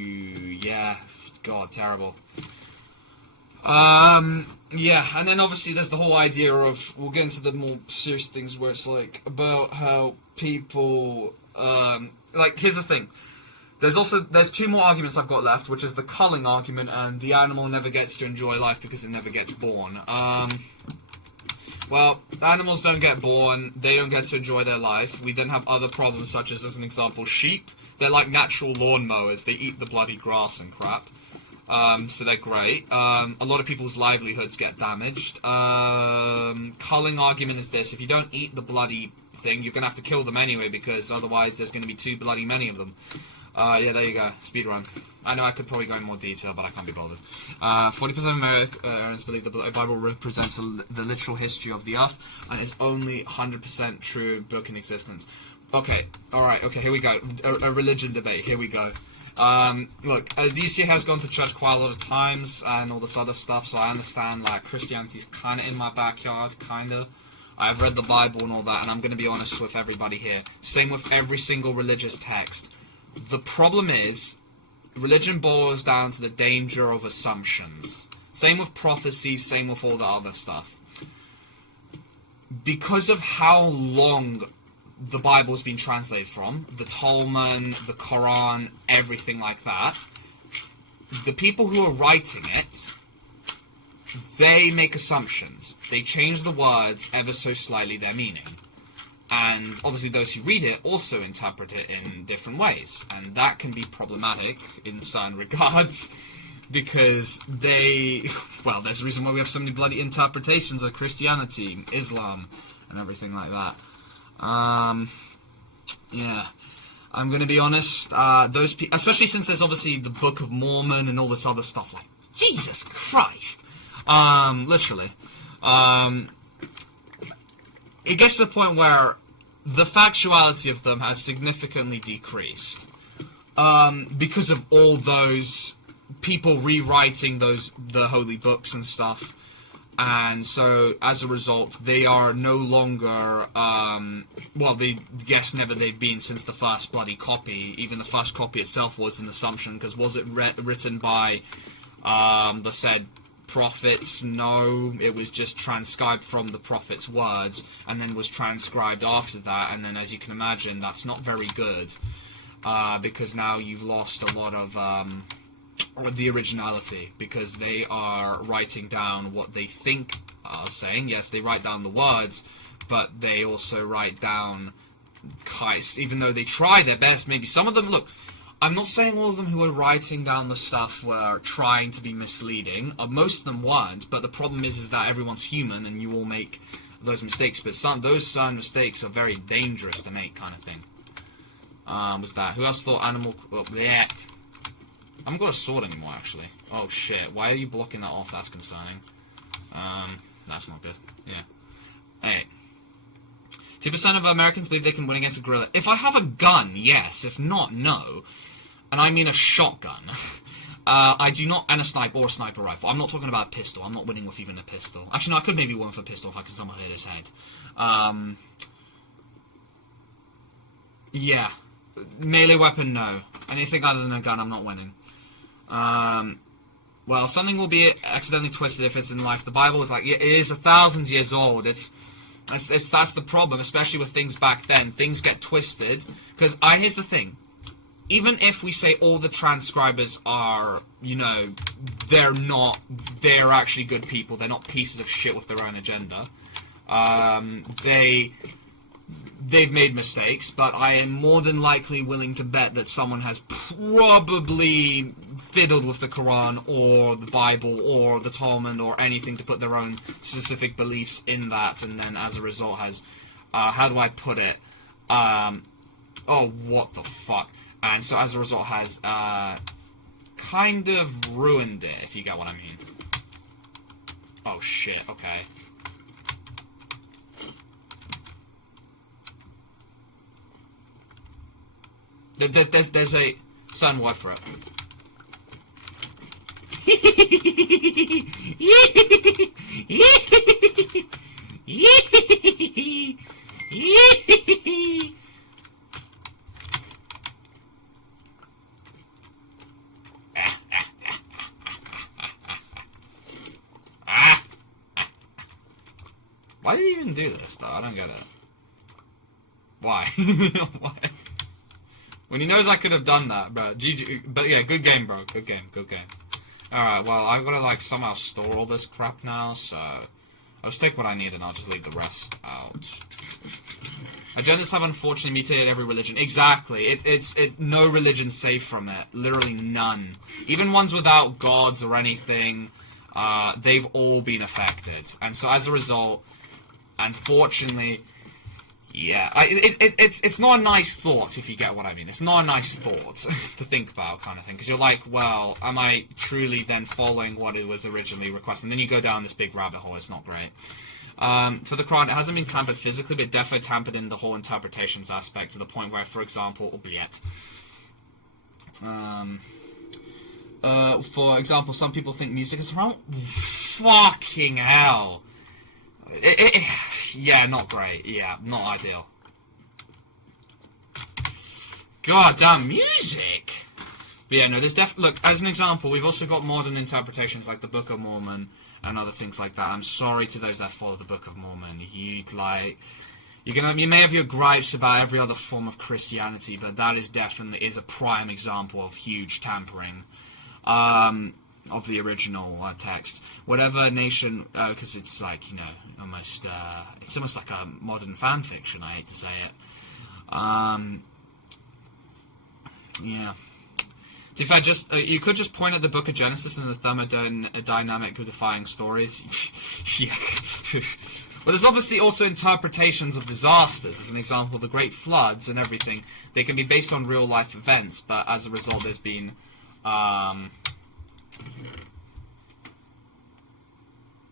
yeah, god, terrible. Yeah, and then obviously there's the whole idea of, we'll get into the more serious things where it's like, about how people, like, here's the thing. There's two more arguments I've got left, which is the culling argument and the animal never gets to enjoy life because it never gets born. Well, animals don't get born, they don't get to enjoy their life. We then have other problems such as an example, sheep. They're like natural lawnmowers, they eat the bloody grass and crap. So they're great. A lot of people's livelihoods get damaged. Culling argument is this: if you don't eat the bloody thing, you're gonna have to kill them anyway, because otherwise there's gonna be too bloody many of them. Yeah, there you go. Speedrun. I know I could probably go in more detail, but I can't be bothered. 40% of Americans believe the Bible represents the literal history of the earth, and is only 100% true book in existence. Okay, alright, okay, here we go. A religion debate, here we go. Look, DC has gone to church quite a lot of times and all this other stuff, so I understand, like, Christianity's kind of in my backyard, kind of. I've read the Bible and all that, and I'm going to be honest with everybody here. Same with every single religious text. The problem is, religion boils down to the danger of assumptions. Same with prophecy, same with all the other stuff. Because of how long the Bible's been translated from, the Talmud, the Quran, everything like that, the people who are writing it, they make assumptions. They change the words ever so slightly, their meaning. And obviously those who read it also interpret it in different ways. And that can be problematic in certain regards, because well, there's a reason why we have so many bloody interpretations of Christianity, Islam, and everything like that. Yeah. I'm going to be honest, those people, especially since there's obviously the Book of Mormon and all this other stuff, like, Jesus Christ! Literally. It gets to the point where the factuality of them has significantly decreased. Because of all those people rewriting the holy books and stuff. And so, as a result, they are no longer, well, they've been since the first bloody copy. Even the first copy itself was an assumption, because was it written by, the said prophets? No, it was just transcribed from the prophet's words, and then was transcribed after that, and then, as you can imagine, that's not very good, because now you've lost a lot of, the originality, because they are writing down what they think are saying. Yes, they write down the words, but they also write down, even though they try their best, maybe some of them, look, I'm not saying all of them who are writing down the stuff were trying to be misleading. Most of them weren't, but the problem is that everyone's human and you all make those mistakes, but those certain mistakes are very dangerous to make, kind of thing. Was that? Who else thought animal... Oh, yeah. I haven't got a sword anymore, actually. Oh, shit. Why are you blocking that off? That's concerning. That's not good. Yeah. Anyway. 2% of Americans believe they can win against a gorilla. If I have a gun, yes. If not, no. And I mean a shotgun. I do not... And a sniper or a sniper rifle. I'm not talking about a pistol. I'm not winning with even a pistol. Actually, no, I could maybe win with a pistol if I could somehow hit his head. Yeah. Melee weapon, no. Anything other than a gun, I'm not winning. Well, something will be accidentally twisted if it's in life. The Bible is like, it is 1,000 years old. That's the problem, especially with things back then. Things get twisted. Because, here's the thing. Even if we say all the transcribers are, you know, they're actually good people. They're not pieces of shit with their own agenda. They've made mistakes, but I am more than likely willing to bet that someone has probably fiddled with the Quran or the Bible or the Talmud or anything to put their own specific beliefs in that, and then as a result has, how do I put it, oh, what the fuck, and so as a result has, kind of ruined it, if you get what I mean. Oh shit, okay. There's a certain word for it. Why did he even do this, though? I don't get it. Why? Why? When he knows I could have done that, bro. GG. But yeah, good game, bro. Good game, good game. Alright, well, I've got to, like, somehow store all this crap now, so... I'll just take what I need and I'll just leave the rest out. Agendas have unfortunately mutated every religion. Exactly. It's no religion safe from it. Literally none. Even ones without gods or anything, they've all been affected. And so as a result, unfortunately... Yeah, it's not a nice thought, if you get what I mean. It's not a nice thought to think about, kind of thing. Because you're like, well, am I truly then following what it was originally requested? And then you go down this big rabbit hole. It's not great. For the Quran, it hasn't been tampered physically, but definitely tampered in the whole interpretations aspect, to the point where, for example, for example, some people think music is wrong. Fucking hell. Yeah, not great. Yeah, not ideal. God damn music! But yeah, no, there's look, as an example, we've also got modern interpretations like the Book of Mormon and other things like that. I'm sorry to those that follow the Book of Mormon. You may have your gripes about every other form of Christianity, but that is definitely a prime example of huge tampering. the original text. Whatever nation, because it's like, you know, almost it's almost like a modern fan fiction. I hate to say it. Yeah. If I just, you could just point at the Book of Genesis and the thermodynamic defying stories. Yeah. But there's obviously also interpretations of disasters. As an example, the Great Floods and everything. They can be based on real life events, but as a result, there's been, Biodark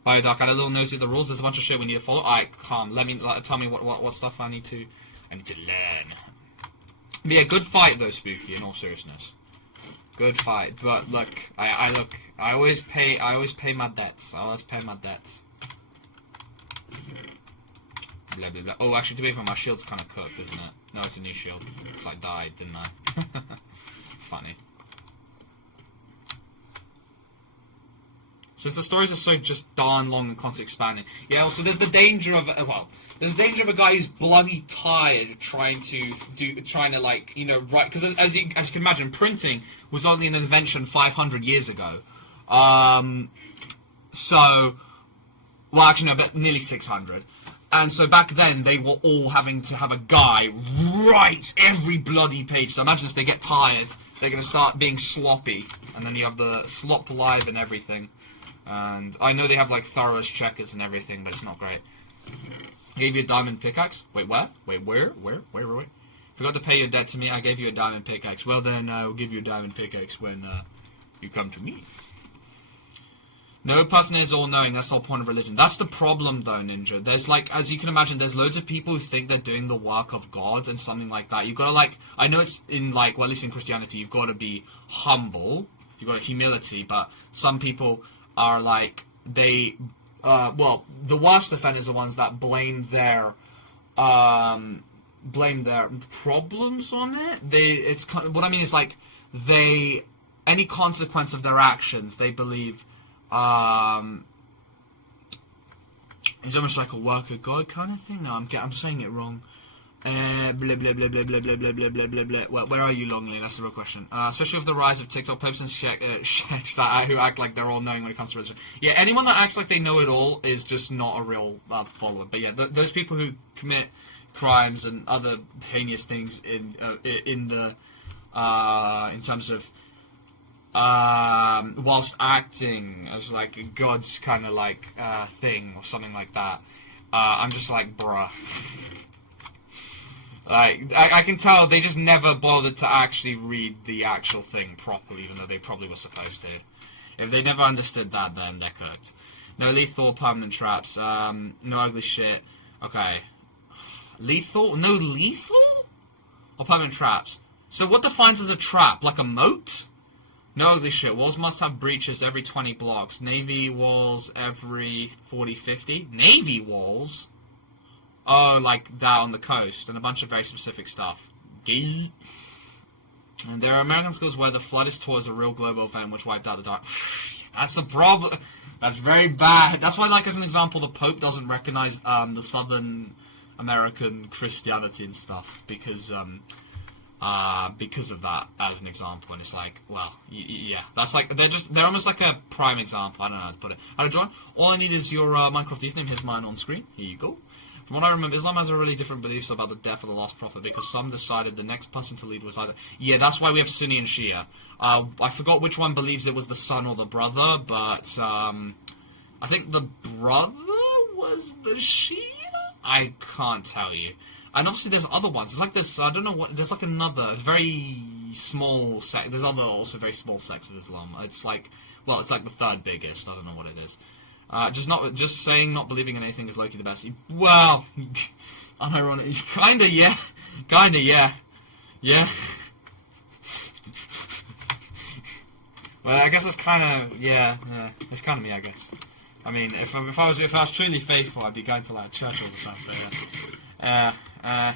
had a little nosy at the rules. There's a bunch of shit we need to follow. Alright, calm. Tell me what stuff I need to learn. But yeah, good fight though, Spooky. In all seriousness. Good fight, but look, I always pay my debts. Blah blah blah. Oh, actually, to be fair, my shield's kind of cooked, isn't it? No, it's a new shield. Because I died, didn't I? Funny. Since the stories are so just darn long and constantly expanding. Yeah. Also, there's the danger of there's the danger of a guy who's bloody tired trying to like, you know, write, because as you can imagine, printing was only an invention 500 years ago. So, well, actually no, but nearly 600. And so back then they were all having to have a guy write every bloody page. So imagine if they get tired, they're going to start being sloppy, and then you have the slop live and everything. And I know they have like thorough checkers and everything, but it's not great. Gave you a diamond pickaxe? Wait, what? Wait, where? Forgot to pay your debt to me. I gave you a diamond pickaxe. Well then, I will give you a diamond pickaxe when you come to me. No person is all-knowing. That's the whole point of religion. That's the problem, though, Ninja. There's like, as you can imagine, there's loads of people who think they're doing the work of God and something like that. You've got to like, I know it's in like, well, at least in Christianity, you've got to be humble. You've got humility, but some people are like, they, well, the worst offenders are ones that blame their problems on it. It's what I mean is like, any consequence of their actions, they believe, it's almost like a work of God kind of thing. No, I'm saying it wrong. Blah blah blah blah blah blah blah blah blah blah blah. Well, where are you, Longley? That's the real question. Especially with the rise of TikTok posts and sheiks who act like they're all knowing when it comes to religion. Yeah, anyone that acts like they know it all is just not a real follower. But yeah, those people who commit crimes and other heinous things in terms of whilst acting as like a God's kind of like thing or something like that. I'm just like, bruh. Like, I can tell they just never bothered to actually read the actual thing properly, even though they probably were supposed to. If they never understood that, then they're cooked. No lethal permanent traps. No ugly shit. Okay. Lethal? No lethal? Or permanent traps? So what defines as a trap? Like a moat? No ugly shit. Walls must have breaches every 20 blocks. Navy walls every 40, 50. Navy walls? Oh, like that on the coast. And a bunch of very specific stuff. And there are American schools where the flood is towards a real global event which wiped out the dark. That's a problem. That's very bad. That's why, like, as an example, the Pope doesn't recognize the Southern American Christianity and stuff. Because of that, as an example. And it's like, well, yeah. That's like, they're almost like a prime example. I don't know how to put it. How to join? All I need is your Minecraft username. Here's mine on screen. Here you go. From what I remember, Islam has a really different beliefs about the death of the lost prophet because some decided the next person to lead was either... Yeah, that's why we have Sunni and Shia. I forgot which one believes it was the son or the brother, but I think the brother was the Shia? I can't tell you. And obviously there's other ones. There's like this, I don't know what... There's like another very small sect. There's other also very small sects of Islam. It's like... Well, it's like the third biggest. I don't know what it is. Just saying not believing in anything is Loki the best. Well, unironic. Kinda, yeah. Kinda, yeah. Yeah. Well, I guess it's kind of, yeah. It's kind of me, I guess. I mean, if I was truly faithful, I'd be going to like church all the time. But,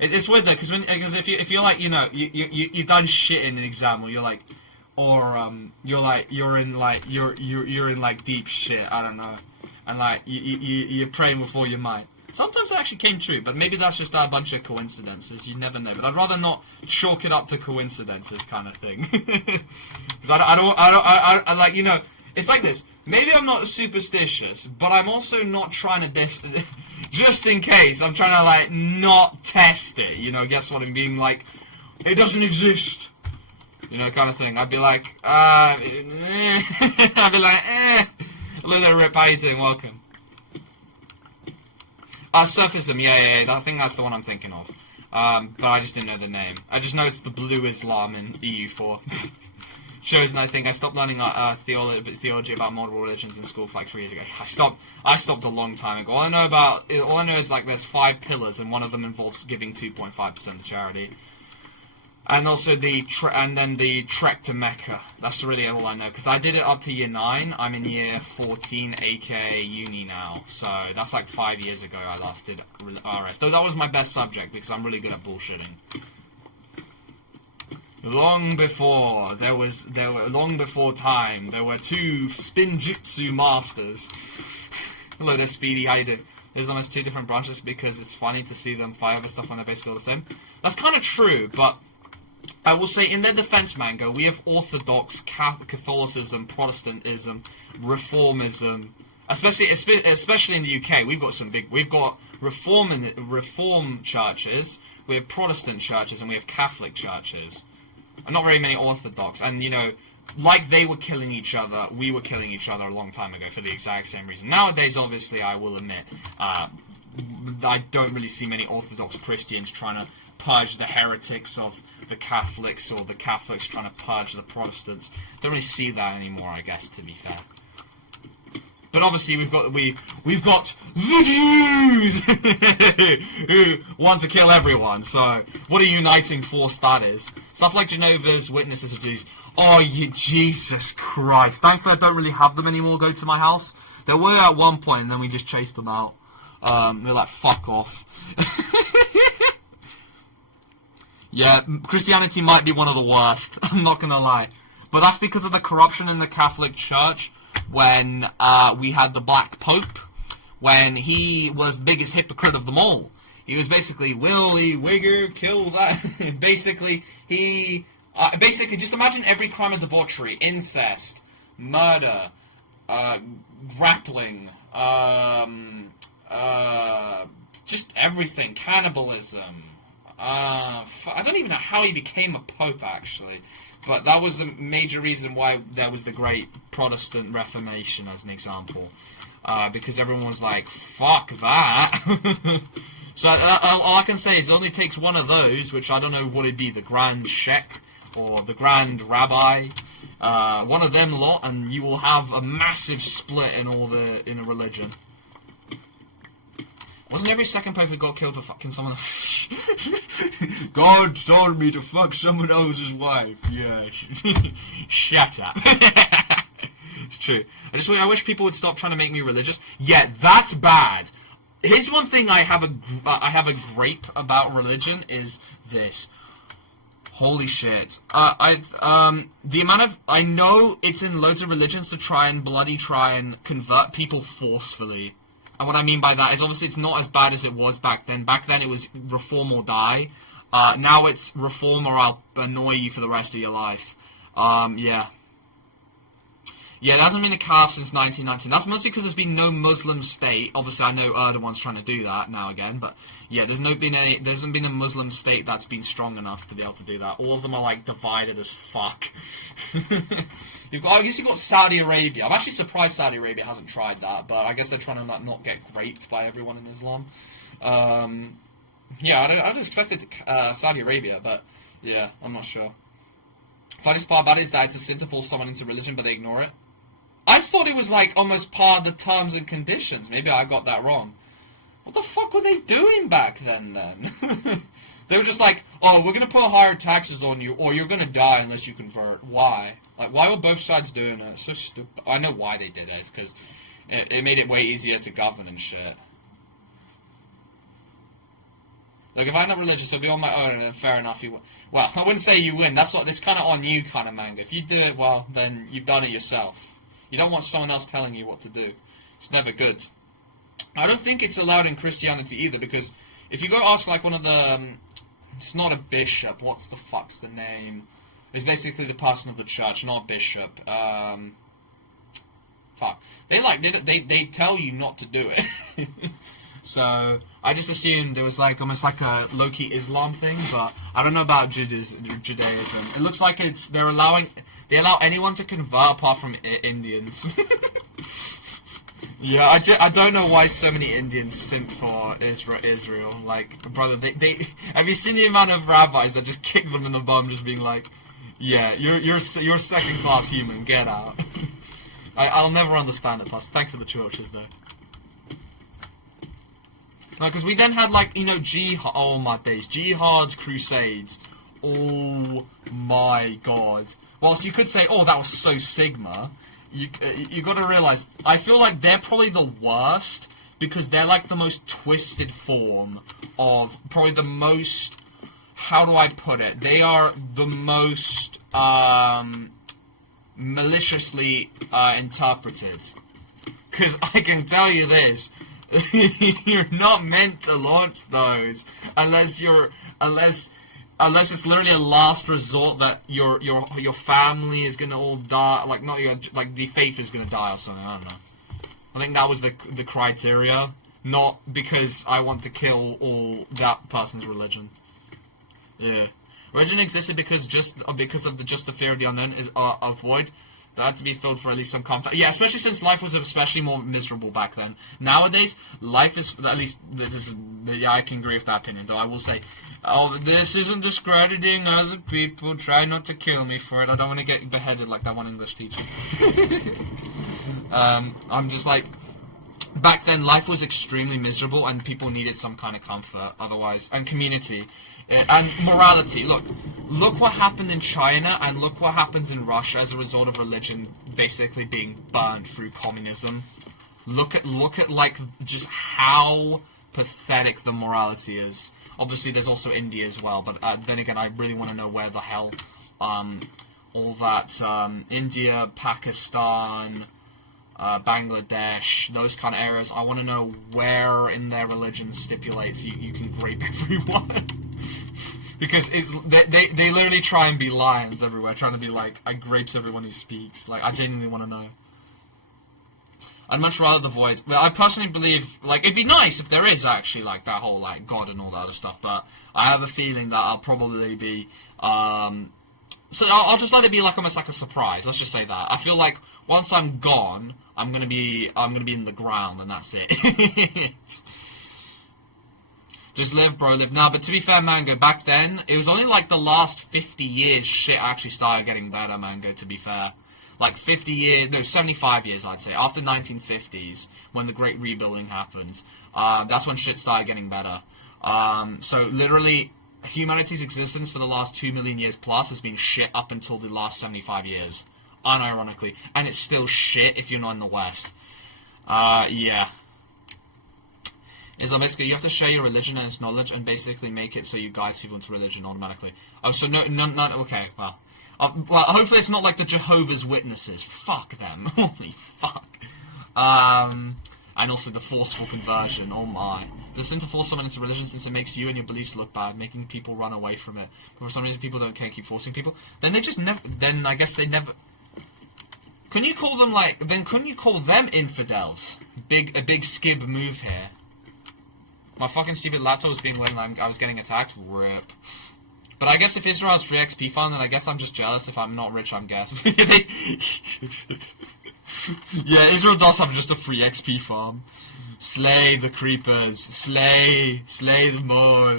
it's weird though, because if you're like, you know, you've done shit in an exam, or you're like. Or you're in like deep shit, I don't know, and like you're praying before your mind. Sometimes it actually came true, but maybe that's just a bunch of coincidences. You never know. But I'd rather not chalk it up to coincidences, kind of thing. Because I like, you know, it's like this. Maybe I'm not superstitious, but I'm also not trying to just in case. I'm trying to like not test it. You know, guess what I'm being like? It doesn't exist. You know, kind of thing. I'd be like, I'd be like, Hello, Rip. How you doing? Welcome. Surfism, yeah, I think that's the one I'm thinking of. But I just didn't know the name. I just know it's the blue Islam in EU4. Shows, and I think I stopped learning theology about multiple religions in school for like 3 years ago. I stopped a long time ago. All I know is like there's 5 pillars, and one of them involves giving 2.5% to charity. And also the trek to Mecca. That's really all I know, because I did it up to year 9. I'm in year 14, aka uni now. So that's like 5 years ago I last did RS. Though that was my best subject, because I'm really good at bullshitting. Long before time, there were 2 spinjutsu masters. Hello there, Speedy. How you doing? There's almost 2 different branches because it's funny to see them fight over stuff when they're basically all the same. That's kind of true, but I will say, in their defense, Mango, we have Orthodox, Catholicism, Protestantism, Reformism, especially in the UK. We've got Reform churches, we have Protestant churches, and we have Catholic churches, and not very many Orthodox. And you know, like they were killing each other, we were killing each other a long time ago for the exact same reason. Nowadays, obviously, I will admit, I don't really see many Orthodox Christians trying to purge the heretics of the Catholics, or the Catholics trying to purge the Protestants. Don't really see that anymore, I guess, to be fair. But obviously we've got the Jews who want to kill everyone. So what a uniting force that is. Stuff like Jehovah's Witnesses of Jews. Oh, Jesus Christ! Thankfully I don't really have them anymore. Go to my house. There were at one point, and then we just chased them out. They're like, fuck off. Yeah, Christianity might be one of the worst, I'm not gonna lie. But that's because of the corruption in the Catholic Church when we had the Black Pope, when he was the biggest hypocrite of them all. He was basically, Willy Wigger, kill that. basically, just imagine every crime of debauchery, incest, murder, grappling, just everything, cannibalism. I don't even know how he became a pope, actually, but that was a major reason why there was the Great Protestant Reformation, as an example, because everyone was like, fuck that. So all I can say is it only takes one of those, which I don't know what it'd be, the Grand Sheikh, or the Grand Rabbi, one of them lot, and you will have a massive split in a religion. Wasn't every second pope who got killed for fucking someone else? God told me to fuck someone else's wife. Yeah. Shut up. It's true. I wish people would stop trying to make me religious. Yeah, that's bad. Here's one thing I have a gripe about religion is this. Holy shit. The amount of... I know it's in loads of religions to try and convert people forcefully. And what I mean by that is, obviously, it's not as bad as it was back then. Back then, it was reform or die. Now it's reform or I'll annoy you for the rest of your life. Yeah. Yeah, it hasn't been the calf since 1919. That's mostly because there's been no Muslim state. Obviously, I know Erdogan's trying to do that now again. But, yeah, there hasn't been a Muslim state that's been strong enough to be able to do that. All of them are, like, divided as fuck. I guess you've got Saudi Arabia. I'm actually surprised Saudi Arabia hasn't tried that, but I guess they're trying to not get raped by everyone in Islam. Yeah, I'd expected Saudi Arabia, but yeah, I'm not sure. Funniest part about it is that it's a sin to force someone into religion, but they ignore it. I thought it was like almost part of the terms and conditions. Maybe I got that wrong. What the fuck were they doing back then? They were just like, oh, we're going to put higher taxes on you, or you're going to die unless you convert. Why? Like, why were both sides doing it? It's so stupid. I know why they did it. It's because it made it way easier to govern and shit. Like, if I'm not religious, I'll be on my own, and then fair enough, you win. Well, I wouldn't say you win. That's kind of on you kind of manga. If you do it well, then you've done it yourself. You don't want someone else telling you what to do. It's never good. I don't think it's allowed in Christianity either, because if you go ask like one of the, it's not a bishop. What's the fuck's the name? It's basically the person of the church, not a bishop. Fuck. They tell you not to do it. So I just assumed it was like almost like a low-key Islam thing, but I don't know about Judaism. It looks like they allow anyone to convert apart from Indians. Yeah, I don't know why so many Indians simp for Israel. Like, brother, they have you seen the amount of rabbis that just kick them in the bum, just being like, yeah, you're a second-class human, get out. I'll never understand it. Plus, thank you for the churches though. Because we then had like, you know, oh my days, jihads, crusades. Oh my god. Whilst you could say, oh, that was so Sigma. You got to realize, I feel like they're probably the worst because they're like the most twisted form of probably the most. How do I put it? They are the most maliciously interpreted. Because I can tell you this, you're not meant to launch those unless it's literally a last resort that your family is gonna all die, like not your, like the faith is gonna die or something. I don't know. I think that was the criteria, not because I want to kill all that person's religion. Yeah, religion existed because of the fear of the unknown is void. That had to be filled for at least some comfort. Yeah, especially since life was especially more miserable back then. Nowadays, life is, at least, yeah, I can agree with that opinion, though I will say, oh, this isn't discrediting other people, try not to kill me for it, I don't want to get beheaded like that one English teacher. I'm just like, back then, life was extremely miserable, and people needed some kind of comfort, otherwise, and community. And morality. Look what happened in China, and look what happens in Russia as a result of religion basically being burned through communism. Look at like just how pathetic the morality is. Obviously, there's also India as well, but then again, I really want to know where the hell all that India, Pakistan, Bangladesh, those kind of areas. I want to know where in their religion stipulates you can grape everyone. Because they literally try and be lions everywhere, trying to be like, I grapes everyone who speaks. Like, I genuinely want to know. I'd much rather the void. Well, I personally believe, like, it'd be nice if there is actually, like, that whole, like, God and all that other stuff, but I have a feeling that I'll probably be, so I'll just let it be, like, almost like a surprise. Let's just say that. I feel like once I'm gone, I'm gonna be in the ground, and that's it. Just live, bro, live. Nah, but to be fair, Mango, back then, it was only like the last 50 years shit actually started getting better, Mango, to be fair. Like 50 years, no, 75 years, I'd say. After 1950s, when the Great Rebuilding happened, that's when shit started getting better. So literally, humanity's existence for the last 2 million years plus has been shit up until the last 75 years. Unironically. And it's still shit if you're not in the West. Yeah. Is basically you have to share your religion and its knowledge and basically make it so you guide people into religion automatically. Oh, so no, okay, well, hopefully it's not like the Jehovah's Witnesses. Fuck them. Holy fuck. And also the forceful conversion. Oh my. The sin to force someone into religion since it makes you and your beliefs look bad, making people run away from it. But for some reason people don't care, keep forcing people. Then they just never. Then I guess they never. Couldn't you call them like? Then couldn't you call them infidels? A big skib move here. My fucking stupid laptop was being lit and I was getting attacked. RIP. But I guess if Israel has free XP farm, then I guess I'm just jealous. If I'm not rich, I'm gas. Yeah, Israel does have just a free XP farm. Slay the creepers. Slay them all.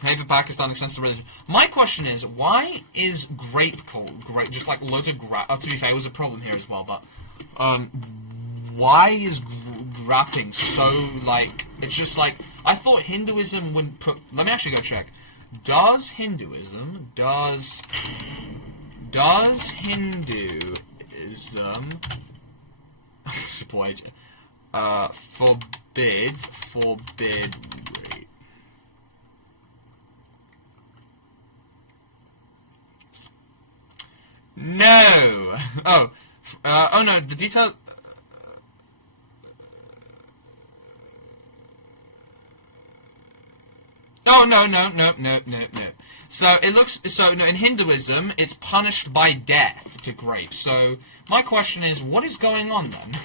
Pay for Pakistan extends to religion. My question is, why is grape called grape? Just like loads of grape. To be fair, it was a problem here as well, but why is rapping so, like, it's just like, I thought Hinduism would put, let me actually go check. Does Hinduism support, forbid rape? No! Oh no, the detail, Oh, no. So in Hinduism, it's punished by death to grape. So my question is, what is going on then?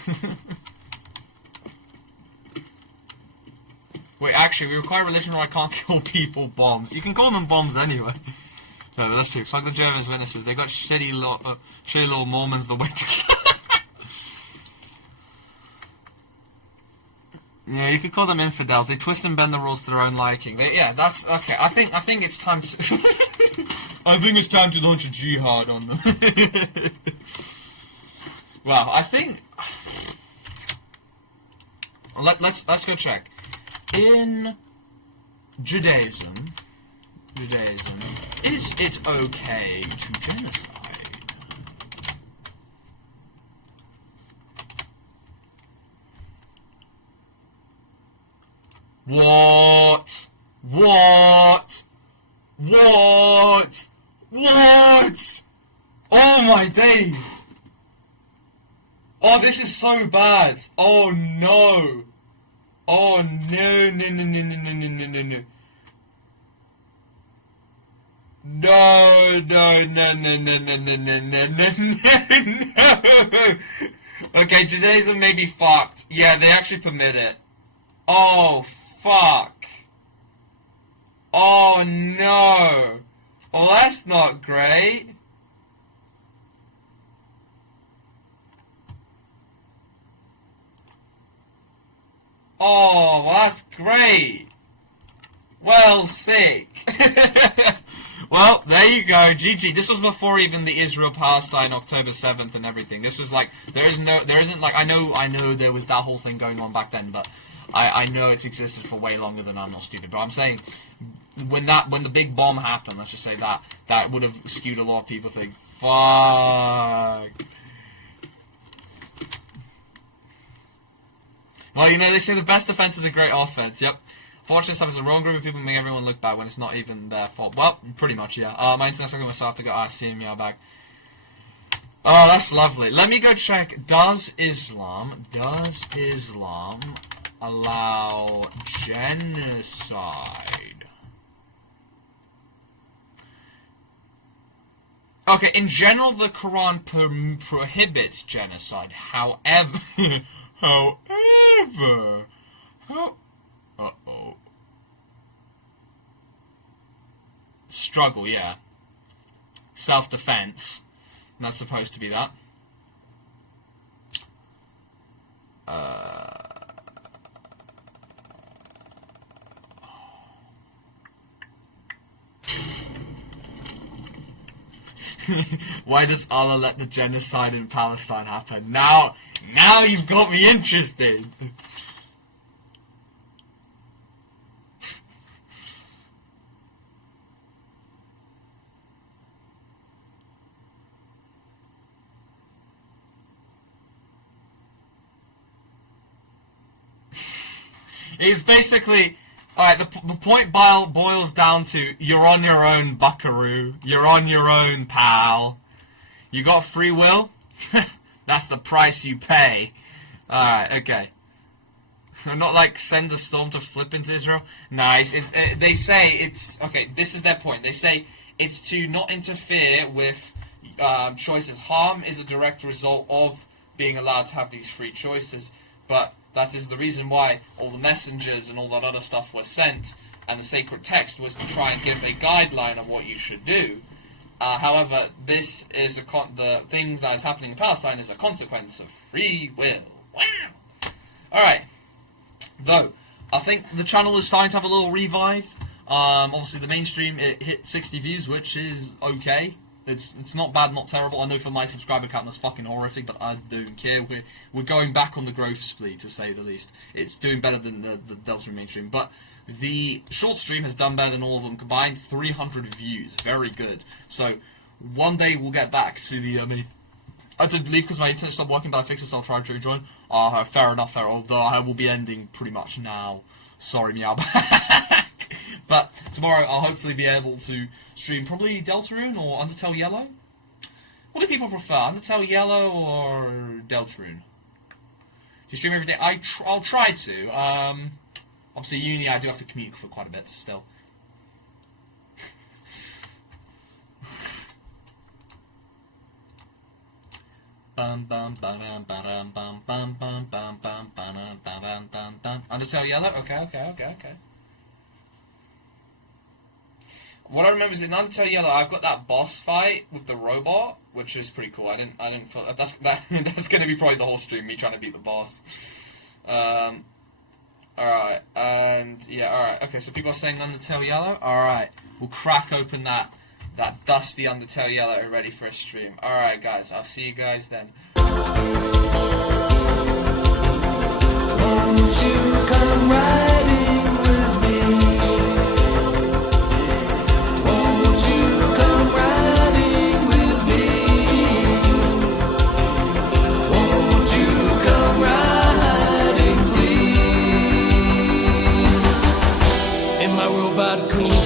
Wait, actually, we require religion or I can't kill people. Bombs. You can call them bombs anyway. No, that's true. Fuck the Jehovah's Witnesses. They got shitty little Mormons the way to. Yeah, you could call them infidels. They twist and bend the rules to their own liking. That's okay. I think it's time to. I think it's time to launch a jihad on them. Well, I think. Let's go check. In Judaism, is it okay to genocide? What? Oh my days! Oh, this is so bad! Oh no! Oh no. No. Okay, Judaism may be fucked. Yeah, they actually permit it. Oh, fuck. Oh, no. Well, that's not great. Oh, that's great. Well, sick. Well, there you go. GG. This was before even the Israel-Palestine October 7th and everything. This was like, there isn't like, I know there was that whole thing going on back then, but I know it's existed for way longer than I'm not stupid. But I'm saying, when the big bomb happened, let's just say that would have skewed a lot of people to think, fuck. Well, you know, they say the best defense is a great offense. Yep. Fortunately, stuff is the wrong group of people make everyone look bad when it's not even their fault. Well, pretty much, yeah. My internet's not going to have to go see me back. Oh, that's lovely. Let me go check. Does Islam allow genocide? Okay, in general, the Quran prohibits genocide. However, uh-oh. Struggle, yeah. Self-defense. That's supposed to be that. Why does Allah let the genocide in Palestine happen? Now you've got me interested. It's basically, alright, the point boils down to, you're on your own, buckaroo. You're on your own, pal. You got free will? That's the price you pay. Alright, okay. Not like send a storm to flip into Israel. Nice. They say it's, okay, this is their point. They say it's to not interfere with choices. Harm is a direct result of being allowed to have these free choices, but that is the reason why all the messengers and all that other stuff was sent, and the sacred text was to try and give a guideline of what you should do. However, this is the things that is happening in Palestine is a consequence of free will. Wow! Alright. Though, I think the channel is starting to have a little revive. Obviously, the mainstream, it hit 60 views, which is okay. It's not bad, not terrible. I know for my subscriber count that's fucking horrific, but I don't care. We're going back on the growth spree, to say the least. It's doing better than the Delta mainstream, but the short stream has done better than all of them combined. 300 views, very good. So one day we'll get back to the. I did leave because my internet stopped working, but I fixed it, so I'll try to rejoin. Fair enough. Although I will be ending pretty much now. Sorry, meow. But tomorrow I'll hopefully be able to stream probably Deltarune or Undertale Yellow. What do people prefer, Undertale Yellow or Deltarune? Do you stream every day? I'll try to. Obviously uni I do have to commute for quite a bit still. Undertale Yellow? Okay. What I remember is in Undertale Yellow, I've got that boss fight with the robot, which is pretty cool. I didn't feel that's gonna be probably the whole stream, me trying to beat the boss. Alright, and yeah, alright, okay, so people are saying Undertale Yellow? Alright, we'll crack open that dusty Undertale Yellow ready for a stream. Alright guys, I'll see you guys then. Won't you come riding with me? Won't you come riding with me? Won't you come riding, please? In my robot cool.